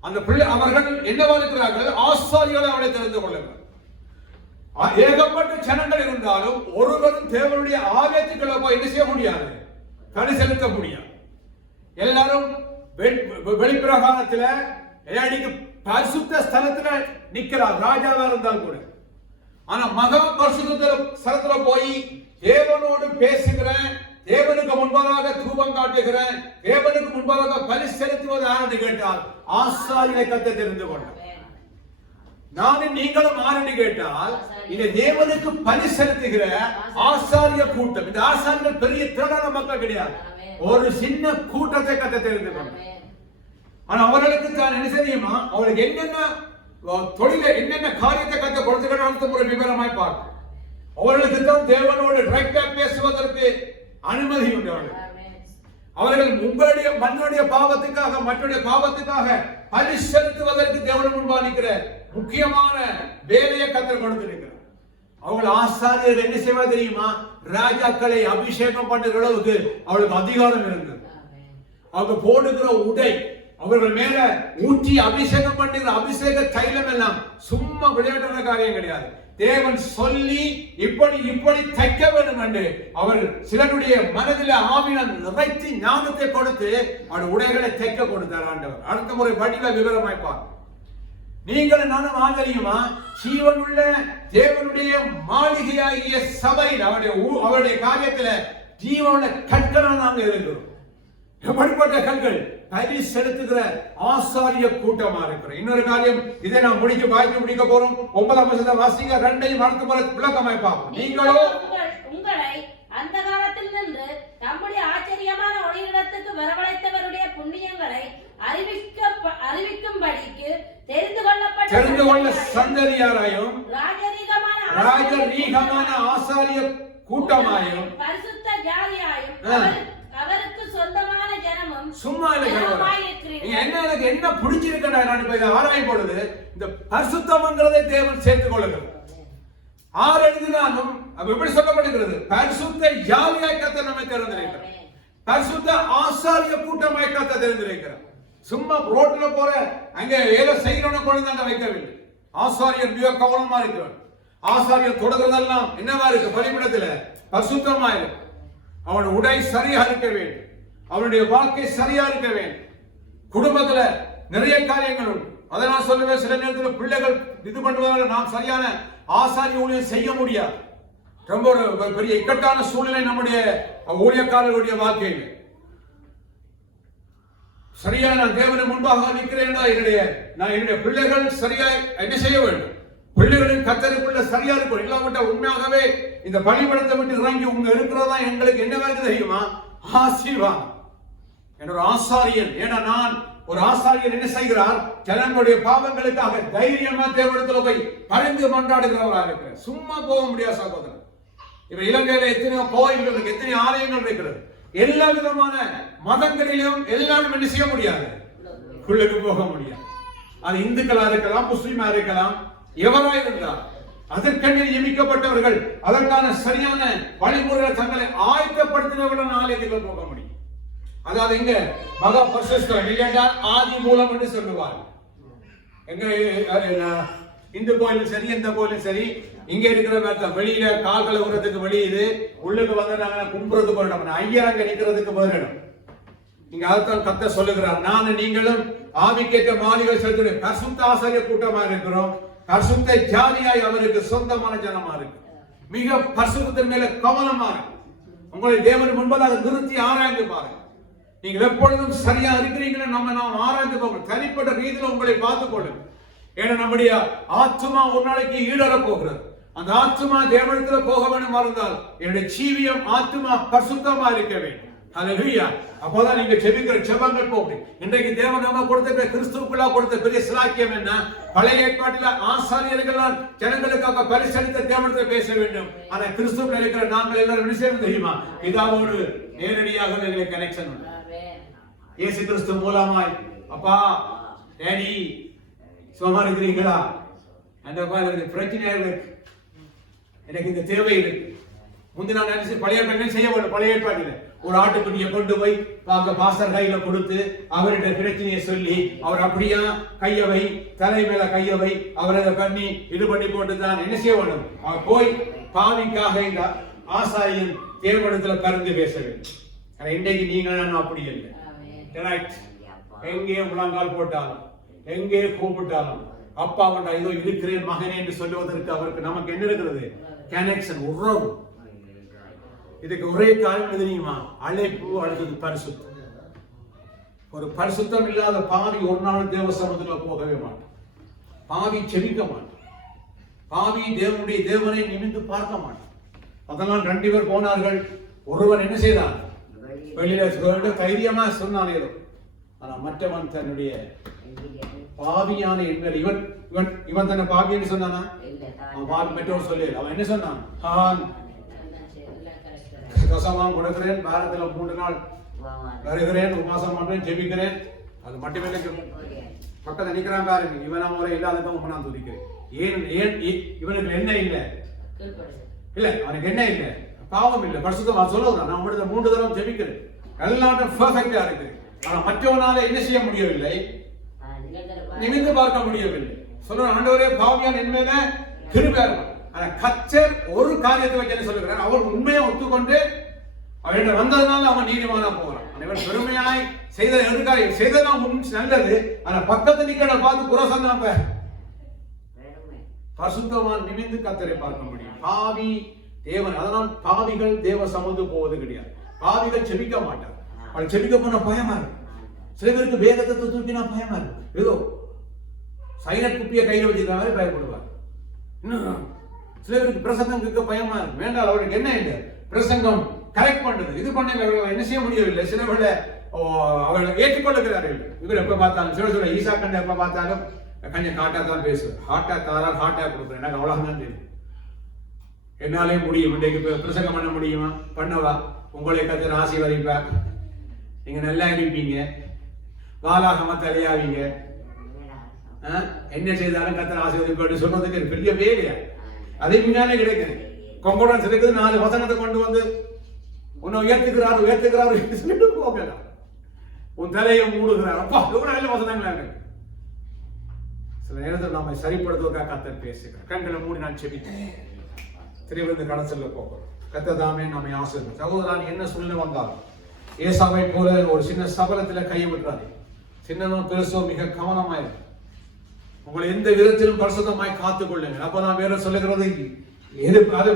அந்த பிள்ளை அவர்கள் என்னவா இருக்கிறார்கள்? ஆசாரிகளை அவளை தெரிந்து கொள்ளுங்கள். ஏகப்பட்ட ஜனங்கள் இருந்தாலும் ஒருவரும் தேவனுடைய ஆலயத்துக்குள்ள போய் என்ன செய்ய முடியாது, பலி செலுத்த முடியாது. எல்லாரும் வெளிப்பிரகாரத்துல பரிசுத்த ஸ்தலத்துல நிக்கிறார், ராஜாவா இருந்தால் கூட. ஆனா மகா பரிசுத்த ஸ்தலத்துல போய் தேவனோடு பேசுகிறேன், தேவனுக்கு முன்பாக தூபம் காட்டுகிறேன், தேவனுக்கு முன்பாக பலி செலுத்துவது யாருன்னு கேட்டால் ஆசாரியை கத்த தெரிந்து கொண்டார். நானும் நீங்களும் ஆரம்பி கேட்டால் இந்த தேவனுக்கு பலி செலுத்துகிற ஆசாரிய கூட்டம். இந்த ஆசாரியர்கள் பெரிய திரளான மக்கள் கிடையாது, ஒரு சின்ன கூட்டத்தை கத்த தெரிந்து கொண்டார். ஆனா அவர்களுக்கு தான் என்ன தெரியுமா, அவர்களுக்கு என்னென்ன தொழில என்னென்ன காரியத்தை கத்த கொடுத்துக்கிறாங்க ஒரு விவரமாய் பார்க்க. அவர்களுக்கு தான் தேவனோடு டைரக்டா பேசுவதற்கு அனுமதி உண்டு. அவர்கள் உங்களுடைய மண்ணுடைய பாவத்துக்காக மற்றொரு பாவத்துக்காக பலி செலுத்துவதற்கு தேவன் முன்பாக நிற்கிற முக்கியமான வேலையை கத்தர் கொடுத்திருக்கிறார். அவர்கள் ஆசாரியர்கள் என்ன செய்வா தெரியுமா, ராஜாக்களை அபிஷேகம் பண்ணுற அளவுக்கு அவளுக்கு அதிகாரம் இருந்தது. அவங்க போடுகிற உடை, அவர்கள் மேல ஊற்றி அபிஷேகம் பண்ணுகிற அபிஷேக தைலம் எல்லாம் சும்மா விளையாடுற காரியம் கிடையாது. தேவன் சொல்லி இப்படி இப்படி தைக்க வேண்டும் என்று அவர் சிலருடைய மனதில் ஆவினம் நிறைத்து ஞானத்தை கொடுத்து அவர் உடைகளை தைக்க கொடுத்தார் ஆண்டவர். அடுத்த முறை வடிவ விவரமாய்ப்பார். நீங்கள் நானும் ஆதரியுமா, ஜீவனுள்ள தேவனுடைய மாளிகையாகிய சபையில் அவருடைய காரியத்துல ஜீவனுள்ள கற்களா நாங்கள் இருக்கிறோம். எப்படிப்பட்ட கற்கள்? பலி செலுத்துகிற ஆசாரிய கூட்டமா இருக்கிறோம். இன்னொரு காரியம், இதை நான் முடிக்க போறோம். 9ஆம் வசனத்தை வாசிங்க. 2ஐயும் அடுத்த முறை விளக்கமாய் பார்ப்போம். நீங்களோ உங்களை அந்த காலத்தில் நின்று நம்முடைய ஆச்சரியமான ஒளியிடத்துக்கு வரவழைத்தவருடைய புண்ணியங்களை அறிவிக்கும்படிக்கு தெரிந்து கொள்ள சந்ததியாராயும் ராஜரீகமான ஆசாரிய கூட்டமாயும் பரிசுத்த ஜாதியாயும் அவருக்கு சொந்தமான ஜனமும். சும்மா எனக்கு என்ன பிடிச்சிருக்கா, நான் இப்ப இதை ஆராயும் பொழுது இந்த பரிசுத்தம்ங்கிறதை தேவன் சேர்த்துக் கொள்ளுங்கள். ஆறு எழுதினாலும் எப்படி சொல்லப்படுகிறது? பரிசுத்த ஜாதியாய் கர்த்தர் நம்மை தெரிந்திருக்கிறார், பரிசுத்த ஆசாரிய கூட்டமாய் கர்த்தர் தெரிந்திருக்கிறார். சும்மா ரோட்ல போற அங்க வேலை செய்யறவன கொண்டு வைக்கவில்லை. ஆசாரியர் மிக கவனமா இருக்கிறார். ஆசாரியர் தொடர்றதெல்லாம் என்னவா இருக்கு? பலிபீடத்துல பரிசுத்தமா இருக்கு. அவனுடைய உடை சரியா இருக்க வேண்டும், அவனுடைய வாழ்க்கை சரியா இருக்க வேண்டும். குடும்பத்துல நிறைய காரியங்கள் உண்டு. அதை நான் சொல்லுவேன், சில நேரத்தில் பிள்ளைகள் இது பண்றதால நாம் சரியான ஆசாரிய ஊழியம் செய்ய முடியாது. ரொம்ப ஒரு பெரிய இக்கட்டான சூழ்நிலை நம்முடைய ஊழியக்காரர்களுடைய வாழ்க்கையில். சரியா நான் தேவனை முன்பாக நிற்கிறேன், என்னுடைய பிள்ளைகள் சரியா என்ன செய்ய வேண்டும், பிள்ளைகளின் கத்தருக்குள்ள சரியா இருக்கும். இல்லாமட்டால் உண்மையாகவே இந்த பலிபடத்தை விட்டு இறங்கி உங்க இருக்கிறதா எங்களுக்கு என்ன வேலை தெரியுமா, ஆசீர்வாதம். என்னோட ஆசாரியன், ஏன்னா நான் ஒரு ஆசாரியர் என்ன செய்கிறார், ஜனங்களுடைய பாவங்களுக்காக தைரியமா தேவனிடத்தில் போய் பரிந்து மன்றாடுகிறவராக இருக்கிறார். சும்மா போக முடியாது சகோதரர். இப்ப இலங்கையில எத்தனையோ கோயில்கள் இருக்கு, எத்தனை ஆலயங்கள் இருக்கிறது. எல்லா விதமான மதங்களிலும் எல்லாரும் என்ன செய்ய முடியாது, உள்ளுக்கு போக முடியாது. அது இந்துக்களா இருக்கலாம், முஸ்லிமா இருக்கலாம், எவரா இருந்தால் அதற்கென்று நியமிக்கப்பட்டவர்கள் அதற்கான சரியான வழிமுறைகளை தங்களை ஆயத்தப்படுத்தினவர்கள் ஆலயத்தில் போக முடியும். அதாவது எங்க மகா பரிசுத்தம் இல்லையா, ஆதி மூலம் என்று சொல்லுவார். எங்க இந்து கோயிலும் சரி, எந்த கோயிலும் சரி, இங்க இருக்கிற வெளியில கால் கழுவுறதுக்கு வெளியுது, உள்ளுக்கு வந்து கும்புறதுக்கு போயிடும், ஐயர் அங்க நிக்கிறதுக்கு போயிடும். நீங்க அதைத்தான் கத்த சொல்லுகிறார், நான் நீங்களும் ஆவிக்கேற்ற மாளிகை செலுத்த பரிசுத்த ஆசாரிய கூட்டமா இருக்கிறோம், பரிசுத்த ஜாதியாய் அவருக்கு சொந்தமான ஜனமா இருக்கு. மிக பரிசுத்தத்தின் மேல கவனமா இருக்கு. உங்களை தேவன் முன்பதாக நிறுத்தி ஆராய்ந்து பாருங்க. நீங்கள் எப்பொழுதும் சரியா இருக்கிறீங்களா நாம் ஆராய்ந்து போகணும். தனிப்பட்ட ரீதியில் உங்களை பார்த்துக் கொள்ளுங்க. ஏன்னா நம்முடைய ஆத்மா ஒரு நாளைக்கு ஈடற போகிறது. அந்த ஆத்மா தேவனிடத்தில் போக வேண்டும் இருந்தால் என்னுடைய ஜீவியம் ஆத்மா பரிசுத்தமா இருக்க வேண்டும். ஹல்லேலூயா. அப்போதான் நீங்க ஜெபிக்கிற ஜெபங்கள் போகும். இன்றைக்கு தேவன் நாம கொடுத்த கிறிஸ்துவுக்குள்ளா கொடுத்த பெரிய சிலாக்கியம் என்ன, பழைய ஏற்பாட்டில் ஆசாரியர்கள் ஜனங்களுக்காக பரிசளித்த தேவனிடத்தில் பேச வேண்டும். ஆனா கிறிஸ்துவுக்குள்ள இருக்கிற நாங்கள் எல்லாரும் என்ன செய்யணும் தெரியுமா, இதோடு நேரடியாக எங்களுக்கு கனெக்ஷன் உண்டு. இயேசு கிறிஸ்து மூலமாய், அப்பா டேடி சுகமா இருக்கிறீங்களா, அந்த பிரச்சனையா இருக்கு, எனக்கு இந்த தேவை இருக்கு. முந்தி நான் பழைய ஏற்பாடு செய்ய வேண்டும். பழைய ஏற்பாட்டில் ஒரு ஆட்டுக்குட்டியை கொண்டு போய் பாஸ்டர் கையில கொடுத்து அவருடைய பிரச்சனையை சொல்லி, அவர் அப்படியா கையவை தலை மேல கையவை அவர் அதை பண்ணி இது பண்ணி போட்டு தான் என்ன செய்ய வேண்டும், அவர் போய் பாவிக்காக இந்த ஆசாரியன் தேவனிடத்துல கலந்து பேச வேண்டும். இன்றைக்கு நீங்கள் அப்படி இல்லை. எங்கே முழங்கால் போட்டாலும் எங்கே கூப்பிட்டாலும் அப்பா அவன் இதோ இருக்கிறேன் மகனே என்று சொல்லுவதற்கு அவருக்கு நமக்கு என்ன இருக்கிறது, கனெக்ஷன், உறவு. இதுக்கு ஒரே காரணம் தெரியுமா, அழைப்பு அடுத்தது பரிசுத்தம். ஒரு பரிசுத்தம் இல்லாத பாவி ஒரு நாள் தேவ சமூகத்தில் போகவே மாட்டான். பாவி செபிக்க மாட்டான். பாவி தேவனை நிமிந்து பார்க்க மாட்டான். அதனால் 2 பேர் போனார்கள். ஒருவன் என்ன செய்தான், வெளியில தைரியமா சொன்னான் ஏதோ, ஆனா மற்றவன் தன்னுடைய பாவியான எண்கள், இவன் தன்னை பாவின்னு சொன்னானா, அவன் பாவி மற்றவன் சொல்லி அவன் என்ன சொன்னான், தசமாம் கொடுக்கிறேன், வாரத்துல 3 நாள் வருகிறேன், உபவாசம் பண்றேன், ஜெபிக்கிறேன். அது மட்டுமே பக்கத்துல நிக்கிறான் பாருங்க, இவனா முறை இல்லாதப்ப நான் துதிக்கிறேன். ஏன் இவனுக்கு என்ன இல்லை, இல்ல அவனுக்கு என்ன இல்லை, பாவம் இல்லை, பரிசுத்தமா சொல்லுதான். நான் உங்கள்கிட்ட 3 தடவை ஜெபிக்கிறேன், எல்லாரும் பெர்ஃபெக்ட்டா இருக்கு. ஆனா மற்றவனால என்ன செய்ய முடியவில்லை, நிமிந்து பார்க்க முடியவில்லை. சொல்லுவான், ஆண்டவரே பாவியான் என் மேல கிருபை. ஆனா கர்த்தர் ஒரு காரியத்தை வச்சு என்ன சொல்லுகிறார், அவர் உண்மையை ஒத்துக்கொண்டு அவர்கிட்ட வந்ததுனால அவன் நீதிமானா போகிறான். அவன் பெருமையாய் செய்த எதிர்காரியம் செய்ததான் நல்லது. ஆனா பக்கத்து நிக்கிற பார்த்து குரசந்தான் பரிசுத்தவான் நிமிந்து கர்த்தரை பார்க்க முடியும். பாவி தேவன், அதனால் பாவிகள் தேவ சமூகத்துக்கு போவது கிடையாது. பாவிகள் செபிக்க மாட்டார். அவள் செபிக்க போன பயமா இருக்கு. சில பேருக்கு வேகத்தை தூக்கினா பயமா இருக்கு. ஏதோ சைனட் குப்பியை கையில வச்சிருக்க மாதிரி பயப்படுவார். இன்னும் சில பேருக்கு பிரசங்கம் கேட்க பயமா இருக்கு. வேண்டாம், அவளுக்கு என்ன இல்லை, பிரசங்கம் கரெக்ட் பண்றது இது பண்ண என்ன செய்ய முடியவில்லை. சில பேர் அவர்களை ஏற்றுக்கொள்ளுகிறார்கள். இவர் எப்ப பார்த்தாலும் சில ஈசா கண்ட எப்ப பார்த்தாலும் கொஞ்சம் காட்டா தான் பேசுவேன். ஹாட்டா தாரால் ஹாட்டா கொடுக்குறேன், எனக்கு அவ்வளவுதான் தெரியும். என்னாலே முடியும், இன்றைக்கு பிரசங்கம் பண்ண முடியுமா, பண்ணவா, உங்களை கத்திர ஆசீர்வதிப்பா, நீங்க நல்லா இருப்பீங்க, வாலாகம தலையாவீங்க, என்ன செய்தாலும் கத்திர ஆசீர்வதிப்பா சொல்றதுக்கு பெரிய வேலையா. அதே முன்னாலே கிடைக்குது. கொங்கோடன் இருக்குது 4 வசனத்தை கொண்டு வந்து உன்னை உயர்த்துக்கிறார் சொல்லிட்டு போகலாம். உன் தலையை மூடுகிறார். அப்பா எவ்வளவு நல்ல வசனங்களா. சில நேரத்தில் நாம சரிப்படுத்துவதற்காக கர்த்தர் பேசுகிறார். கண்களை மூடி நான் செபித்தேன். திரைவிருந்து கடசல்ல போகிறோம். கர்த்ததாமே நம்மை ஆசீர்வதிப்பார். சகோதரன் என்ன சூழ்நிலை வந்தாலும் ஏசாவை போல ஒரு சின்ன சபலத்துல கையை விட்டுறாரு. சின்னதும் பெருசோ மிக கவனமாயிருக்கு. உங்களை எந்த விதத்திலும் பரிசுத்தமாய் காத்துக் கொள்ளுங்க. அப்ப நான் வேற சொல்லுகிறது எது அது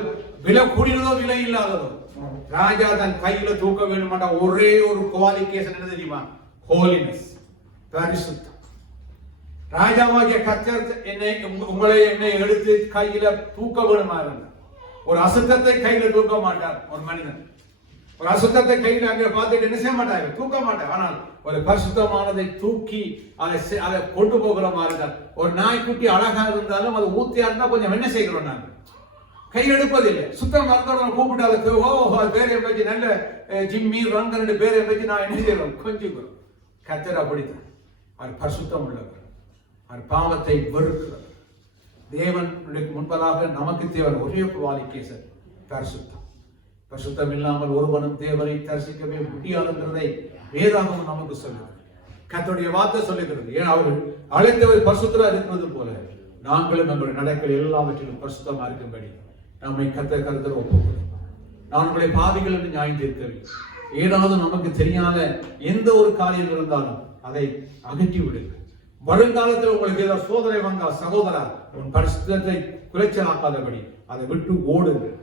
விலை கூடினதோ விலை இல்லாததோ ராஜா தன் கையில தூக்க வேண்டுமாட்டா ஒரே ஒரு குவாலிஃபிகேஷன் என்ன தெரியுமா? ஹோலினஸ், பரிசுத்தம். ராஜாவாகிய கர்த்தர் என்னை எடுத்து கையில தூக்க வேணுமா இருந்தார். ஒரு அசுத்தத்தை கையில தூக்க மாட்டார் ஒரு மனிதன். ஒரு அசுத்தத்தை கையில அங்க பார்த்துட்டு என்ன செய்ய மாட்டாங்க, தூக்க மாட்டார். ஆனால் ஒரு பரிசுத்தமானதை தூக்கி அதை கொண்டு போகிற மாதிரி இருந்தார். ஒரு நாய்க்குட்டி அழகா இருந்தாலும் அது ஊத்தியா இருந்தா கொஞ்சம் என்ன செய்கிறோம், நாங்க கை எடுப்பதில்லை. சுத்தம் மறந்தவங்க கூப்பிட்டு அதுக்கு பேரை வச்சு நல்ல ஜிம்மி ரங்கன் பேரை வச்சு நான் என்ன செய்யறோம், கொஞ்சம் கர்த்தர் அப்படித்தான். அவர் பரிசுத்தம் உள்ளவர், அவர் பாவத்தை வெறுக்கிறவர். தேவனுக்கு முன்பதாக நமக்கு தேவை ஒரே குவாலிஃபிகேஷன் பரிசுத்தம். பரிசுத்தம் இல்லாமல் ஒருவனும் தேவனை தரிசிக்கவே முடியாதுன்றதை வேதாகமம் நமக்கு சொல்லுகிறது. கர்த்தருடைய வார்த்தை சொல்லுகிறது. ஏன் அவர் அழைத்தவர் பரிசுத்தரா இருக்கிறது போல நாங்களும் நம்முடைய நடக்கல் எல்லாவற்றிலும் பரிசுத்தமா இருக்கும்படி நம்மை கர்த்தர் ஒப்புக்கொள்ளும். நான் உங்களை பாவிகள் என்று நியாயம் தீர்க்கவில்லை. ஏதாவது நமக்கு தெரியாத எந்த ஒரு காரியம் இருந்தாலும் அதை அகற்றி விடுங்கள். வருங்காலத்தில் உங்களுக்கு ஏதாவது சோதனை வந்தால் சகோதரா உன் பரிசுத்தத்தை குலைச்சலாக்காதபடி அதை விட்டு ஓடுங்கள்.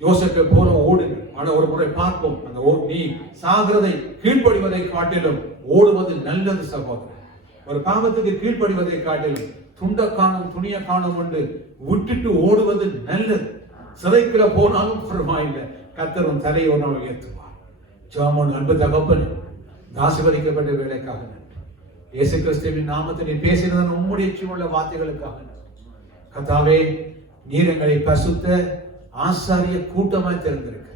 யோசேப்பை போல ஓடுங்கள். ஆனால் ஒரு முறை பார்ப்போம், அந்த நீ சாகிறதை கீழ்ப்படிவதை காட்டிலும் ஓடுவது நல்லது சகோதரர். ஒரு பாவத்துக்கு கீழ்ப்படிவதை காட்டிலும் துண்ட காணும் துணிய காணும் என்று விட்டுட்டு ஓடுவது நல்லது. சிறைக்குள்ள போனாலும் பரவாயில்லை, கர்த்தர் உன் தலையை ஒரு நாள் உயர்த்துவார். ஜெபம் அன்பு தகப்பன், ஆசீர்வதிக்கப்பட்ட வேலைக்காக நன்றி. இயேசு கிறிஸ்துவின் நாமத்தில் நீ பேசினதன் உம்முடைய ஜீவனுள்ள வார்த்தைகளுக்காக நன்றி. கர்த்தாவே, நீர் எங்களை பரிசுத்த ஆசாரிய கூட்டமாய் தெரிந்திருக்க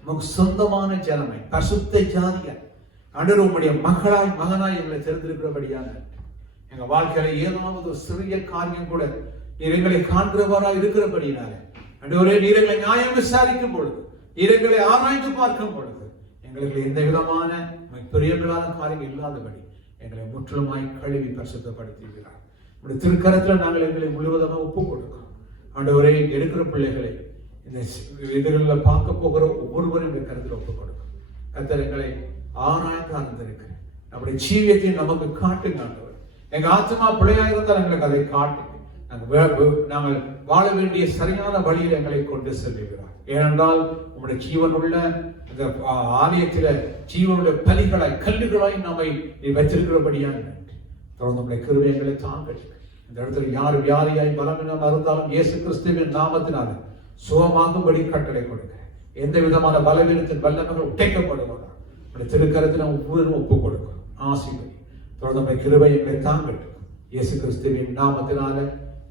உமக்கு சொந்தமான ஜனமை பரிசுத்த ஜாதியாய் ஆண்டவர் உம்முடைய மகனாய் எங்களை தெரிந்திருக்கிறபடியான எங்க வாழ்க்கையில ஏதாவது ஒரு சிறிய காரியம் கூட நீர் எங்களை காண்கிறவராய் இருக்கிறபடினாலே ஆண்டவரே, நீர் எங்களை நியாயம் விசாரிக்கும் பொழுது, நீர் எங்களை ஆராய்ந்து பார்க்கும் பொழுது எங்களுக்கு எந்த விதமான பிரியங்களான காரியம் இல்லாதபடி எங்களை முற்றிலுமாய் கழுவி பரிசுத்தப்படுத்தியிருக்கிறார். உடைய திருக்கரத்துல நாங்கள் எங்களை முழுவதுமாக ஒப்புக் கொடுக்கிறோம். ஆண்டவரே, எடுக்கிற பிள்ளைகளை இந்த எதிரில் பார்க்க போகிற ஒவ்வொருவரும் இந்த கருத்தில் ஒப்புக் கொடுக்கும். கர்த்தர் எங்களை ஆராய்ந்து அறிந்திருக்கிறேன். நம்முடைய ஜீவியத்தை நமக்கு காட்டுங்க ஆண்டவர். எங்க ஆத்மா பிள்ளையா இருந்தால் எங்களுக்கு அதை காட்டுங்க. நாங்கள் வாழ வேண்டிய சரியான வழியில் எங்களை கொண்டு செல்லுகிறார். ஏனென்றால் உங்களுடைய ஜீவன் உள்ள இந்த ஆலயத்தில ஜீவனுடைய பலிகளாய் கல்லுகளாய் நம்மை வைத்திருக்கிறபடியாக நன்றி. தொடர்ந்து நம்முடைய கிருபைகளை தாங்கள். இந்த இடத்துல யார் வியாதியாய் பலமினம் இருந்தாலும் இயேசு கிறிஸ்துவின் நாமத்தினால சுகமாகும்படி கட்டளை கொடுங்க. எந்த விதமான பலவீனத்தின் வல்லமைகள் உடைக்கப்படுவாங்க. திருக்கரத்தில் ஒவ்வொரு ஒப்புக் கொடுக்கும். ஆசீர்வதி. தொடர்ந்து நம்முடைய கிருபைகளை தாங்கள். இயேசு கிறிஸ்துவின் நாமத்தினால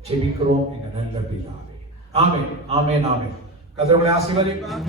ஜெபிக்கிறோம் எங்க நல்ல பிதாவே. ஆமென், ஆமென், ஆமென். கர்த்தர் உங்களை ஆசீர்வதிப்பார்.